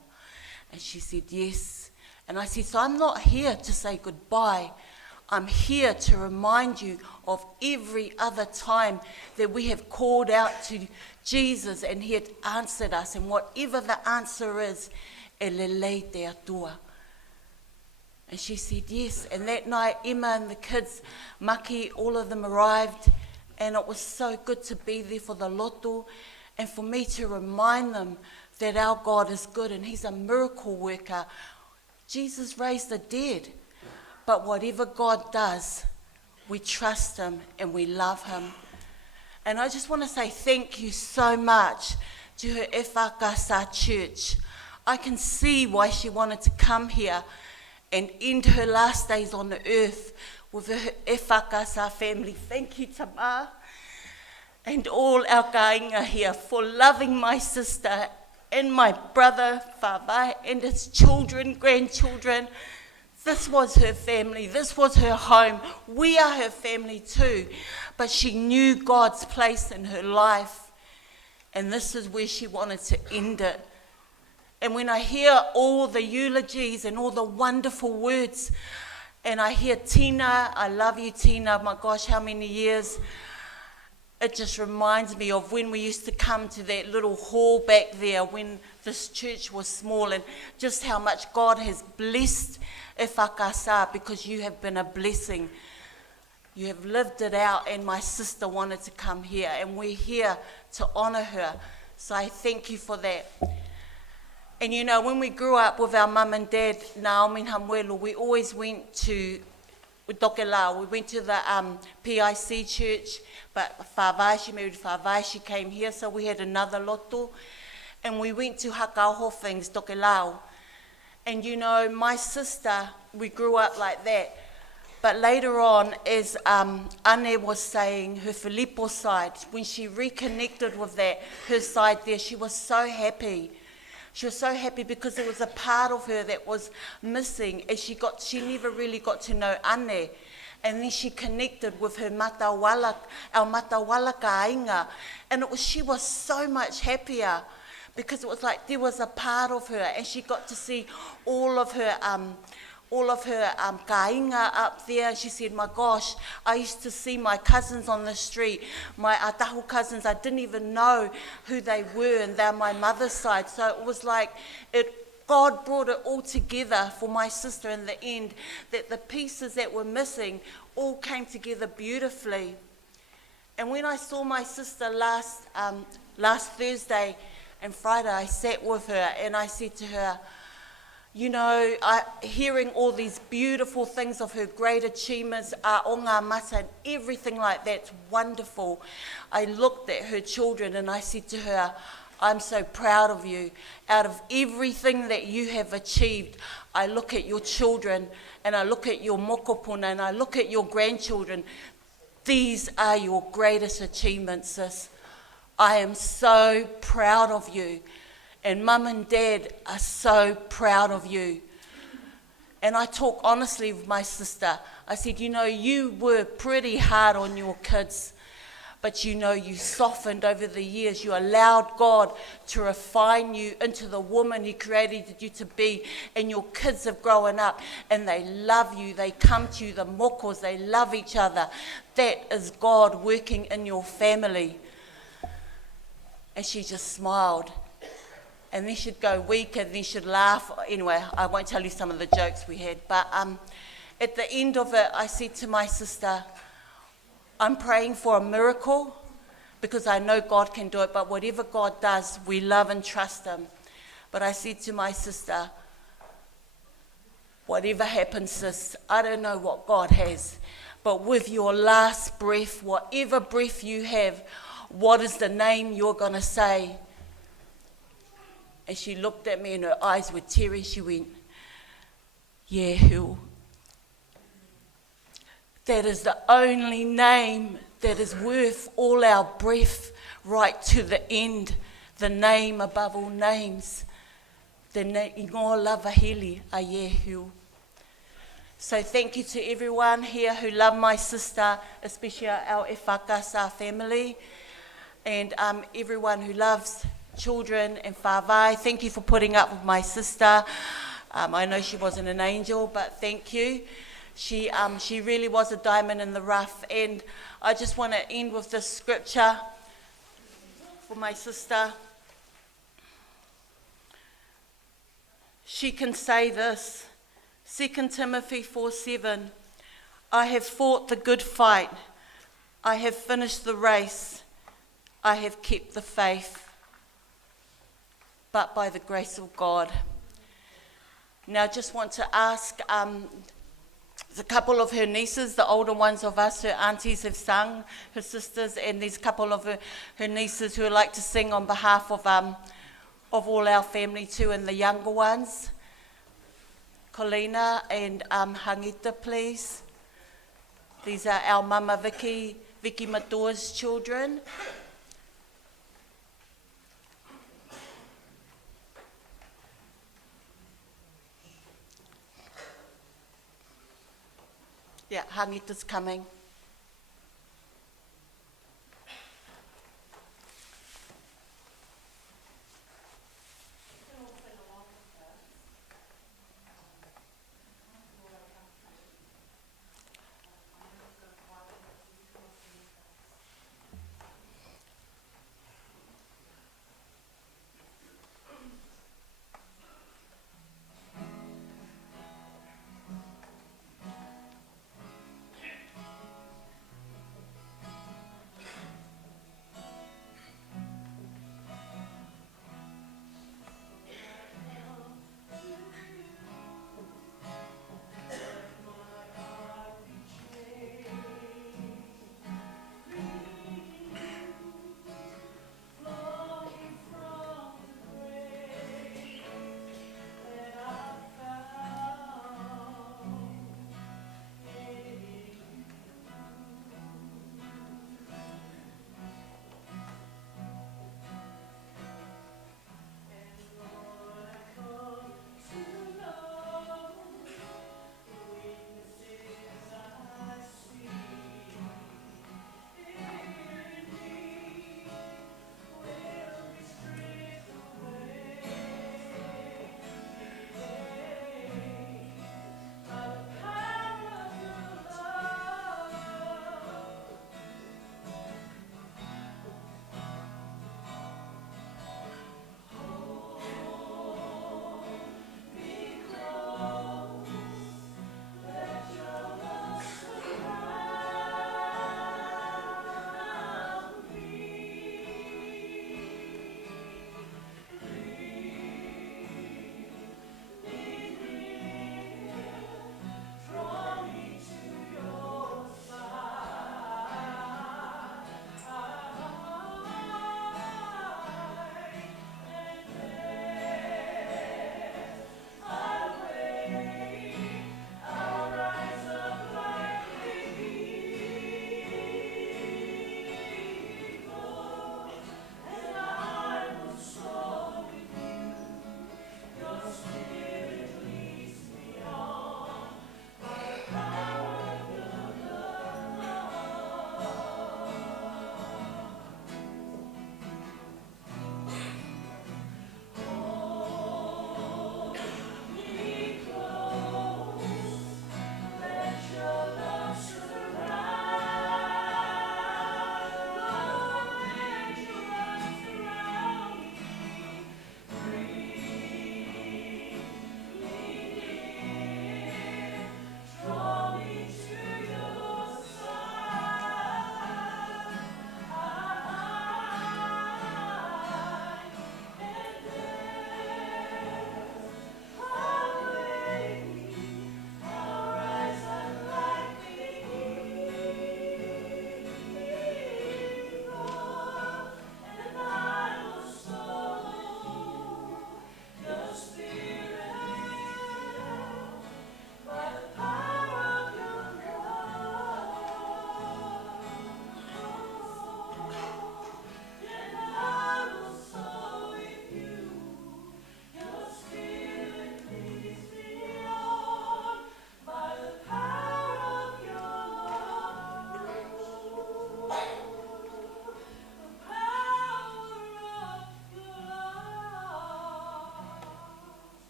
And she said, yes. And I said, so I'm not here to say goodbye. I'm here to remind you of every other time that we have called out to Jesus and he had answered us. And whatever the answer is, e lelei te atua. And she said yes. And that night, Emma and the kids, Maki, all of them arrived. And it was so good to be there for the Lotu and for me to remind them that our God is good and he's a miracle worker. Jesus raised the dead. But whatever God does, we trust him and we love him. And I just want to say thank you so much to her Efakasa church. I can see why she wanted to come here and end her last days on the earth with her Efakasa family. Thank you, Tama, and all our kāinga here for loving my sister and my brother, Whawai, and his children, grandchildren. This was her family. This was her home. We are her family too. But she knew God's place in her life. And this is where she wanted to end it. And when I hear all the eulogies and all the wonderful words, and I hear Tina, I love you, Tina, my gosh, how many years. It just reminds me of when we used to come to that little hall back there when this church was small, and just how much God has blessed e whakasa, because you have been a blessing. You have lived it out, and my sister wanted to come here, and we're here to honour her. So I thank you for that. And you know, when we grew up with our mum and dad, Naomi and Samuelu, we always went to Toeaina. We went to the PIC church, but Whawai, she married Whawai, she came here, so we had another Lotu. And we went to Hakauho things, Toeaina. And you know, my sister, we grew up like that. But later on, as Ane was saying, her Filipo side, when she reconnected with that, her side there, she was so happy. She was so happy because there was a part of her that was missing, as she never really got to know Ane. And then she connected with her matawala, our matawala kāinga. And she was so much happier, because it was like there was a part of her, and she got to see all of her kāinga up there. And she said, my gosh, I used to see my cousins on the street, my atahu cousins, I didn't even know who they were, and they're my mother's side. So it was like, God brought it all together for my sister in the end, that the pieces that were missing all came together beautifully. And when I saw my sister last Thursday and Friday, I sat with her and I said to her, you know, hearing all these beautiful things of her great achievements, o ngā mata and everything like that's wonderful. I looked at her children and I said to her, I'm so proud of you. Out of everything that you have achieved, I look at your children and I look at your mokopuna and I look at your grandchildren. These are your greatest achievements, sis. I am so proud of you. And Mum and Dad are so proud of you. And I talk honestly with my sister. I said, you know, you were pretty hard on your kids, but you know, you softened over the years. You allowed God to refine you into the woman He created you to be. And your kids have grown up and they love you. They come to you, the mokos, they love each other. That is God working in your family. And she just smiled. And then she'd go weak and then she'd laugh. Anyway, I won't tell you some of the jokes we had. But at the end of it, I said to my sister, I'm praying for a miracle because I know God can do it. But whatever God does, we love and trust Him. But I said to my sister, whatever happens, sis, I don't know what God has. But with your last breath, whatever breath you have, what is the name you're going to say? And she looked at me and her eyes were teary. She went, Yehu. That is the only name that is worth all our breath right to the end. The name above all names. The ingo lavahili a Yehu. So thank you to everyone here who love my sister, especially our Efakasa family, and everyone who loves children and whāwai. Thank you for putting up with my sister. I know she wasn't an angel, but thank you. She really was a diamond in the rough. And I just want to end with this scripture for my sister. She can say this, 2 Timothy 4:7, I have fought the good fight. I have finished the race. I have kept the faith. But by the grace of God. Now I just want to ask, there's a couple of her nieces, the older ones of us, her aunties have sung, her sisters, and there's a couple of her nieces who would like to sing on behalf of all our family too, and the younger ones. Colina and Hangita, please. These are our mama Vicky Matua's children. Yeah, Hangita's coming.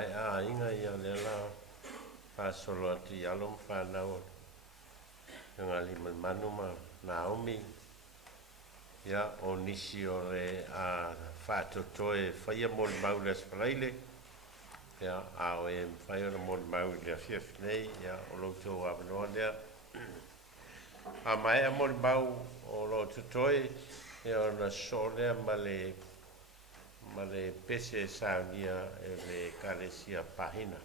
e a inga ia le la whasolo atu i alom whanau ngā lima manu ma Naomi ia o nisi o le a whātotoe whaia mōli mau le spalaile ia a o e whai o na mōli mau le fiafi nei ia o Lotu o awanoa lea a mai a mōli mau o Lotu toe ia o na so lea ma le pese Sauniga e le kalesia pahina.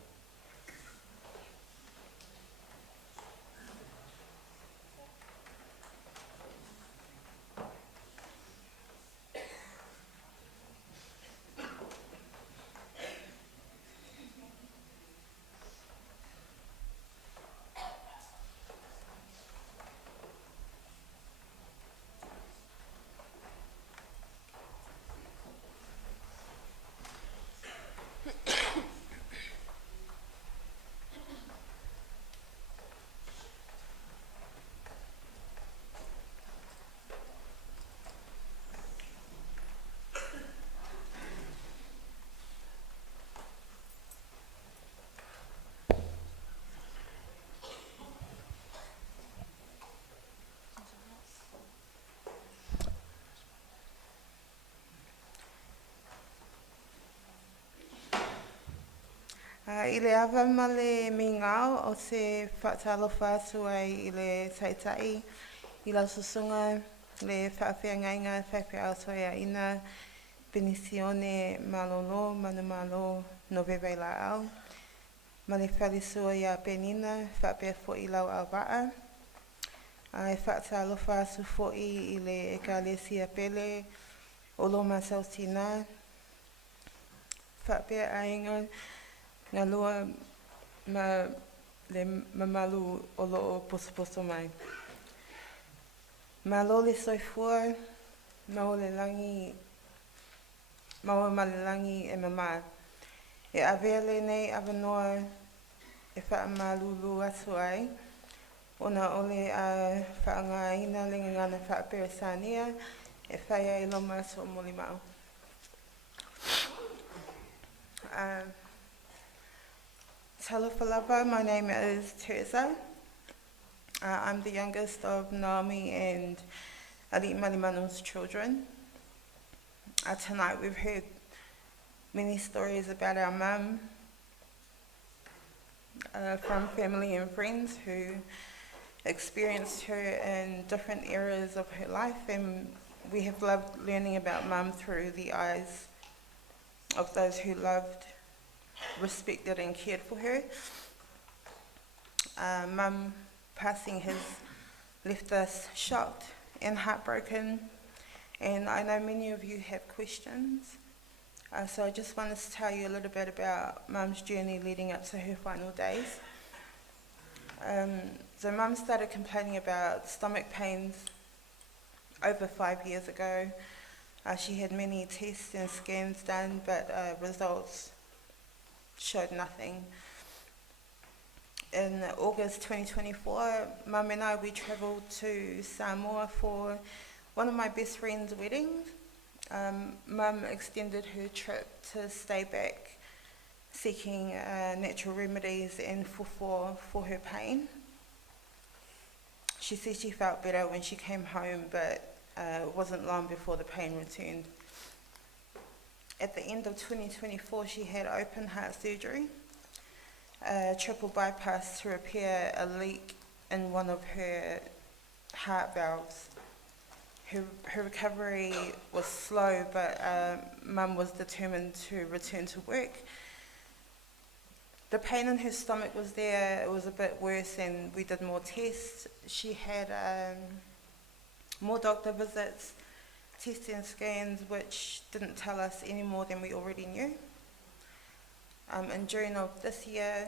I le awa ma le mingao o se whaatalofa atu ai I le taitai I la susunga le whaapea ngainga whaapea autoia ina Penisione malolo manumalo Nove Vailaau ma le whalisua ia penina whaapea fo I lau au waa ai whaatalofa atu fo I le ekalesia pele o Loma Sautina whaapea ainga ngā lua ma le mamalu o loo poso mai. Ma lo le soifua, ma o le langi e mama. E awea le nei awanoa e whaamalulu atu ai. Ona ole a whaangaina le ngana whaapere Sauniga e whaia I loma atu o moli mau. Talofalava, my name is Toeaina. I'm the youngest of Naomi and Ali Malimanu's children. Tonight we've heard many stories about our mum from family and friends who experienced her in different eras of her life, and we have loved learning about mum through the eyes of those who loved, respected and cared for her. Mum passing has left us shocked and heartbroken, and I know many of you have questions. So I just wanted to tell you a little bit about Mum's journey leading up to her final days. So Mum started complaining about stomach pains over 5 years ago. She had many tests and scans done, but results showed nothing. In August 2024, Mum and I, we travelled to Samoa for one of my best friend's weddings. Mum extended her trip to stay back, seeking natural remedies and fufu for her pain. She said she felt better when she came home, but it wasn't long before the pain returned. At the end of 2024, she had open heart surgery, triple bypass to repair a leak in one of her heart valves. Her recovery was slow, but Mum was determined to return to work. The pain in her stomach was there. It was a bit worse, and we did more tests. She had more doctor visits, tests and scans, which didn't tell us any more than we already knew. In June of this year,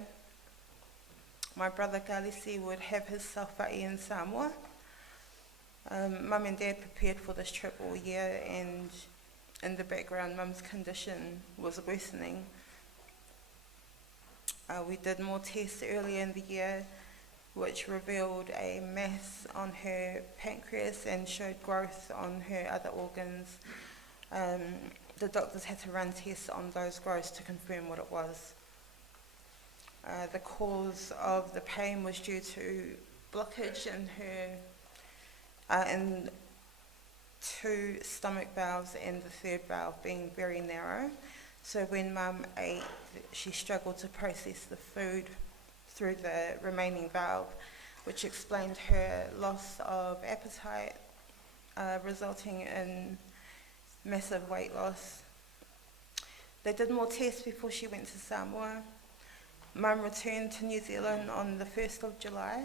my brother Galisi would have his sawha'i in Samoa. Mum and Dad prepared for this trip all year, and in the background, Mum's condition was worsening. We did more tests earlier in the year, which revealed a mass on her pancreas and showed growth on her other organs. The doctors had to run tests on those growths to confirm what it was. The cause of the pain was due to blockage in her in 2 stomach valves, and the 3rd valve being very narrow. So when Mum ate, she struggled to process the food through the remaining valve, which explained her loss of appetite, resulting in massive weight loss. They did more tests before she went to Samoa. Mum returned to New Zealand on the 1st of July,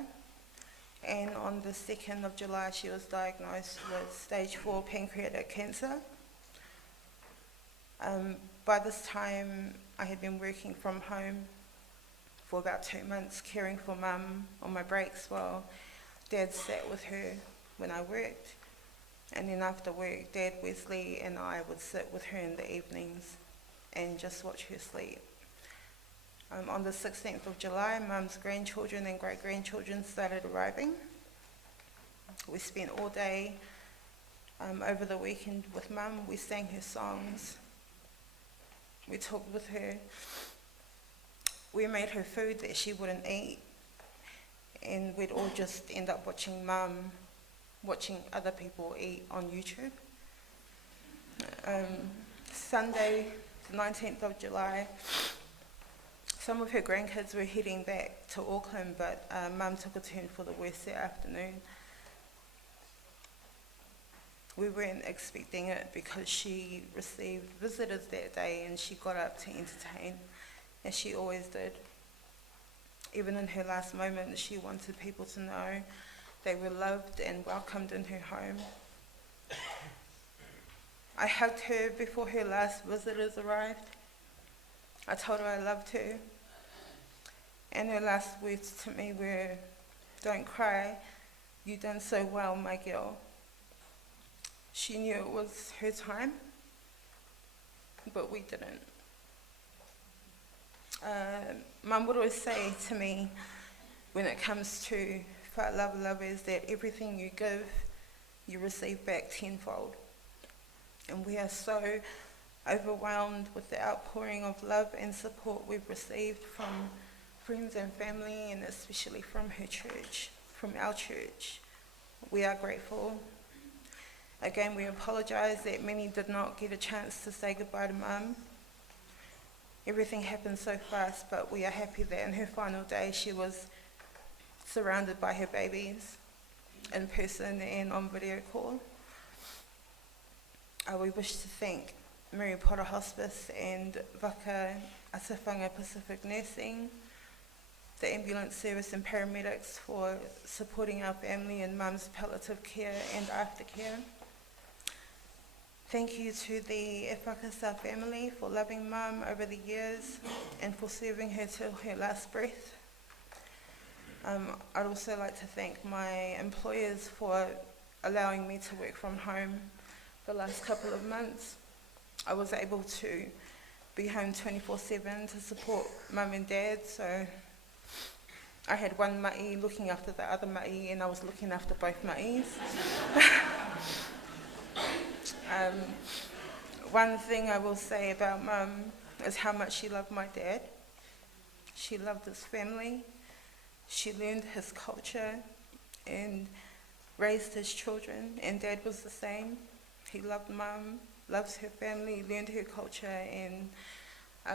and on the 2nd of July she was diagnosed with stage 4 pancreatic cancer. By this time I had been working from home for about 2 months, caring for Mum on my breaks while Dad sat with her when I worked. And then after work, Dad, Wesley and I would sit with her in the evenings and just watch her sleep. On the 16th of July, Mum's grandchildren and great-grandchildren started arriving. We spent all day over the weekend with Mum. We sang her songs. We talked with her. We made her food that she wouldn't eat, and we'd all just end up watching Mum, watching other people eat on YouTube. Sunday, the 19th of July, some of her grandkids were heading back to Auckland, but Mum took a turn for the worse that afternoon. We weren't expecting it because she received visitors that day and she got up to entertain, as she always did. Even in her last moments, she wanted people to know they were loved and welcomed in her home. I hugged her before her last visitors arrived. I told her I loved her. And her last words to me were, "Don't cry, you done so well, my girl." She knew it was her time, but we didn't. Mum would always say to me, when it comes to whaalava is that everything you give, you receive back tenfold. And we are so overwhelmed with the outpouring of love and support we've received from friends and family, and especially from her church, from our church. We are grateful. Again, we apologise that many did not get a chance to say goodbye to Mum. Everything happened so fast, but we are happy that in her final day she was surrounded by her babies in person and on video call. We wish to thank Mary Potter Hospice and Waka Asawhanga Pacific Nursing, the ambulance service and paramedics for supporting our family in Mum's palliative care and aftercare. Thank you to the Whakasa family for loving Mum over the years and for serving her till her last breath. I'd also like to thank my employers for allowing me to work from home the last couple of months. I was able to be home 24/7 to support Mum and Dad, so I had one ma'i looking after the other ma'i, and I was looking after both ma'is. One thing I will say about Mum is how much she loved my dad. She loved his family. She learned his culture and raised his children, and Dad was the same. He loved Mum, loves her family, learned her culture, and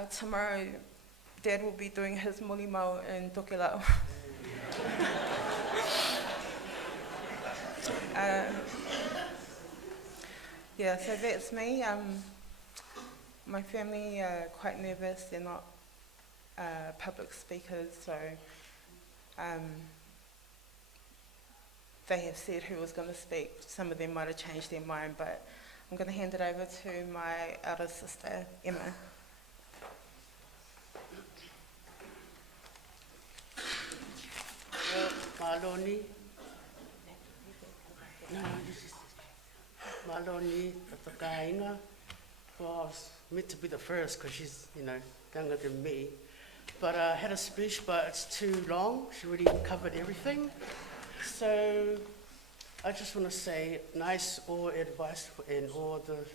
tomorrow Dad will be doing his molimau in Toeaina. Yeah, so that's me. My family are quite nervous. They're not public speakers, so they have said who was going to speak. Some of them might have changed their mind, but I'm going to hand it over to my elder sister, Emma. Maloni. Maloni, Toeaina. Well, I was meant to be the first because she's, younger than me. But I had a speech, but it's too long. She already covered everything. So I just want to say nice all advice and all the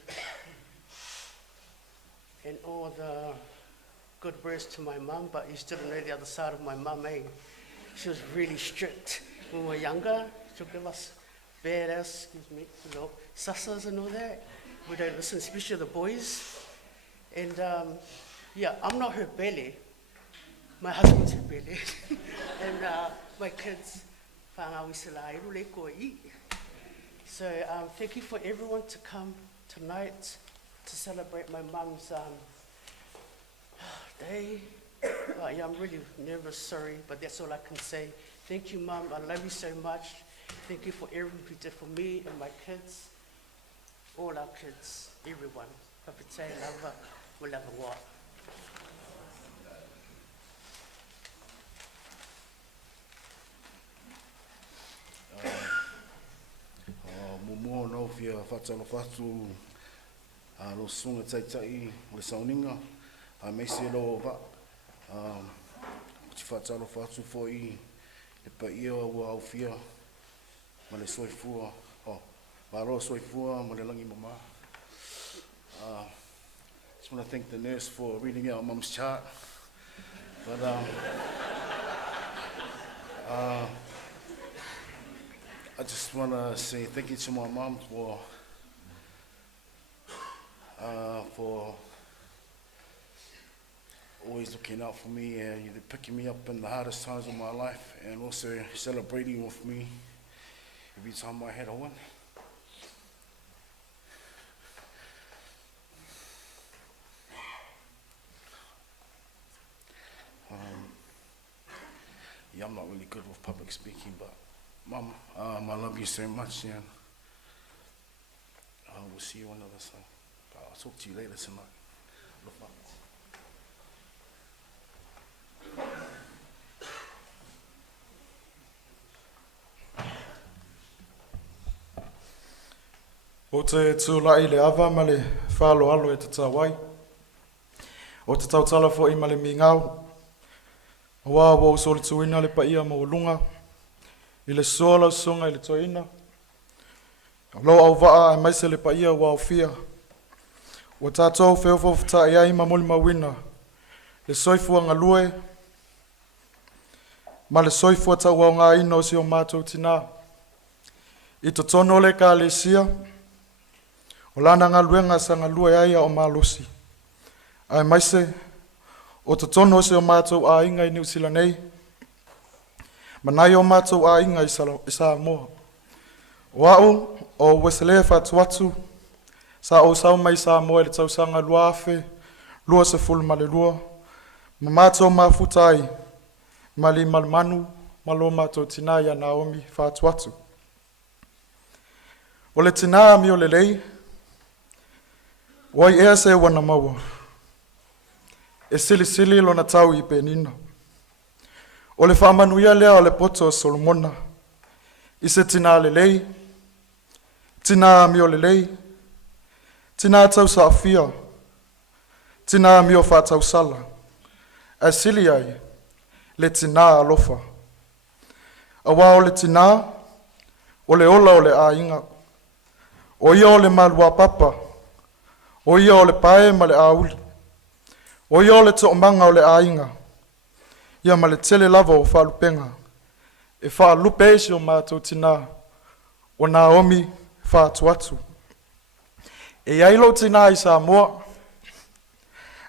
good words to my mum, but you still know the other side of my mum, eh? She was really strict when we were younger. She'll give us badass, sassas and all that. We don't listen, especially the boys. And yeah, I'm not her belly. My husband's her belly. And my kids, so thank you for everyone to come tonight to celebrate my mum's day. Yeah, I'm really nervous, sorry, but that's all I can say. Thank you, Mum. I love you so much. Thank you for everything you did for me and my kids, all our kids, everyone. Papite, lava, we'll have a walk. Mumo no fia whatalo whatu lo sunga taitai le Sauniga a meisi lo va ti whatalo whatu foi e pa ia ua au fia ma le soifua Vailaau soifua ma le langi mama. Just want to thank the nurse for reading out Mum's chart, but I just want to say thank you to my mum for always looking out for me and picking me up in the hardest times of my life, and also celebrating with me every time I had a win. Yeah, I'm not really good with public speaking, but Mum, I love you so much, and we'll see you another time. I'll talk to you later tonight. Look up. O te tūlai le awa ma le whālo alo e te tāwai. O te tautala fo i ma le mingau. O wā wā so le tuina le paia ma o lunga. I le sola songa i le Toeaina. Lo au waa e maise le paia wā o fia. O tātou whewho whata e ai ma moli mawina. Le soifua ngā lue. Ma le soifua tau au ngā ino si o mātou tina. I to tono le ka le sia. O lana ngā luenga sa ngā lue aia o mālosi. Ai maise, o to tono si o mātou a inga i New Zealand nei. Manai o mātou a inga i Samoa. O au, o Weselea whatuatu, sa o sau mai Samoa le tausanga luafe, lua se fulu ma le lua. Ma mātou mafutai, ma li malmanu, ma lo mātou tina ia Naomi whatuatu. O le tina mi o le lei, wai ea se wana maua. E sili sili lo na tau i penina. O le whamanuia lea o le poto o Solomona. I se tina le lei. Tina mi o le lei. Tina tau sa afia. Tina mi o whatau sala. A sili ai. Le tina alofa. A wā o le tina. O le ola o le a inga. O ia o le malua papa. O ia o le pae ma le auli. O ia o le to'omanga o le ainga. Ia ma le tele lava o whaalupenga. E whaalupe esi o mātou tina. O Naomi whaatuatu. E ailo tina i Samoa.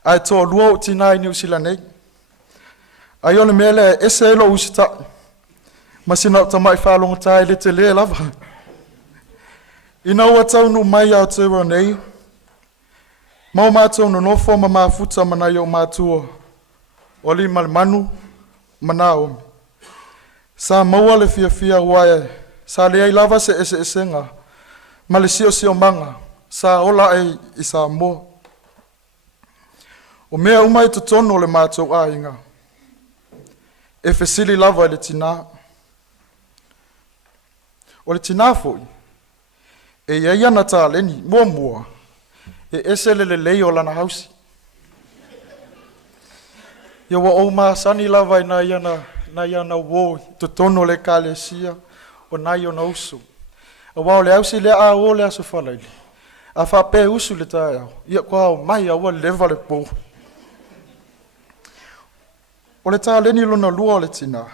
Ai tō lua o tina i New Zealand nei. Ai o le mele e ese elo usita. Masina o tamai whaalonga tai le tele lava. Ina ua taunu mai au te ro nei. Mau mātou no nofo ma mafuta mana i o mātua. O li manu, mana omi. Sa maua le fia fia uae. Sa le ai lava se ese esenga. Ma le sio manga. Sa ola e i Samoa. O mea umai te tono le mātou a inga. E fesili lava le tina. O le tina foi. E ia na tā leni, mua. E ese le lei o lana hausi. Ia wa o maa sani lava i na iana woi, to tono le ka le sia, o na iona usu. A wao le hausi le a o le aso whalaili. A wha pe usu le tae au. Ia kua o mai a ua leva le po. O le tāleni lona lua o le tina.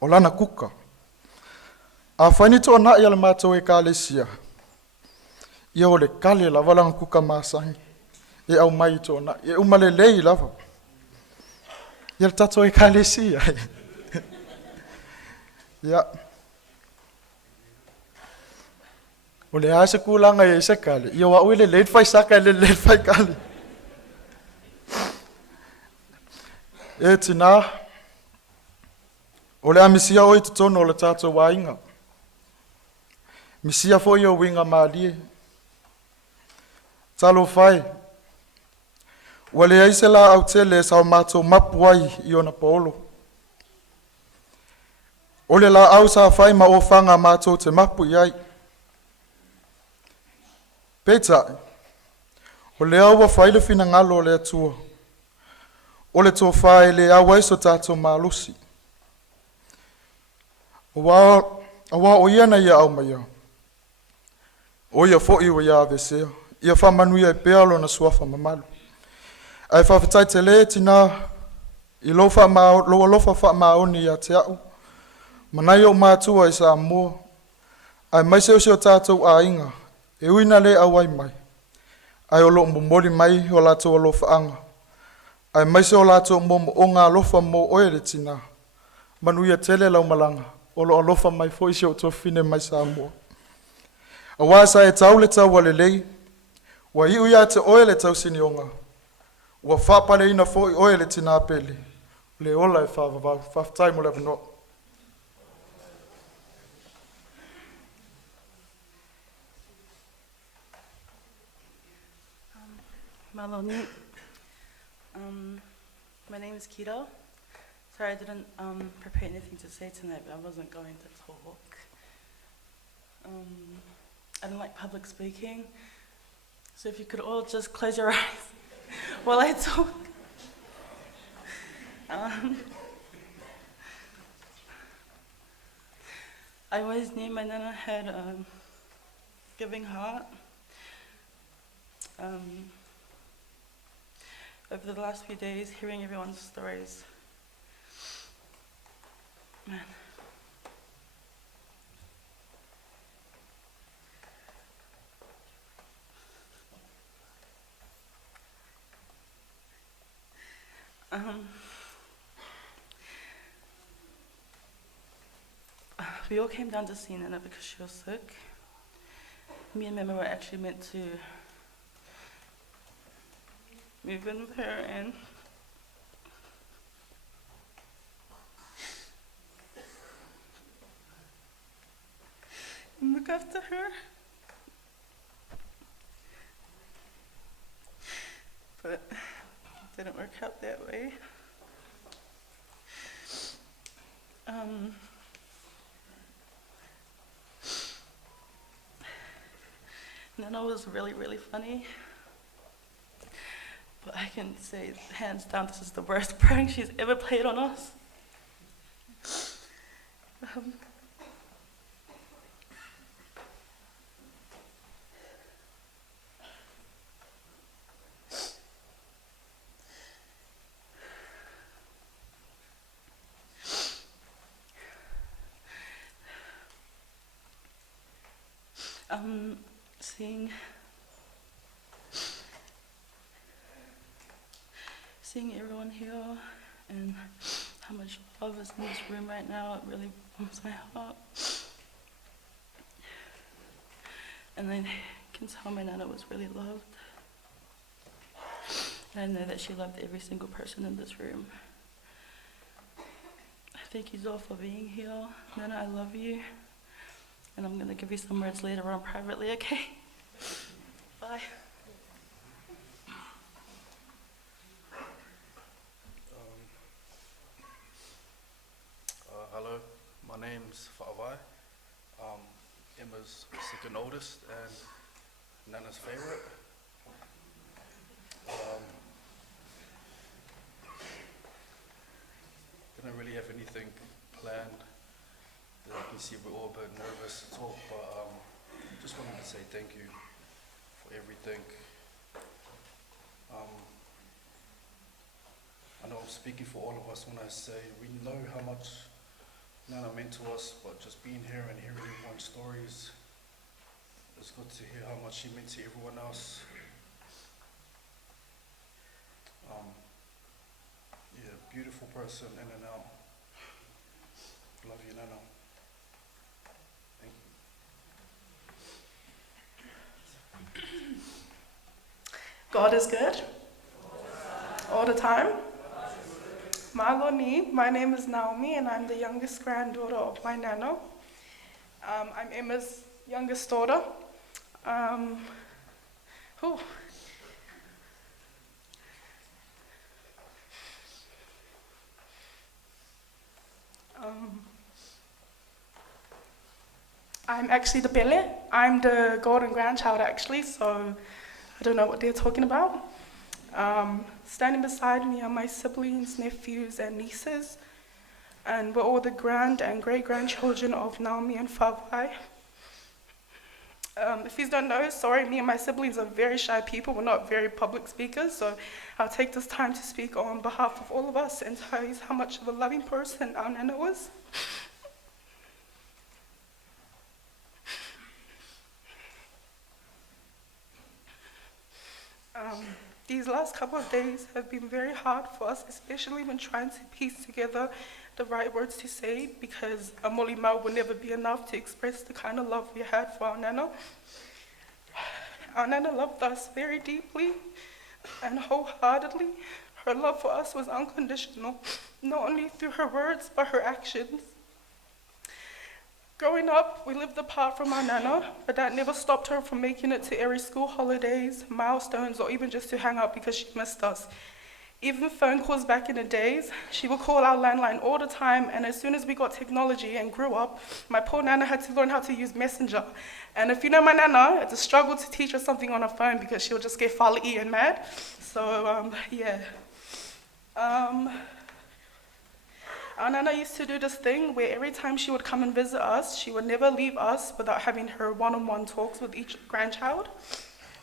O lana kuka. A whaini tō na ia le mātou e kālesia. Ia o le kale la walanga kuka māsangi. E au mai tō na. E umale lei lava. Ia le tato e kālesia. Ia. O le asa kūlanga e se kale. Ia wa ui le leid fai saka e le leid fai kale. E tina. O le amisia oi tutono o le tato wainga. Misia fo i o winga maalie. Talo fai. Ua le aise la au tele sa o mato mapuai i ona polo. O le la au sa fai ma o fanga mato te mapu iai. Peta. O le au wa fai le fina ngalo o le atua. O le tō fai le au aiso tato malusi. O wa o iana ia au mai au. O ia fo iwa ia avesea. Ia wha manuia e pealo na suafa mamalu. Ai whawhitai te le tina i lofa wha maoni ia te au. Manai o mātua i sa mua. Ai mai seo seo tātou a inga. E uina le au ai mai. Ai o lo mbomoli mai o lātou o lofa anga. Ai mai seo lātou momo o ngā lofa mo oe le tina. Manuia tele lau malanga. O lo alofa mai fo i seo tofine mai sa mua. A wasa e tau le tau wale lei. Wa iu ia te oe le tau sini onga. Wa whapale ina fo i oe le tina apele. Le ola e whawhaftai mo le vano. Maloni. My name is Kito. Sorry, I didn't prepare anything to say tonight, but I wasn't going to talk. I don't like public speaking, so if you could all just close your eyes while I talk. I always knew my nana had a giving heart. Over the last few days, hearing everyone's stories, man. We all came down to see Nana because she was sick. Me and Mama were actually meant to move in with her and look after her. But it didn't work out that way. Nana was really, really funny. But I can say, hands down, this is the worst prank she's ever played on us. Seeing everyone here and how much love is in this room right now, it really warms my heart. And I can tell my Nana was really loved. And I know that she loved every single person in this room. Thank you all for being here. Nana, I love you. And I'm gonna give you some words later on privately, okay? Bye. Hello, my name's Fa'awai. Emma's second oldest and Nana's favorite. Didn't really have anything planned. I can see we're all a bit nervous to talk, but just wanted to say thank you for everything. I know I'm speaking for all of us when I say we know how much Nana meant to us, but just being here and hearing everyone's stories, it's good to hear how much she meant to everyone else. Yeah, beautiful person in and out. Love you, Nana. Thank you. God is good all the time. Maloni, my name is Naomi and I'm the youngest granddaughter of my nana. I'm Emma's youngest daughter. Whew. I'm actually the Pele. I'm the golden grandchild actually, so I don't know what they're talking about. Standing beside me are my siblings, nephews, and nieces, and we're all the grand and great-grandchildren of Naomi and Fawai. If you don't know, sorry, me and my siblings are very shy people. We're not very public speakers, so I'll take this time to speak on behalf of all of us and tell you how much of a loving person our nana was. These last couple of days have been very hard for us, especially when trying to piece together the right words to say, because a molimau will never be enough to express the kind of love we had for our nana. Our nana loved us very deeply and wholeheartedly. Her love for us was unconditional, not only through her words, but her actions. Growing up, we lived apart from our nana, but that never stopped her from making it to every school holidays, milestones, or even just to hang out because she missed us. Even phone calls back in the days, she would call our landline all the time, and as soon as we got technology and grew up, my poor nana had to learn how to use Messenger. And if you know my nana, it's a struggle to teach her something on her phone because she'll just get fala'i and mad. So, yeah. Our nana used to do this thing where every time she would come and visit us, she would never leave us without having her one-on-one talks with each grandchild.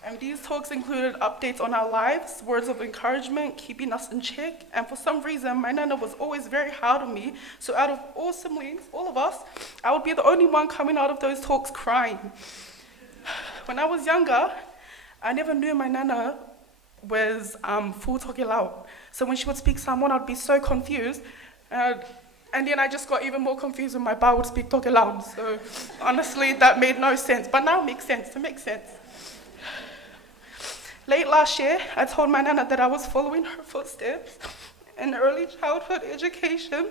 And these talks included updates on our lives, words of encouragement, keeping us in check. And for some reason, my nana was always very hard on me. So out of all siblings, all of us, I would be the only one coming out of those talks crying. When I was younger, I never knew my nana was full Toeaina. So when she would speak Samoan, I'd be so confused. And then I just got even more confused when my ba would speak Toeaina. So honestly, that made no sense. But now it makes sense. It makes sense. Late last year, I told my nana that I was following her footsteps in early childhood education.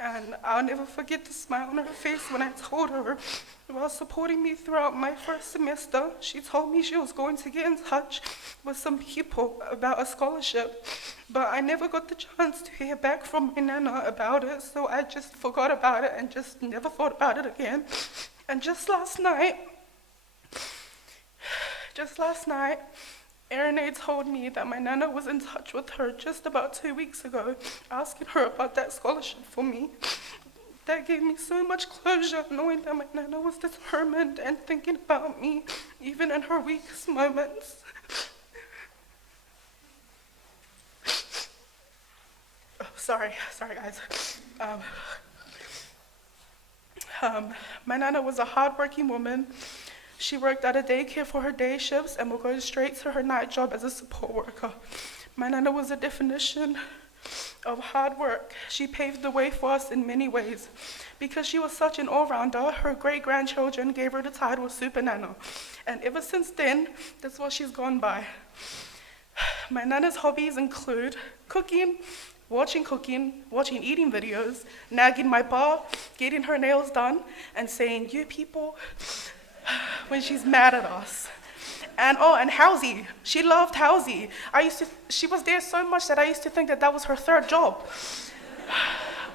And I'll never forget the smile on her face when I told her, while supporting me throughout my first semester, she told me she was going to get in touch with some people about a scholarship. But I never got the chance to hear back from my nana about it, so I just forgot about it and just never thought about it again. And just last night, Erene told me that my nana was in touch with her just about 2 weeks ago, asking her about that scholarship for me. That gave me so much closure, knowing that my nana was determined and thinking about me, even in her weakest moments. Oh, sorry guys. My nana was a hardworking woman. She worked at a daycare for her day shifts and would go straight to her night job as a support worker. My nana was a definition of hard work. She paved the way for us in many ways. Because she was such an all-rounder, her great-grandchildren gave her the title of Super Nana. And ever since then, that's what she's gone by. My nana's hobbies include cooking, watching eating videos, nagging my pa, getting her nails done, and saying, "You people," when she's mad at us. And Housie. She loved Housie. She was there so much that I used to think that was her third job.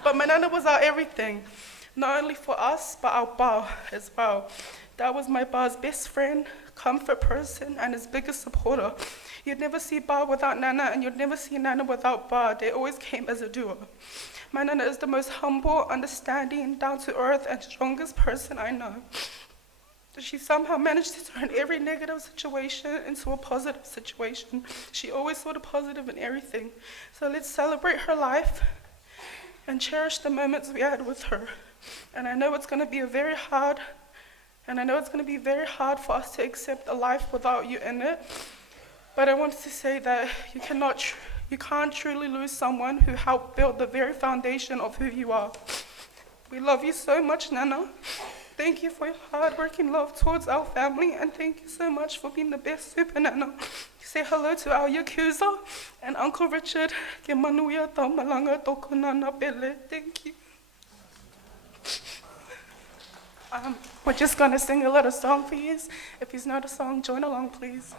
But my nana was our everything, not only for us, but our pa as well. That was my pa's best friend, comfort person, and his biggest supporter. You'd never see Ba without Nana, and you'd never see Nana without Ba. They always came as a duo. My Nana is the most humble, understanding, down-to-earth, and strongest person I know. She somehow managed to turn every negative situation into a positive situation. She always saw the positive in everything. So let's celebrate her life and cherish the moments we had with her. And I know it's going to be very hard for us to accept a life without you in it. But I wanted to say that you can't truly lose someone who helped build the very foundation of who you are. We love you so much, Nana. Thank you for your hard-working love towards our family, and thank you so much for being the best super Nana. Say hello to our Yakuza and Uncle Richard. Ke manuia tau malanga tōku nana pele. Thank you. We're just going to sing a little song for you. If it's not a song, join along, please.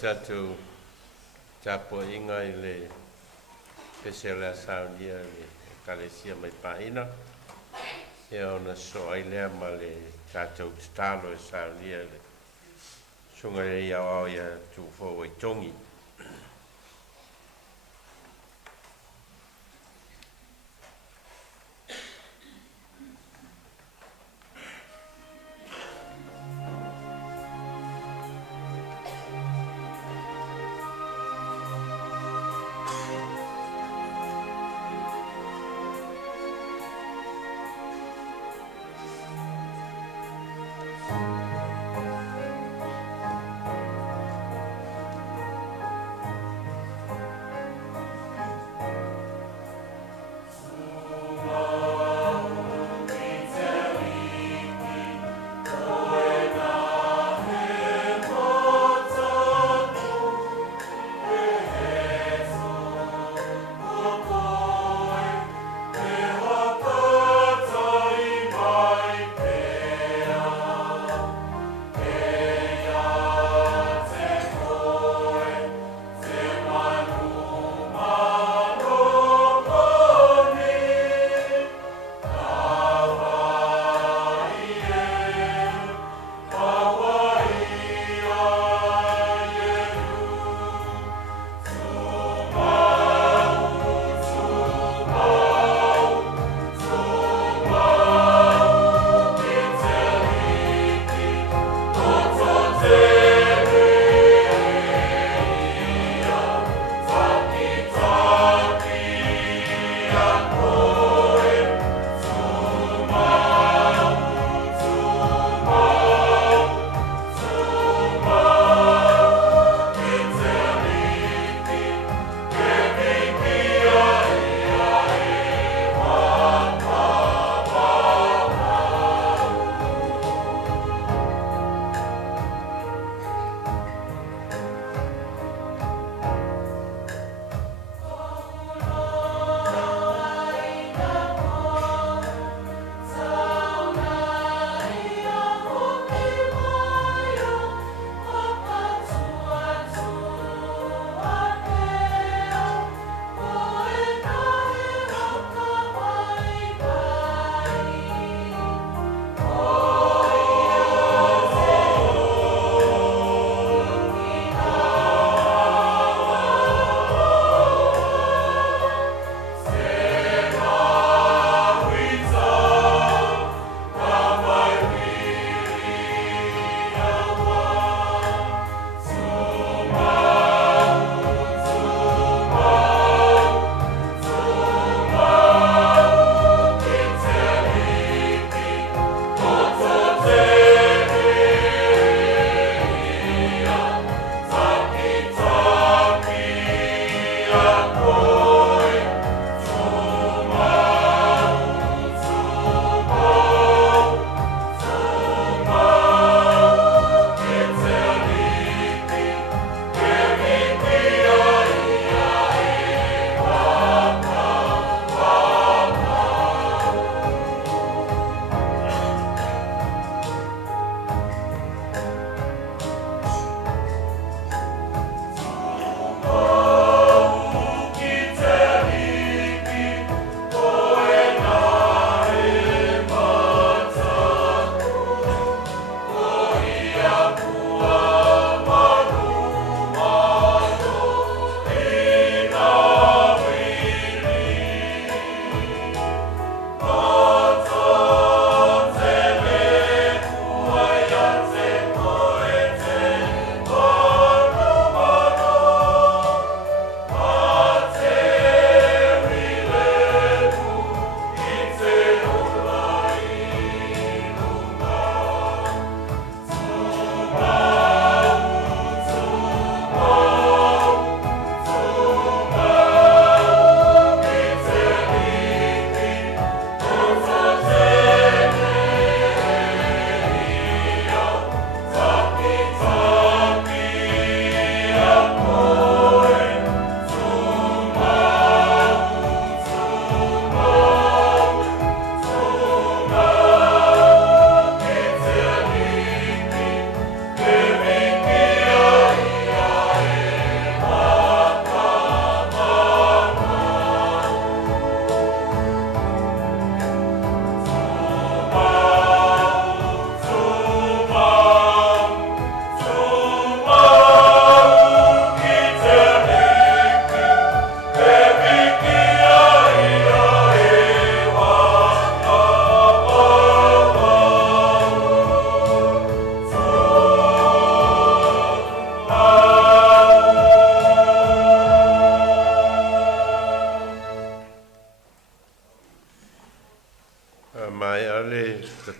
tatu tapo inga i le pesela Sauniga le kalesia mai paina. E ona so ai lea ma le tatou tatalo e Sauniga le sunga le ia o ia tu fo i tongi.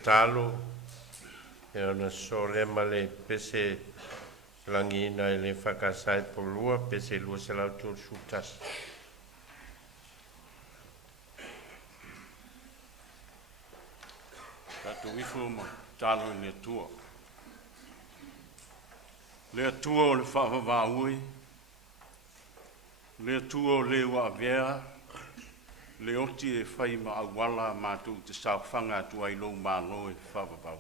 talo, e ona sore ma le pese langina e le whakasai polua, pese lua se lau tū sutas. Tato wifu ma talo le tua. Le tua o le whaavavaui, le tua o le wa avea, le oti e whai ma awala mātou te sauwhanga tu ai lo mālo e whaavavau.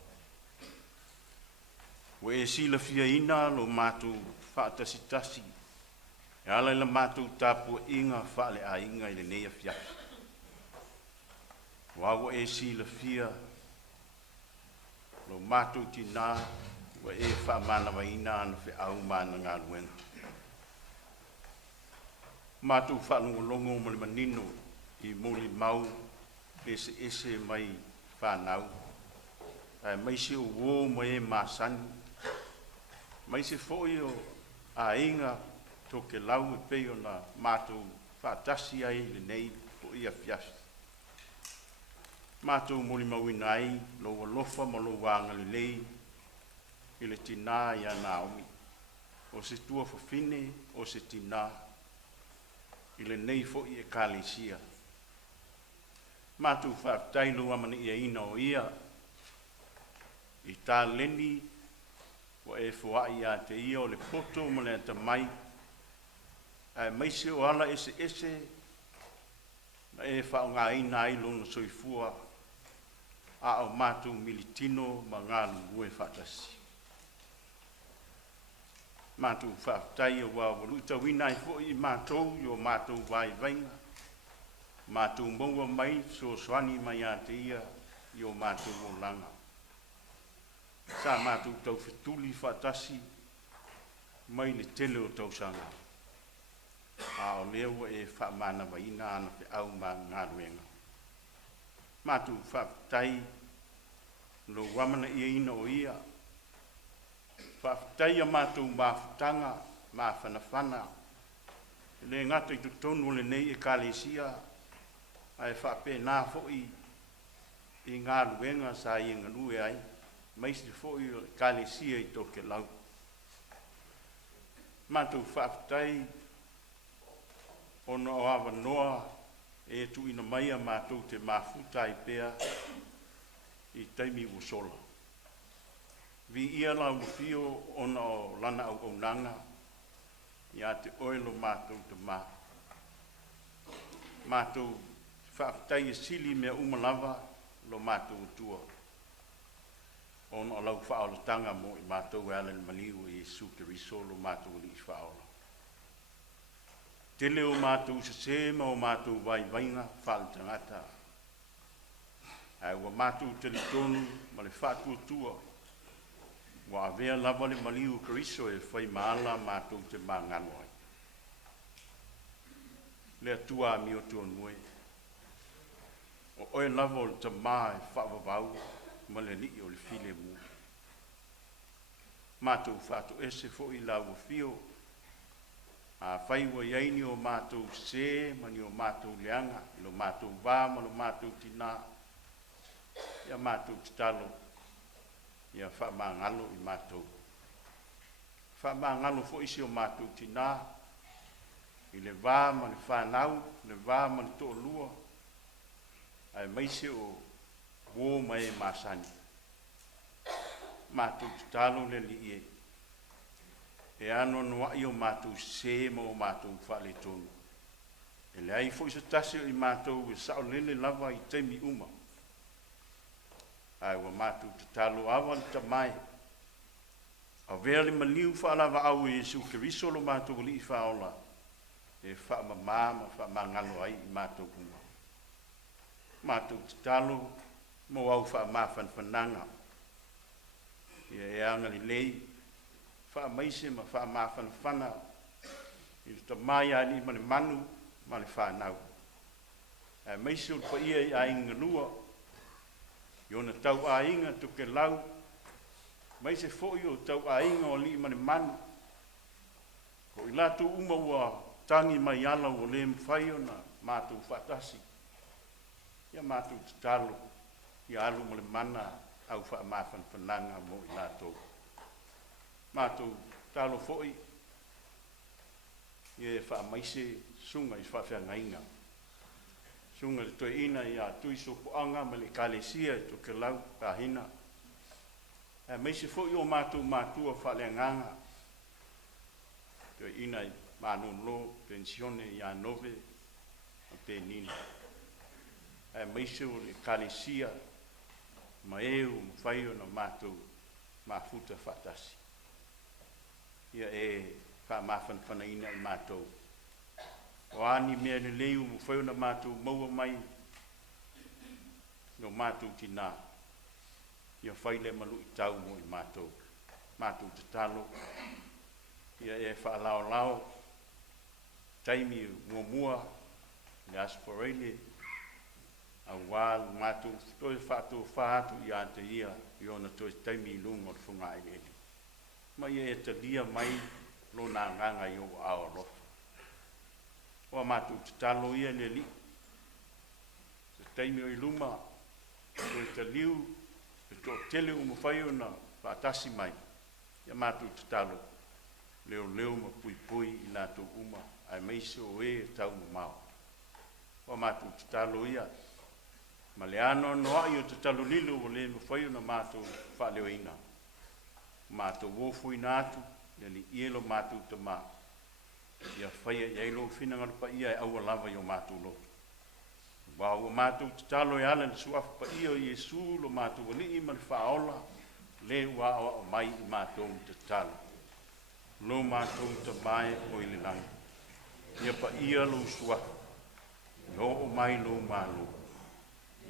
We e sila fia ina lo mātou whaatasitasi, e ala ila mātou tāpua inga whaale a inga i le neia fiafi. Wawa e sila fia lo mātou tina, wa e whaamana wa ina ana whi au mana ngā luenga. Mātou whaanungolongo mo le manino i moli mau ese mai whanau. Ai mai se o wō mo e māsani. Mai se fōi o a inga toke lau e peo na mātou whaatasi ai le nei po ia fiasi. Mātou moli mau inai, lo walofa mo lo wanga le lei, i le tina ia Naomi. O se tua fofine, o se tina, i le nei fo i e kālesia. Mātou whaatai lo amana ia ina o ia, i tā leni, o e fuai a te ia o le poto mo le ata mai, ai mai se o ala ese, na e whao ngā ina ai lona soifua, a o mātou militino ma ngā lungue whaatasi. Mātou whaatai o wawalu i tawina i fo i mātou i o mātou vai vainga, mātou maua mai so swani mai a te ia i o mātou o langa. Sa mātou tau whetuli whaatasi mai le tele o tau sanga. A o leo e whaamana waina ana pe au ma ngā ruenga. Mātou whaatai lo wamana ia ina o ia. Whaatai a mātou mawhutanga, mawhanawhana. Le ngata i tutonu le nei e kālesia, ai whaape nā fōi i ngā ruenga sa i nganue ai. Maisi fōi o kālesia i toke lau. Mātou whaatai ono o awa noa e tu ina mai a mātou te mawhutai pēa i taimi usola. Vi ia lau fio ona o lana au nanga i a te oelo mātou te mā. Mātou whaatai e sili mea umalawa lo mātou tua. Ona o lau whaaolatanga mo i mātou e alen maniu i suke risolo mātou li i whaola. Tele o mātou se sema o mātou vai vainga whaalutangata. Ai wa mātou tele tonu ma le whaatua tua. Wa avea lava le maliu kariso e whai maala mātou te māngano ai. Le atua mi o tua nue. O oe lava o le tamā e whaavavau ma le ni o le file mu. Mātou whaato ese fo i lau o fio. A whai wa iaini o mātou se, mani o mātou leanga, ilo mātou wā, mano mātou tina, ia mātou titalo, ia whaamangalo i mātou. Whaamangalo fo isi o mātou tina, i le wā, mani whanau, le wā, mani to lua, ai maise o wō mai māsani. Mātou titalo le li e. E ano noa i o mātou se mo o mātou whale tonu. E le ai fo isa tase o i mātou e sao lele lava i teimi uma. Ai wa mātou te talo awa ni tamai. A vea le maliu whaalawa au e su ke risolo mātou li i whaola. E whaama māma, whaama ngalo ai i mātou uma. Mātou te talo mo au whaama whanwhananga. E anga li lei. Wha maise ma wha mawhanawhana i ta mai ali ma le manu ma le whanau. Maise o pa ia i a inga lua i ona tau a inga tuke lau. Maise fōi o tau a inga o li ma le manu. Ko i latu uma ua tangi mai ala o le mwhai o na mātou whatasi. Ia mātou te talo i alu ma le mana au whaamawhanwhananga mo i nātou. Mātou talo fo'i, e whaamaise sunga i whawhiangainga. Sunga le Toeaina i a tui sopoanga ma le kalesia i toke lau kahina. E meise fo'i o mātou mātua whaleanganga. Toeaina i Manolo, Penisione i a Nove, a Penina. E meise o le kalesia, ma eu, ma whaio na mātou, ma futa whatasi. Ia e whaamawhanwhanaina i mātou. O ani mea le leu mo whaio na mātou maua mai no mātou tina. Ia whaile malu i tau mo i mātou. Mātou te talo. Ia e whaalao taimi mua le asporele a wāl mātou toi whātou whātu i ante ia i ona toi taimi lungo le whunga e ele. Mai e te lia mai lo nā nganga i o ao loto. Oa mātou te talo ia le li. Te taimi o i luma, toi te liu, te tō tele umu whaio na whaatasi mai. Ia mātou te talo, leo ma pui i nātou uma, ai meise o e tau ma mao. Oa mātou te talo ia, ma le ano noa i o te talo lilo o le ma whaio na mātou whaleo ina. Mātou wofu i nātu, le li ielo mātou te mā. Ia whaia i eilo whinanga pa ia e aua lava i o mātou lotu. Wā ua mātou te talo e ala le suafu pa ia o Iesu lo mātou wali i ma le whaola, le ua o mai i mātou te talo. Lo mātou te mai o i le langi. Ia pa ia lo suafu, lo o mai lo mālo.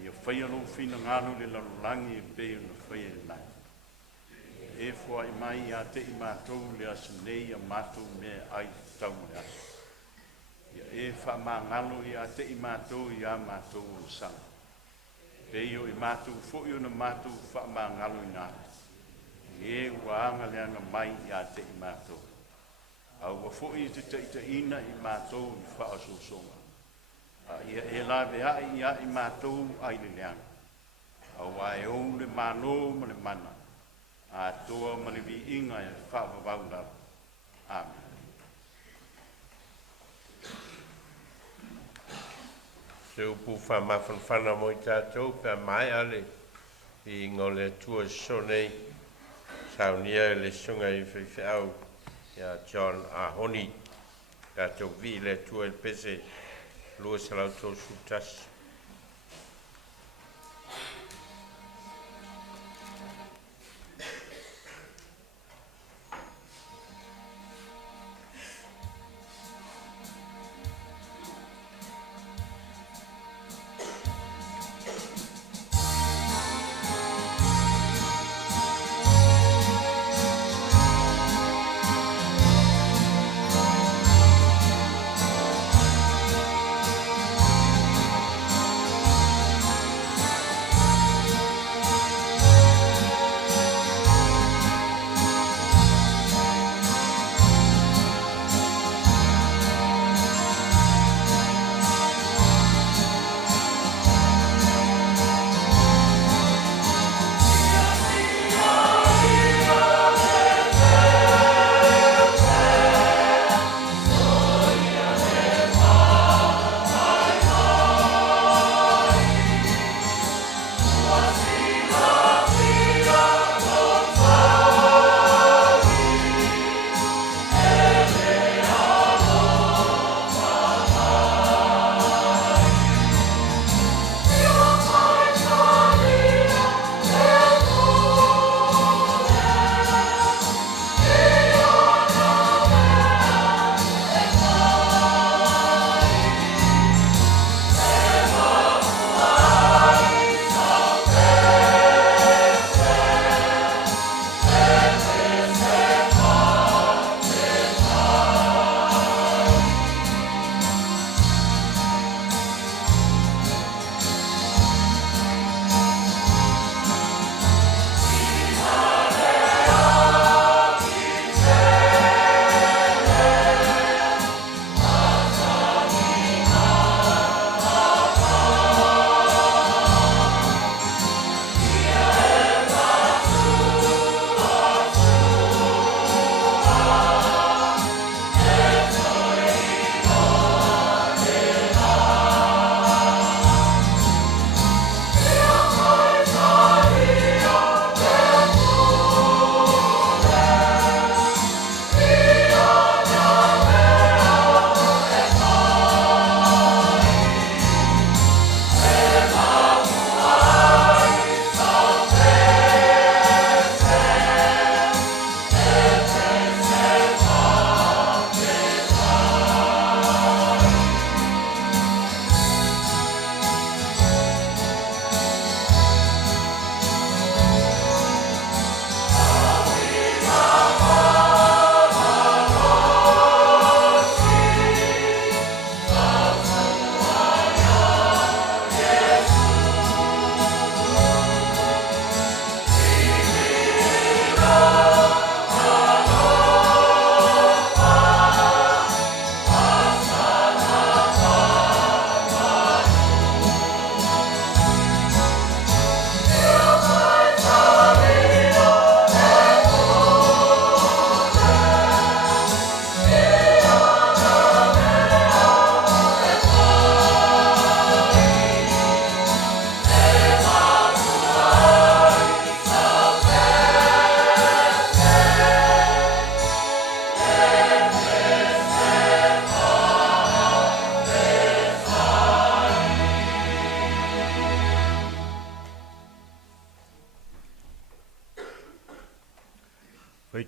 Ia whaia lo whinanga lo le lalulangi e peo na whaia e nai. E fua i mai a te i mātou le asu nei a mātou me ai tau le asu. Ia e wha mangalo i a te i mātou i a mātou o sang. Peo i mātou fōi o na mātou wha mangalo i nātu. E waanga leanga mai i a te i mātou. Au wa fōi te ina i mātou i wha aso songa. Ia e lawe a i mātou ai le leanga. Au wa e ou le mālo ma le mana. A toa maliwi inga e whaavavau. Amen. Se upu whamawhanwhana mo i tātou, pia mai ale i ngole tua sonei, Sauniga le sunga i whiwhiau, ia John Ahoni, tātou vi le tua il pese, lua salau tō sutasi.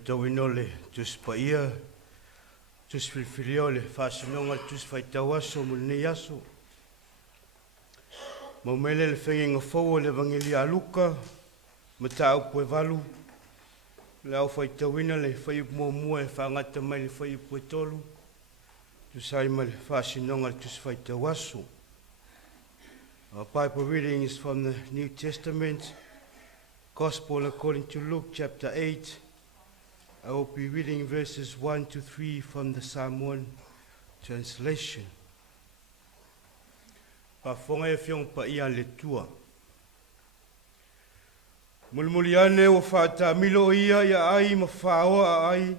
tauina le tus paia, tus filfilio le whasinonga tus whaitawaso mo nei aso. Maumele le whengenga whau le vangeli a luka, ma tau poe valu, le au whaitawina le whai mua e whangata mai le whai poe tolu, tusai ma le whasinonga tus whaitawaso. Our Bible reading is from the New Testament, Gospel according to Luke chapter 8. I will be reading verses 1 to 3 from the Samuelu translation. Pa fonga e fiong pa ia le tua. Mulmuliane o whata milo ia ai ma whaoa ai.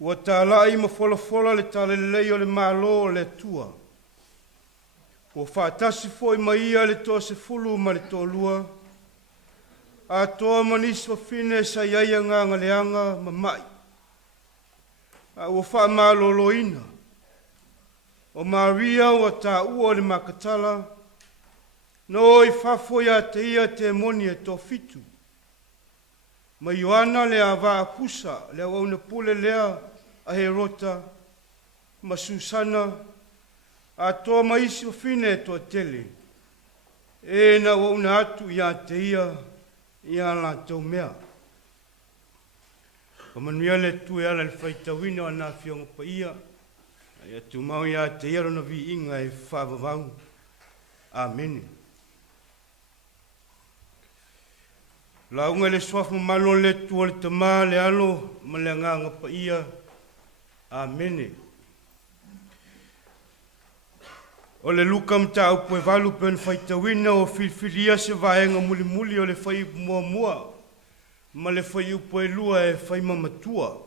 Ua tāla ai ma fola le tale lei o le malo o le tua. O whaatasi foi ma ia le toa se fulu ma le toa lua. A toa maniswa fine sa iaia nganga leanga ma mai. A ua wha malolo ina. O Maria ua ta ua le makatala. No i whafo ia te ia te moni e to fitu. Ma Ioana le a vaa kusa le au na pule lea a Herota. Ma Susana. A toa maisi o fine e toa tele. E na wau na atu ia te ia la tau mea. O manuia le tue ala le whaitawina o na fionga pa ia. Ia tu mau ia te ia rona vi inga e whavavau. Amen. Launga le swafu malo le tua le tama le alo ma le nganga pa ia. Amen. O le luka mta upo e valu pen whaitawina o filfilia se vaenga muli o le whai mua. Ma le whai upo e lua e whai mamatua.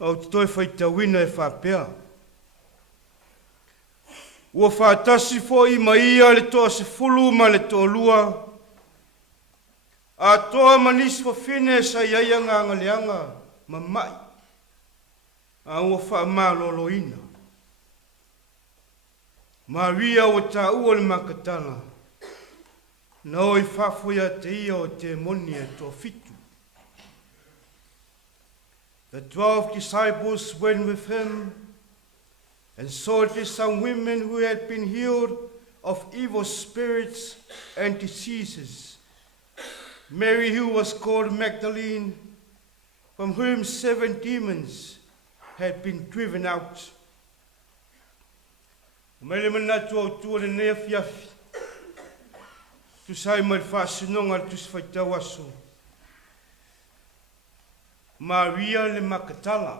Au titoe whaitawina e whapea. Ua whaatasi fo i maia le toa se fulu ma le toa lua. A toa manisi fo fine sa iaia nganga leanga ma mai. A ua wha malolo ina. Maria o ta ua le makatala. Na oi whafuia te ia o te moni e tō fitu. The 12 disciples went with him and saw some women who had been healed of evil spirits and diseases. Mary, who was called Magdalene, from whom 7 demons had been driven out. Mele manatu au tua le nea fiafi. Tu sai mai whasinonga tu whaitawaso. Maria le makatala.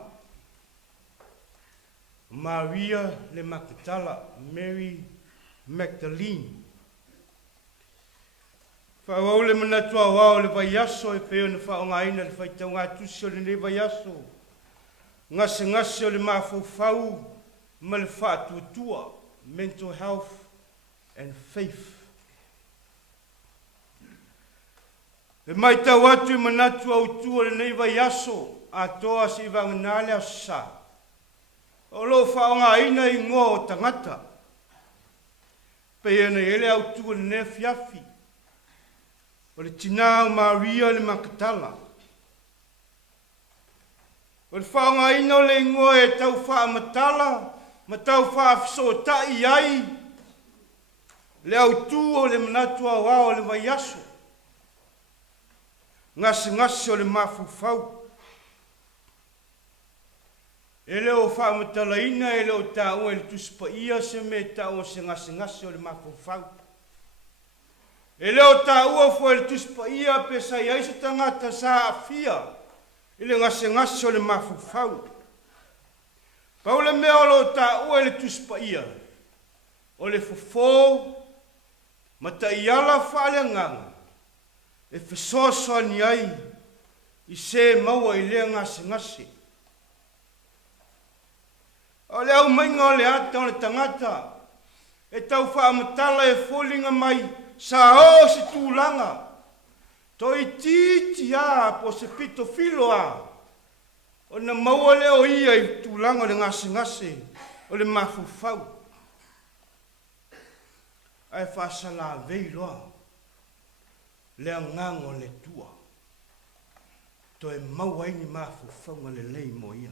Maria le makatala. Mary Magdalene. Whawau le manatu au au le vaiaso e peo na whaongaina le whaitaunga tusi o le ne vaiaso. Ngase o le mawhau ma le whaatuatua. Mental health and faith. E mai tau atu I manatu au tua le nei vaiaso a toa si vanganale a sa. O lo whaonga ina I ngō o tangata. Pei ena ele au tua le nei fiafi. O le tina o Maria le makatala. O le whaonga ina o le ngō e tau wha matala. Ma tau whaafiso tai ai. Le au tū o le manatu au au le vaiaso. Ngasi o le mafufau. Ele o whaamatalaina ele o tāua ele tuspa ia se me tāua se ngasi o le mafufau. Ele o tāua fo ele tuspa ia pesa iai se tangata sa afia. Ele ngasi o le mafufau. Paula mea o lo ta ua le tuspa ia. O le fofo, ma ta iala whaale nganga. E whesoasoa ni ai, I se maua I lea ngasi. O le au mainga o le ata o le tangata. E tau whaamatala e fōlinga mai, sa o si tūlanga. Toi titi a po se pito filo a. O na maua leo ia I tūlanga o le ngasi, o le mafufau. Ai whaasala vei loa, lea ngango le tua. Toe mau ai ni mawhawhanga le lei mo ia.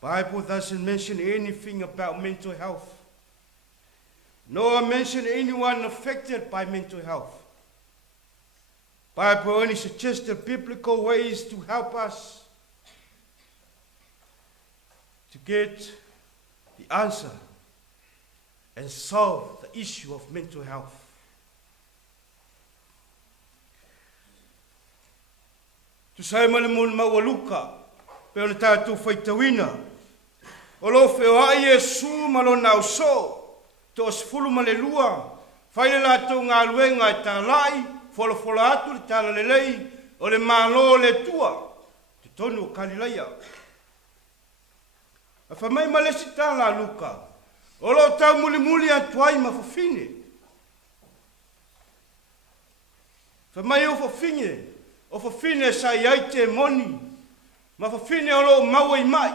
Bible doesn't mention anything about mental health. Nor mention anyone affected by mental health. Bible only suggested biblical ways to help us to get the answer and solve the issue of mental health. Tu sai male mun mawaluka, pe ona tātou whaitawina. O lo wheo a Iesu malo nau so, to asfulu male lua, whaile lātou ngā luenga e tā lai, whola atu le tāla le lei, o le mālo le tua, te tonu o Kalileia. A whamai malesi tāla luka, o lo tau muli atuai ma whawhine. Whamai o whawhine, o whawhine sa iai te moni, ma whawhine o lo maua i mai.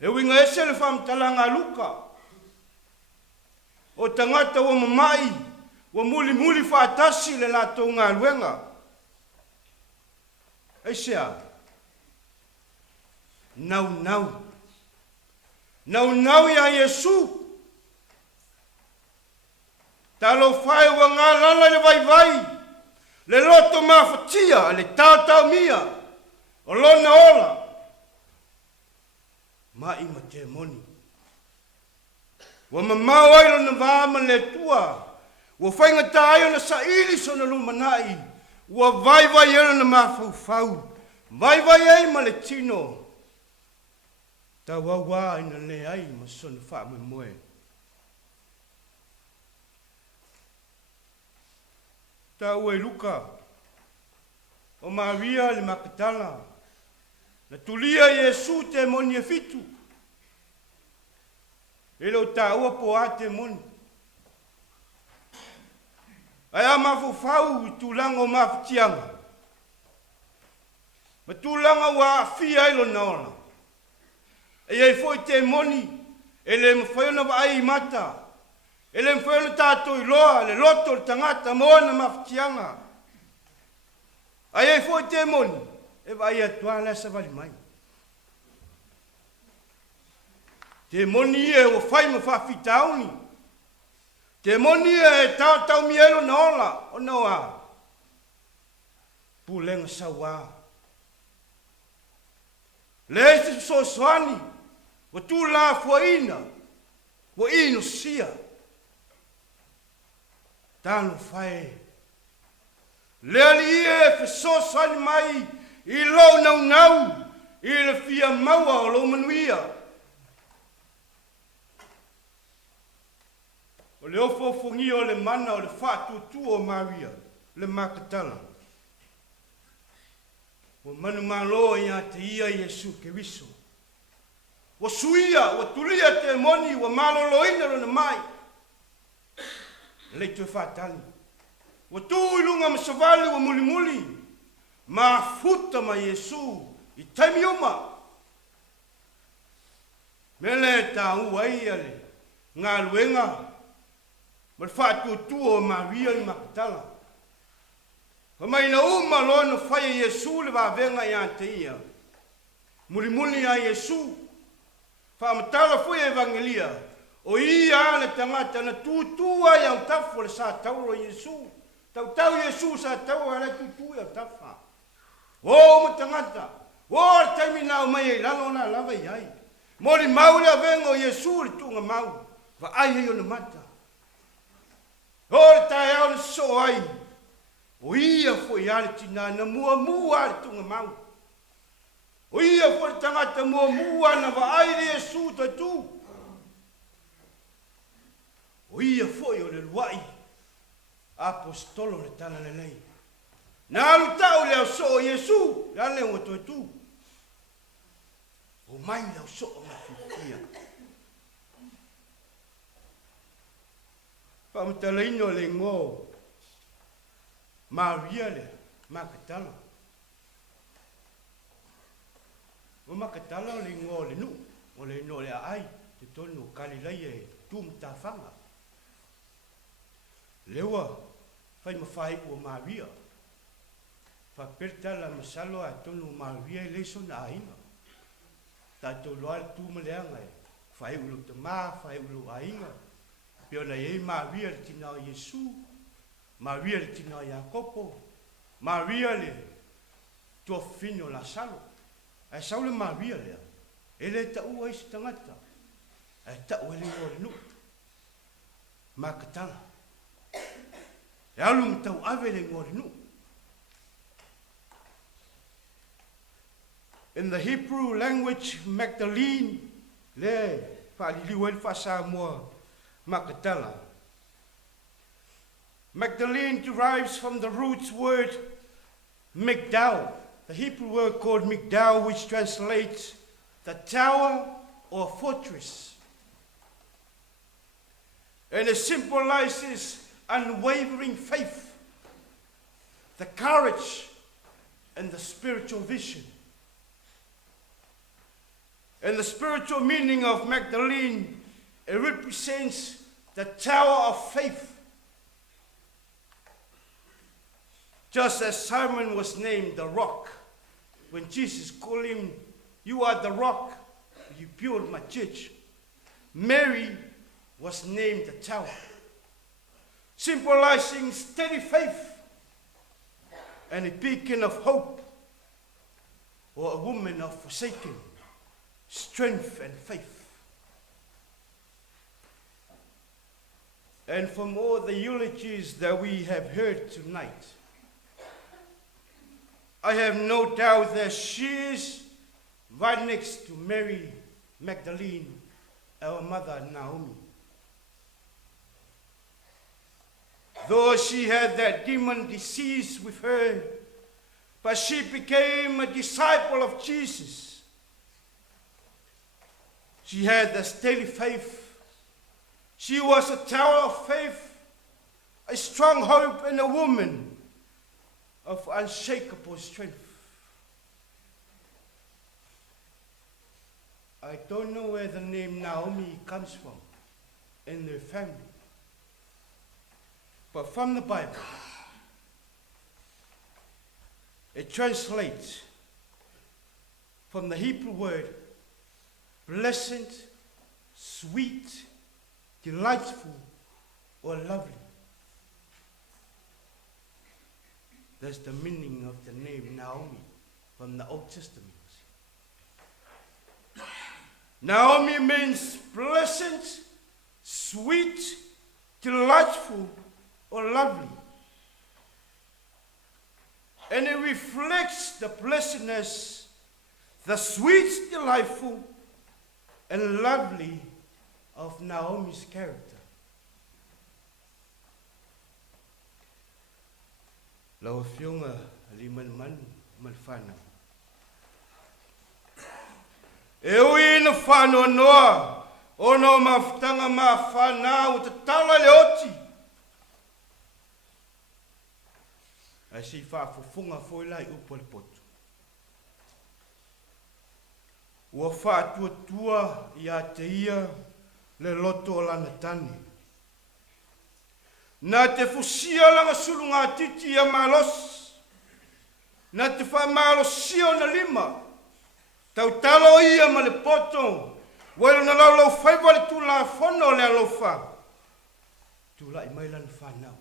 E winga ese le whamtalanga luka, o tangata o mamai, o muli whaatasi le lātou ngā luenga. Eisea, nau ia Iesu. Talo whae wa ngā lala le vai, le loto mawhatia, le tātau mia, o lona ola. Mai ma te moni. Wa mamau ai lona vāma le tua, wa whainga tāi ona sa ili sona lumanai, wa vai ela na mawhau, vai ai ma le tino. Ta wawa ina le ai ma sona wha moe. Ta ue luka, o Maria le makatala, na tulia Iesu te moni e fitu. Ele o ta ua po a te moni. Ai a mawhau i tūlanga o mawhatianga. Ma tūlanga wa a fia ilo naona. E ei foi te moni, ele mwhaiona wa ai mata. Ele mwhaiona tātou i loa, le loto le tangata moana mawhatianga. Ai ei foi te moni, e vai atua la sa vali mai. Te moni e o whai ma whawhitauni. Te moni e tātou mielo na ola, o noa. Pulenga sawa. Leise so soani, wa tu la fuaina, wa ino sia. Tano whae. Leali e fe so soani mai, i lo nau, i le fia maua o lo manuia. O le ofofongi o le mana o le whātutu o Maria, le makatala. O manu malo ia te ia Iesu ke wiso. O suia, o tulia te moni, o maloloina rona mai. Leitu e whātali. O tūilunga masavali o muli. Ma futa ma Iesu i taimi uma. Mele ta uai ale, ngā luenga. Ma whātutu o Maria i makatala. Ka mai na uma lona whai Iesu le wawenga i ante ia. Muli a Iesu. Whaamatala fui evangelia. O ia le tangata na tūtua i au tafu le sa tauro Iesu. Tau Iesu sa tauro le tūtua i au tafa. O ma tangata. O le taimi na o mai e lalo na lava i ai. Mori mau le awenga o Iesu le tunga mau. Va ai hei o na mata. O le tae au le so ai. O ia foi ale tina na mua ale tunga mau. O ia foi tangata mua na va ai le Iesu tu. O ia foi o le luai. Apostolo le tala le lei. Na alu tau le au so o Iesu. Le ale o tu. O mai le au so o mafifia. Pamtalaino le ngō. Maria le makatala. O makatala le ngō le nu. O le no le ai. Te tonu Kalileia e tūmta whanga. Lewa, Whai mawhai ua Maria. Whapeta la masalo a tonu Maria e leso na ainga. Tātou loa le tūmaleanga e. Whai ulu te mā, whai ulu ainga. Pio na e Maria le tina o Yesu. Maria le tina o Iakopo. Maria le tua fino la salo. E saule Maria lea. E le ta ua isi tangata. E ta ua le ngore nu. Makatanga. E alung tau ave le ngore nu. In the Hebrew language, Magdalene, le whaaliliwel whasamoa makatala. Magdalene derives from the root word Migdal, the Hebrew word called Migdal, which translates the tower or fortress. And it symbolizes unwavering faith, the courage, and the spiritual vision. And the spiritual meaning of Magdalene, it represents the tower of faith. Just as Simon was named the rock, when Jesus called him, "You are the rock, you build my church." Mary was named the tower, symbolizing steady faith and a beacon of hope, or a woman of forsaken strength and faith. And from all the eulogies that we have heard tonight, I have no doubt that she is right next to Mary Magdalene, our mother Naomi. Though she had that demon disease with her, but she became a disciple of Jesus. She had the steady faith. She was a tower of faith, a strong hope, and a woman of unshakable strength. I don't know where the name Naomi comes from in their family, but from the Bible, it translates from the Hebrew word pleasant, sweet, delightful, or lovely. That's the meaning of the name Naomi from the Old Testament. Naomi means pleasant, sweet, delightful, or lovely. And it reflects the pleasantness, the sweet, delightful, and lovely of Naomi's character. Lau fionga liman man malfana. E ui na whanoa noa, ono maftanga ma whanau te tala le oti. Ai si whafufunga foi lai upo le poto. Ua whātua ia te ia le loto o lana tani. Nā te fusia langa sulu ngā titi ia malos. Nā te whamalosia na lima. Tau talo ia ma le poto. Wailo na lau whaiva le tu la whono le alofa. Tu lai mai lana whanau.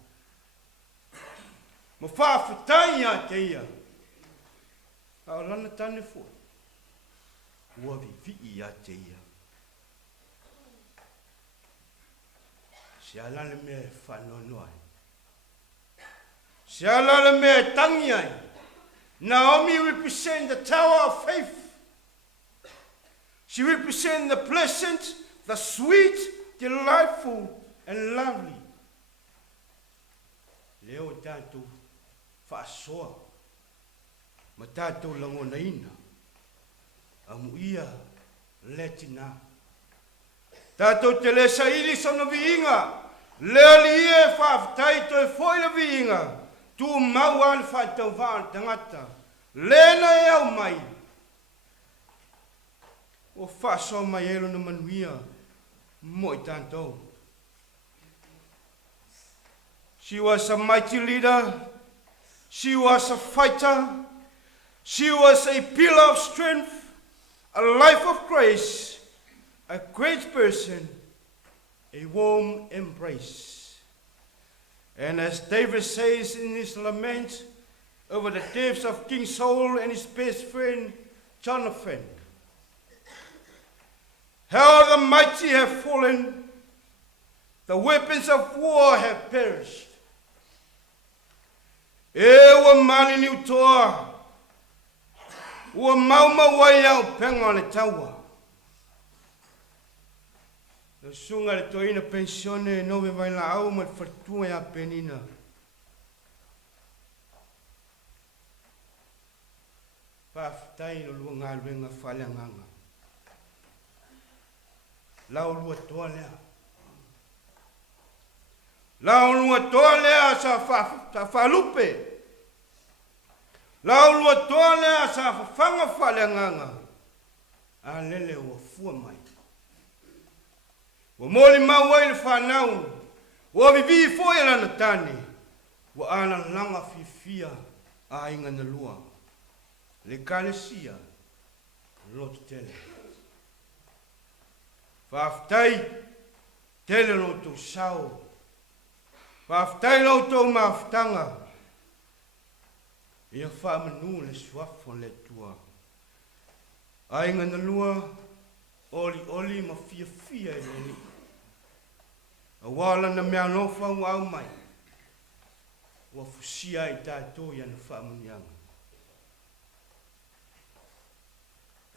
Ma whawhitai ia te ia. Au lana tani fua. Ua vivi ia te ia. Se ala le me whanono ai. Se ala le me tangi ai. Naomi represents the tower of faith. She represents the pleasant, the sweet, delightful, and lovely. Leo tātou whaasoa. Ma tātou langona ina. Amu ia letina. Tātou te le saili sono viinga. Lea li e whaafitai to e foila viinga. Tu mau an whaitau vaan tangata. Lena e au mai. O whaasoa mai ero na manuia. Moi tātou. She was a mighty leader. She was a fighter. She was a pillar of strength, a life of grace, a great person, a warm embrace. And as David says in his lament over the deaths of King Saul and his best friend, Jonathan, how the mighty have fallen, the weapons of war have perished. E ua mali ni utoa, ua mauma wai au penga le taua. Na sunga le Toeaina Penisione Nove Vailaau ma le whatua ia penina. Whaafitai no lua ngā luenga whale nganga. Lau lua toa lea. Lau lua toa lea sa whalupe. Lau lua toa lea sa whanga whale nganga. A lele ua fua mai. Wa moli mawai le whanau. Wa vivi foi lana tani. Wa ana langa fifia a inga na lua. Le kalesia. Lotu tele. Whaftai. Tele lotu sao. Whaftai lotu maftanga. Ia whamanu le suafo le tua. A inga na lua. Oli ma fia ni. A wala na mea nofa au mai. Wa fusia I tātou ia na whaamunianga.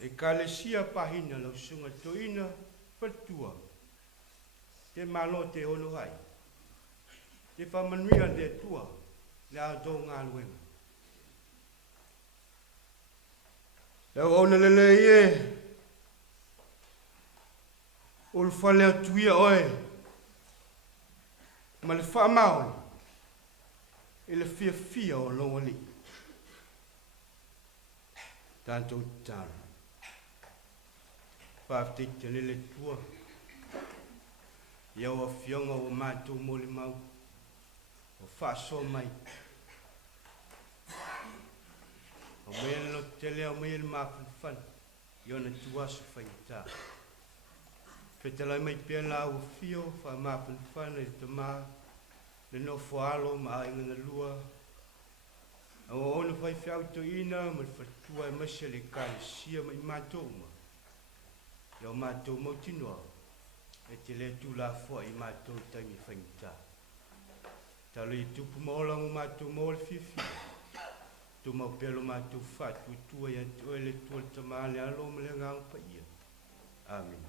E kalesia pahina lau sunga Toeaina whatua. Te malo te ono hai. Te whamanuia te tua. Le a tō ngā luenga. Lau ona lele ie. O le whale atuia oe. Ma le whaamau. E le fia o loa li. Tātou tāna. Whaaftei te lele tua. Iau a fionga o mātou mole mau. O whaaso mai. O mea no te leo mea le mawhawhan. Iona tuasu whaita. Whetalai mai pia la ua fio. Wha mawhawhan e te maa. Le no whaalo ma a inga na lua. A o ono whai whiau Toeaina. Ma le whatua e masia le kalesia mai mātou ma. Iau mātou mautinoa, e te le tū la fua I mātou tangi whaingita. Talo I tupu maolango mātou maole whiwhi. Tu mau pelo mātou whātua tua I atu le tua le tamale alo ma le ngang pa ia. Amen.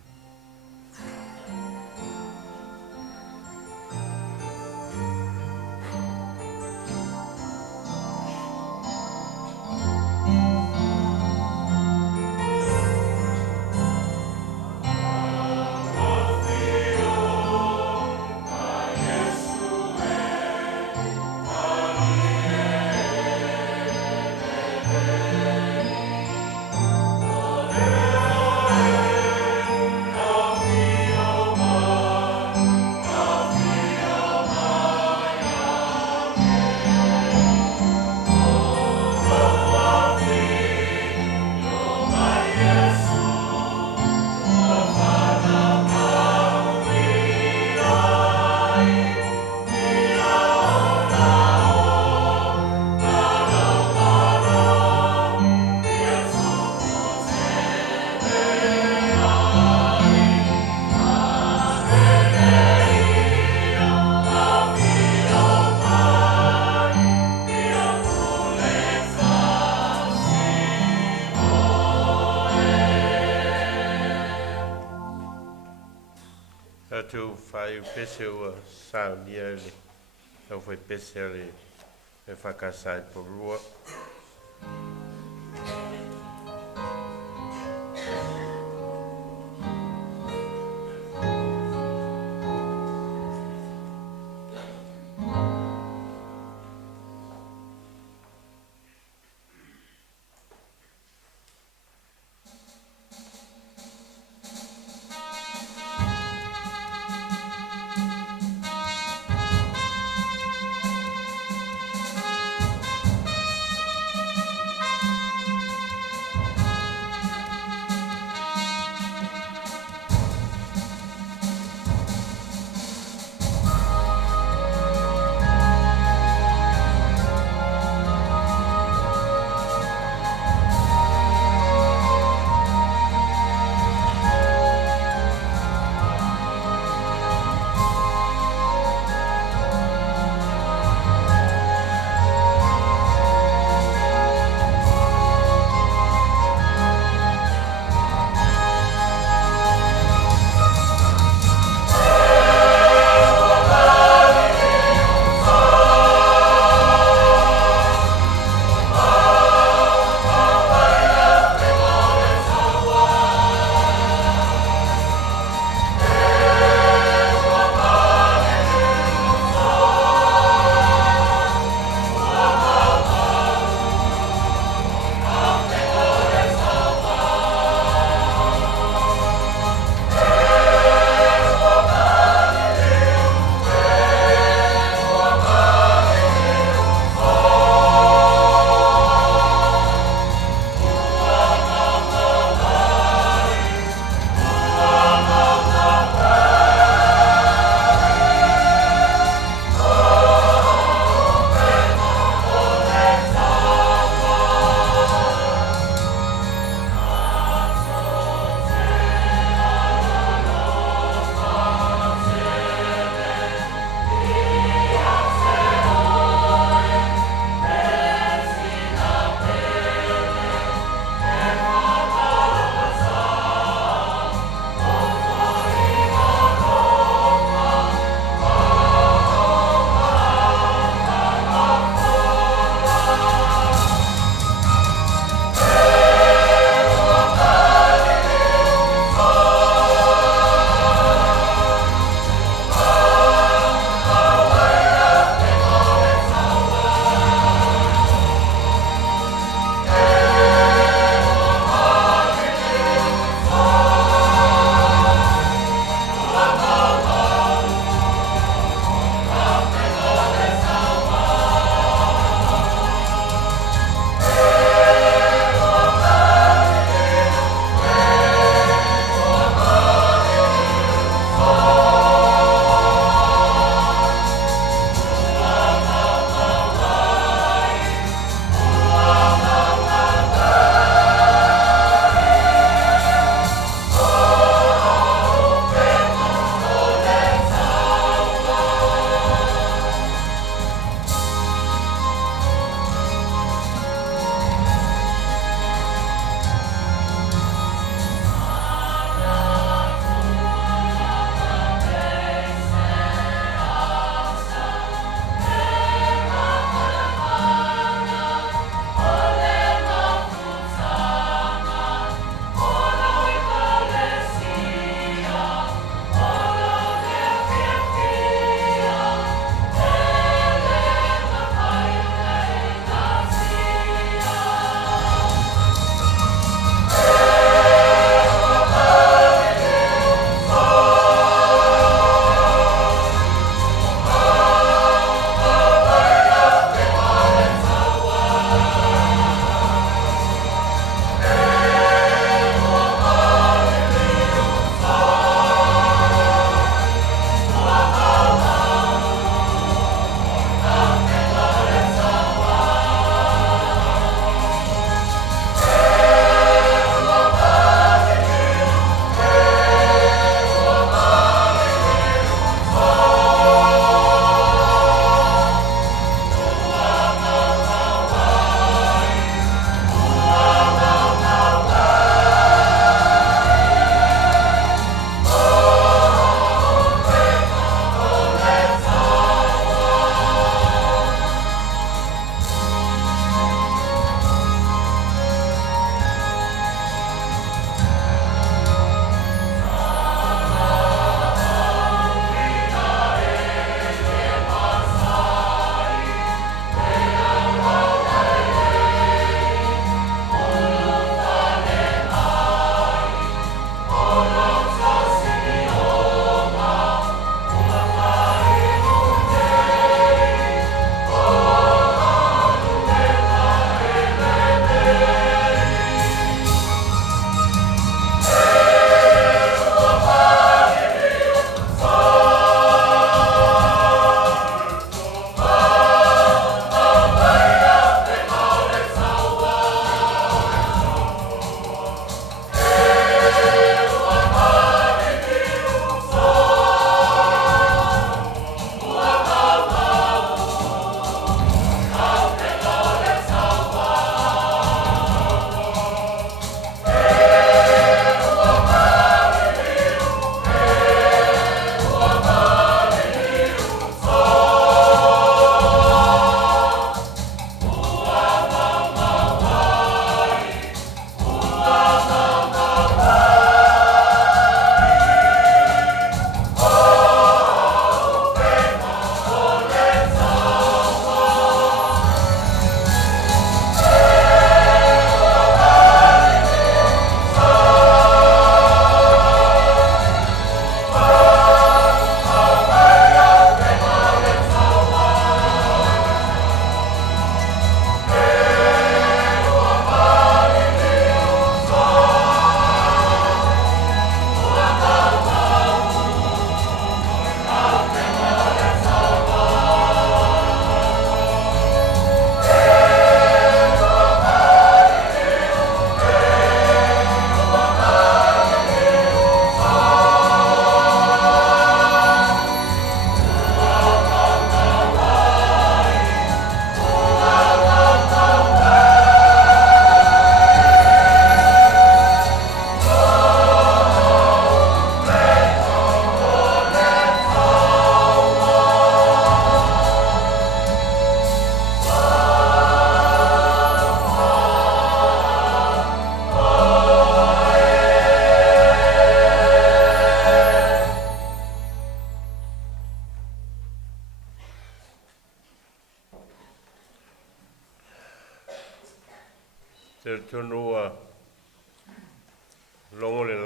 Tu fai pese ua Sauniga au foi pese ale e whakasai porua.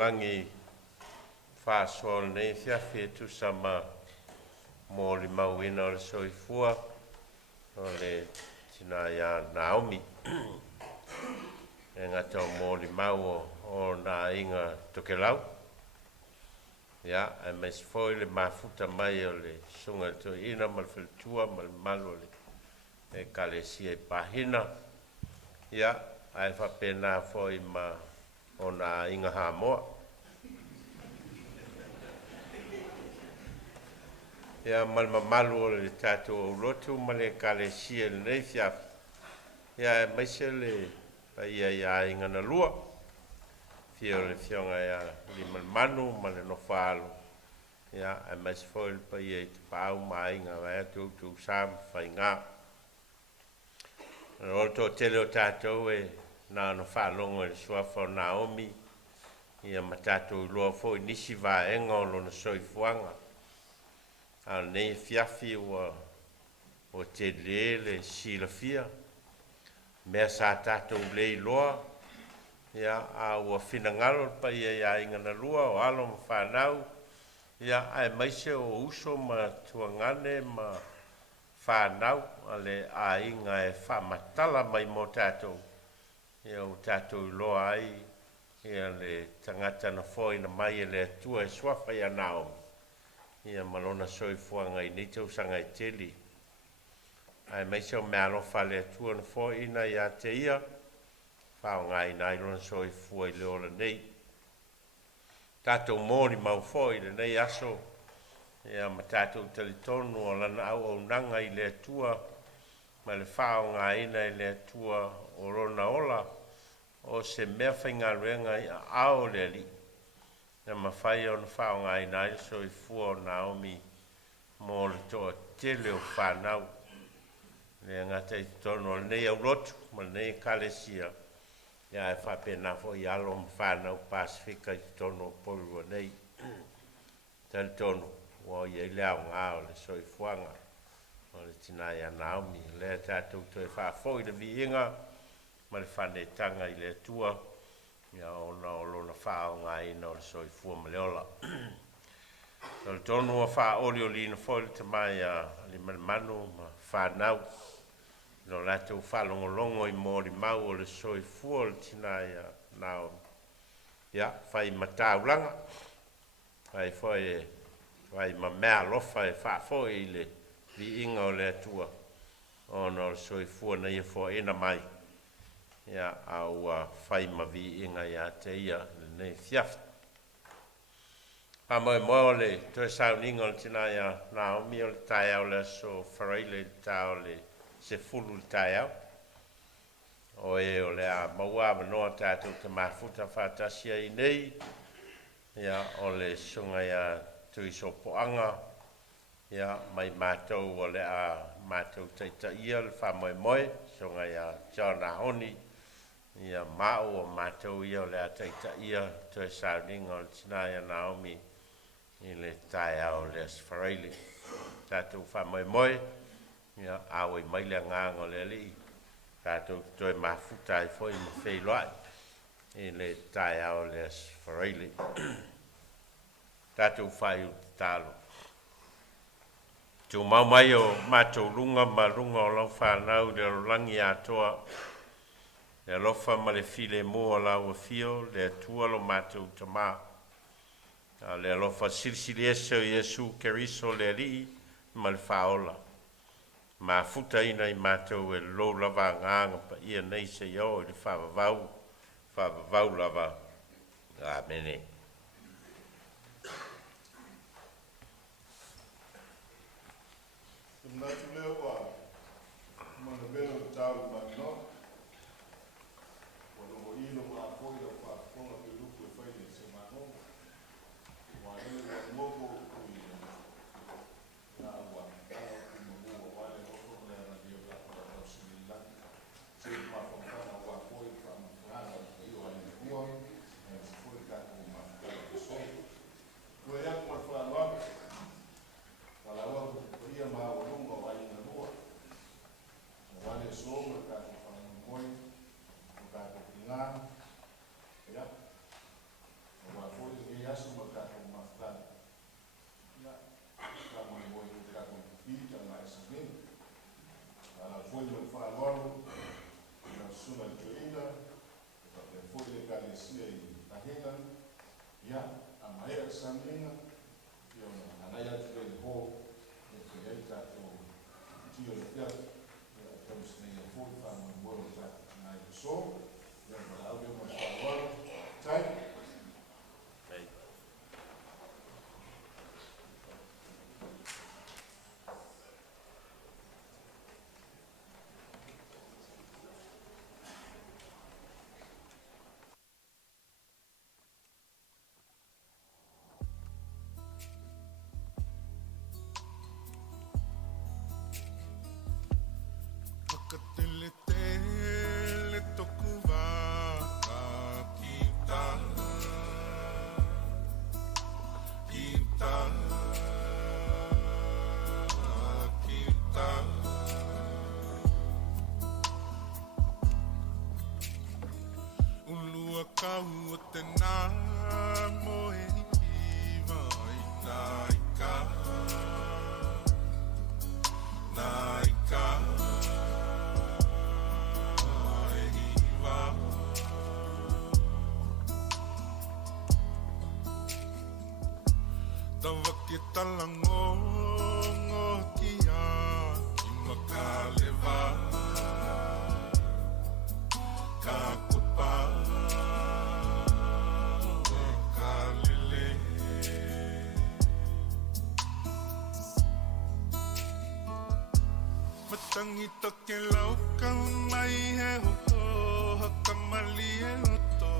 langi whāsoa nei whiawhi tu sama mō li mauina o le soifua o le tina ia Naomi. E ngata o mō li mau o nā inga tokelau. Ia, e mai se foi le mafuta mai o le sunga le Toeaina ma le Filipo ma le malu e kalesia i pahina. Ia, ai whapena foi ma o nā inga hamoa. Ia, ma le mamalu o le tātou o Lotu ma le kalesia le nei fiafi. Ia, e mai se le pa ia inga na lua. Fio le fionga ia li manu ma le nofalo. Ia, e mai se foi le pa ia i te pāu ma inga vai atu tu sam whai ngā. Roto tele o tātou e nā nofalongo e suafa o Naomi. Ia ma tātou lua fo nisi va enga o lona soifuanga. A nei fiafi o te le sila fia. Mea sa tātou lei loa. Ia a ua whina ngalo pa ia inga na lua o alo ma whanau. Ia ai maise o uso ma tuangane ma whanau. Ale a inga e whamatala mai mo tātou. Ia o tātou loa ai. Ia le tangata na fōina mai e le atua e swafa ia Naomi. Ia malona soifuanga i nitau sanga i teli. Ai maise o mea lofa le atua na fōina ia te ia. Whao ngai nai lona soifua i leola nei. Tātou mōni mau fōi le nei aso. Ia ma tātou talitonu o lana au au nanga i le atua. Ma le whao ngai ina i le atua o rona ola. O se mea whainga ruenga i ao le li. Ia ma whai o na whao ngai nai soifua o Naomi. Mō le toa tele o whanau. Le ngata i tono le nei au Lotu. Ma le nei kalesia. Ia e whapena fo i alo mwhanau Pasifika i tono polua nei. Tali tono, wa i leao ngā o le soifuanga. O le tina ia Naomi. Le tātou to e whafo i le vi inga. Ma le whane tanga i le tua. Ia ona o lona whao ngā ina o le soifua ma le ola. Tali tono wa wha oli o lina fo i le tamai a li manu ma whanau. No lato whalongolongo i mōri mau o le soifua o le tina ia Naomi. Ia, whai mataulanga. Whai ma mea lofa e whafo i le vi inga o le atua. O no le soifua na ia fo ena mai. Ia, au whai ma vi inga ia te ia le nei fiafi. Pamoe moe le toe Sauniga o le tina ia Naomi o le tai au le so whareile le tau le se fulu le tai au. O e o le a maua manoa tātou te mafuta whātasia i nei. Ia o le sunga ia tui so poanga. Ia mai mātou o le a mātou teita ia le whamoe moe. Sunga ia John Ahoni. Ia mao o mātou ia o le a teita ia tui Sauniga o le tina ia Naomi. I le tai au le asfareili. Tātou whamoe moe. Ia awe mai le nganga le li. Tātou toi mafuta i foi ma whei loai. I le tai au le asfareili. Tātou whai u talo. Tu mau mai o mātou runga ma runga o lau whanau le rolangi atoa. Le lofa ma le file mua lau a fio, le atua lo mātou tamā. Le lofa sirisiri ese o Yesu keriso le li ma le whaola. Ma futa ina i mātou e lo lava nganga pa ia nei se iau i le whavavau lava. Amene. Natu leo wa mana melo tau mano. Ono mo ilo wa foi da fa fona pe lupo e fai de se mano. Wa ele wa mogo ku i na wa ku mo wa le ho ko le na dio la pa simila. Se ma fontana wa foi fa ma io ai kuo e foi ka ku ma so. Ko ya ko fa wa. Wala wa ku ia ma o lungo wa ina no Ia, a mai a Sauniga, ia o na nai atu e ho, e te ei tātou tio le pia, ia a tau sinei a fōi whānau moro tātou ngai o so, ia o Vailaau ia ma whāwara, tai. Tele toku waka kita kita kita ulua kau o te nā moe iwa i naika naika tawa ke talango ngo kia i makalewa ka kupa e ka lele matangi toke lau ka mai he hoko hakamali e loto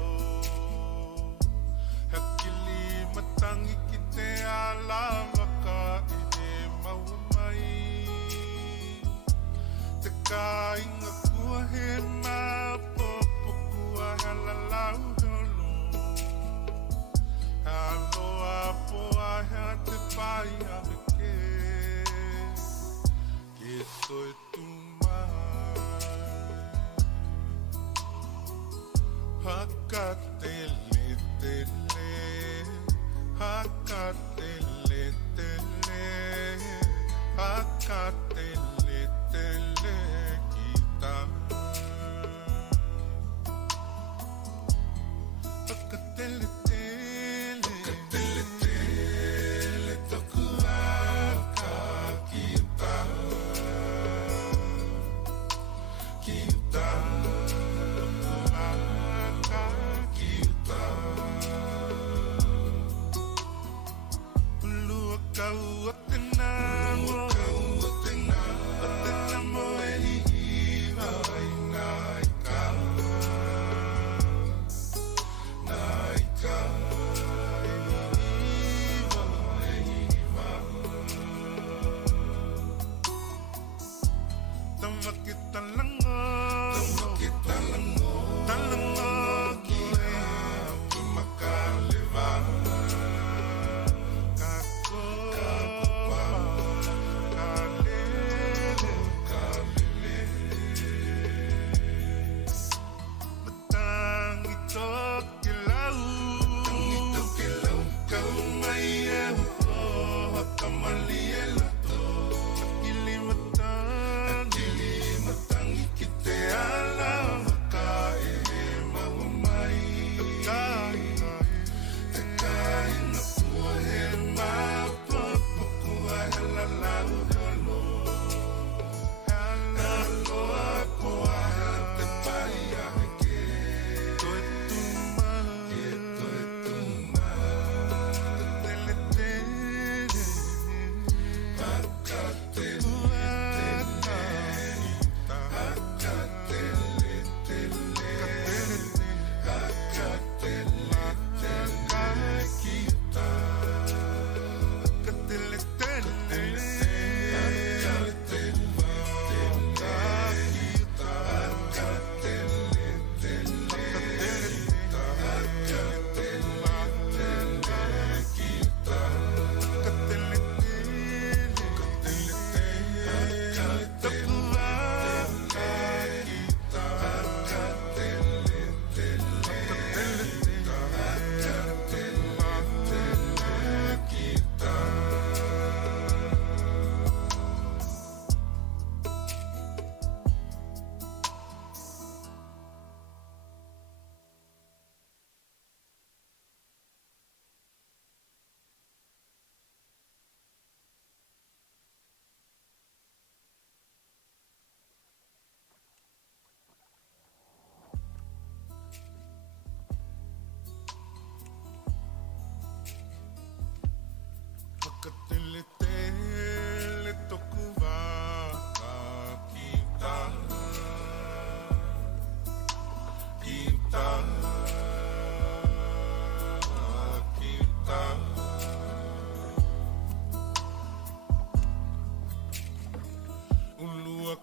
hakili matangi ki te ala waka i te maua mai te kāinga kua he mapopo kua halalau holo aloa poa hea te pai ave ke toi tu mai hakatele tele hakatele tele hakatele tele kita hakatele tele hakatele tele toku aka kita kita aka kita kau atenamo atenamo e iwa i naika naika e iwa tama ki talango talango koe ki makalewa kako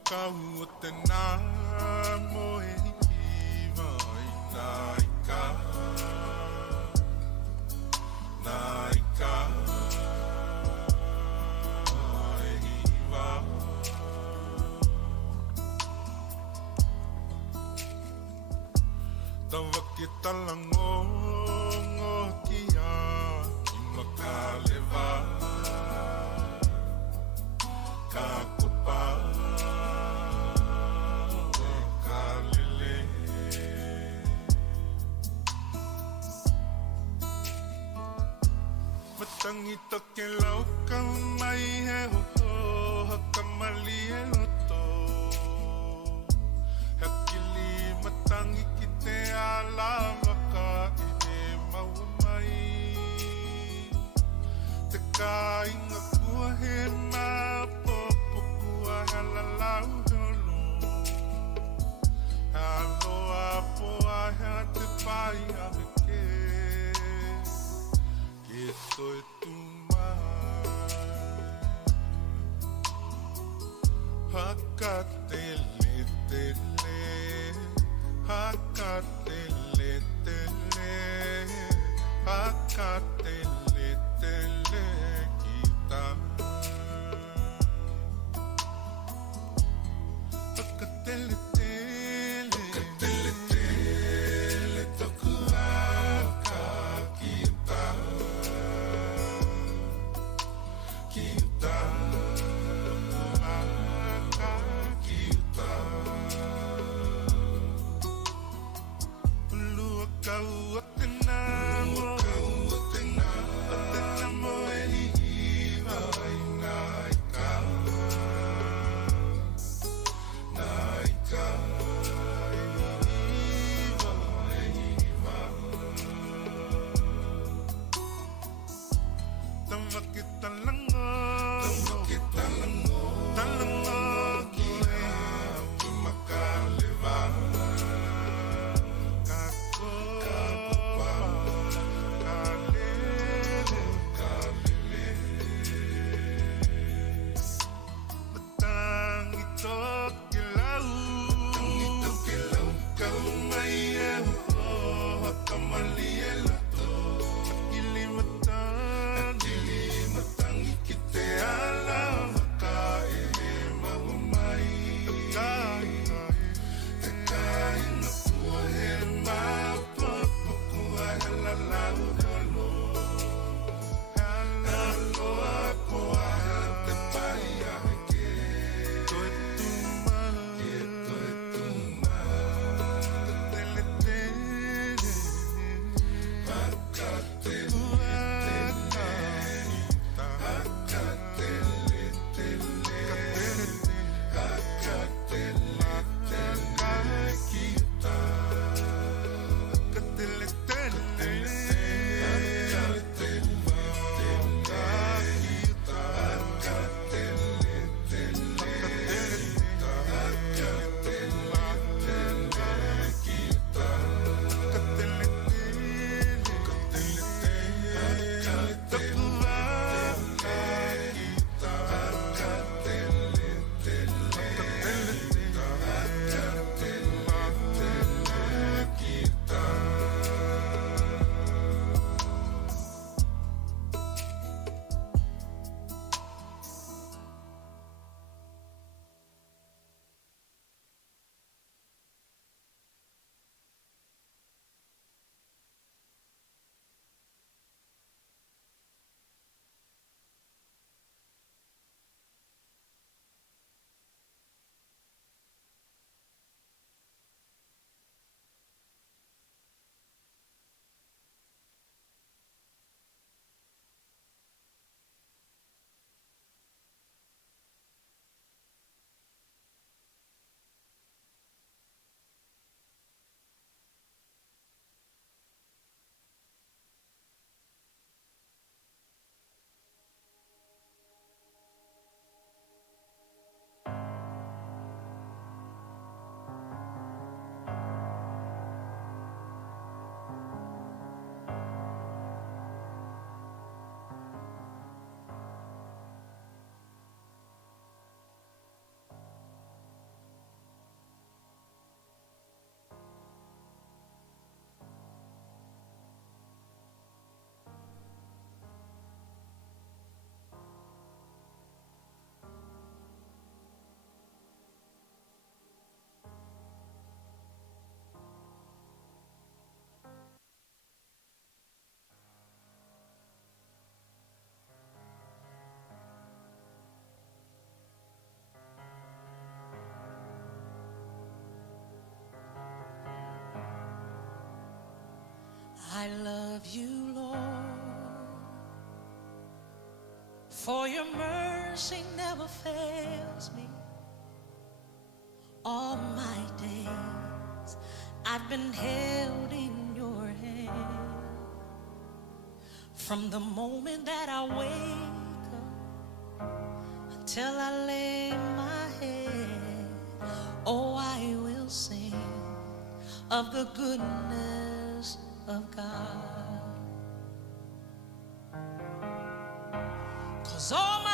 kau o te nā moe iwa i nā ika. Nā ika iwa. Tawa ki talango ngō kia i makalewa. Ka kupa ka lele. Matangi toke lau ka mai he hoho haka mali e loto. Hakili matangi ki te ala waka i he maua mai. Te ka inga kua he mapopo kua halalau holo. Aloha poa hea te pai a me ke. Ke toi tu mai. Haka te le te le. Haka te le te le. Haka te le te le kita. Haka te le te le. Haka te le te le toku haka kita. Kita haka kita. Lua kau o te namo. O te namo e iwa i nā ika. Nā ika iwa e iwa. Tama ki talango. Tama ki talango. Talango ki hea ki makalewa. Ka kopa. Ka lele. Ka lele. Matangi toke lau. Tangi toke lau. Kau mai e hoho haka mali e loto. Hakili matangi love you, Lord, for your mercy never fails me. All my days I've been held in your hand. From the moment that I wake up till I lay my head, oh, I will sing of the goodness of God. 'Cause all my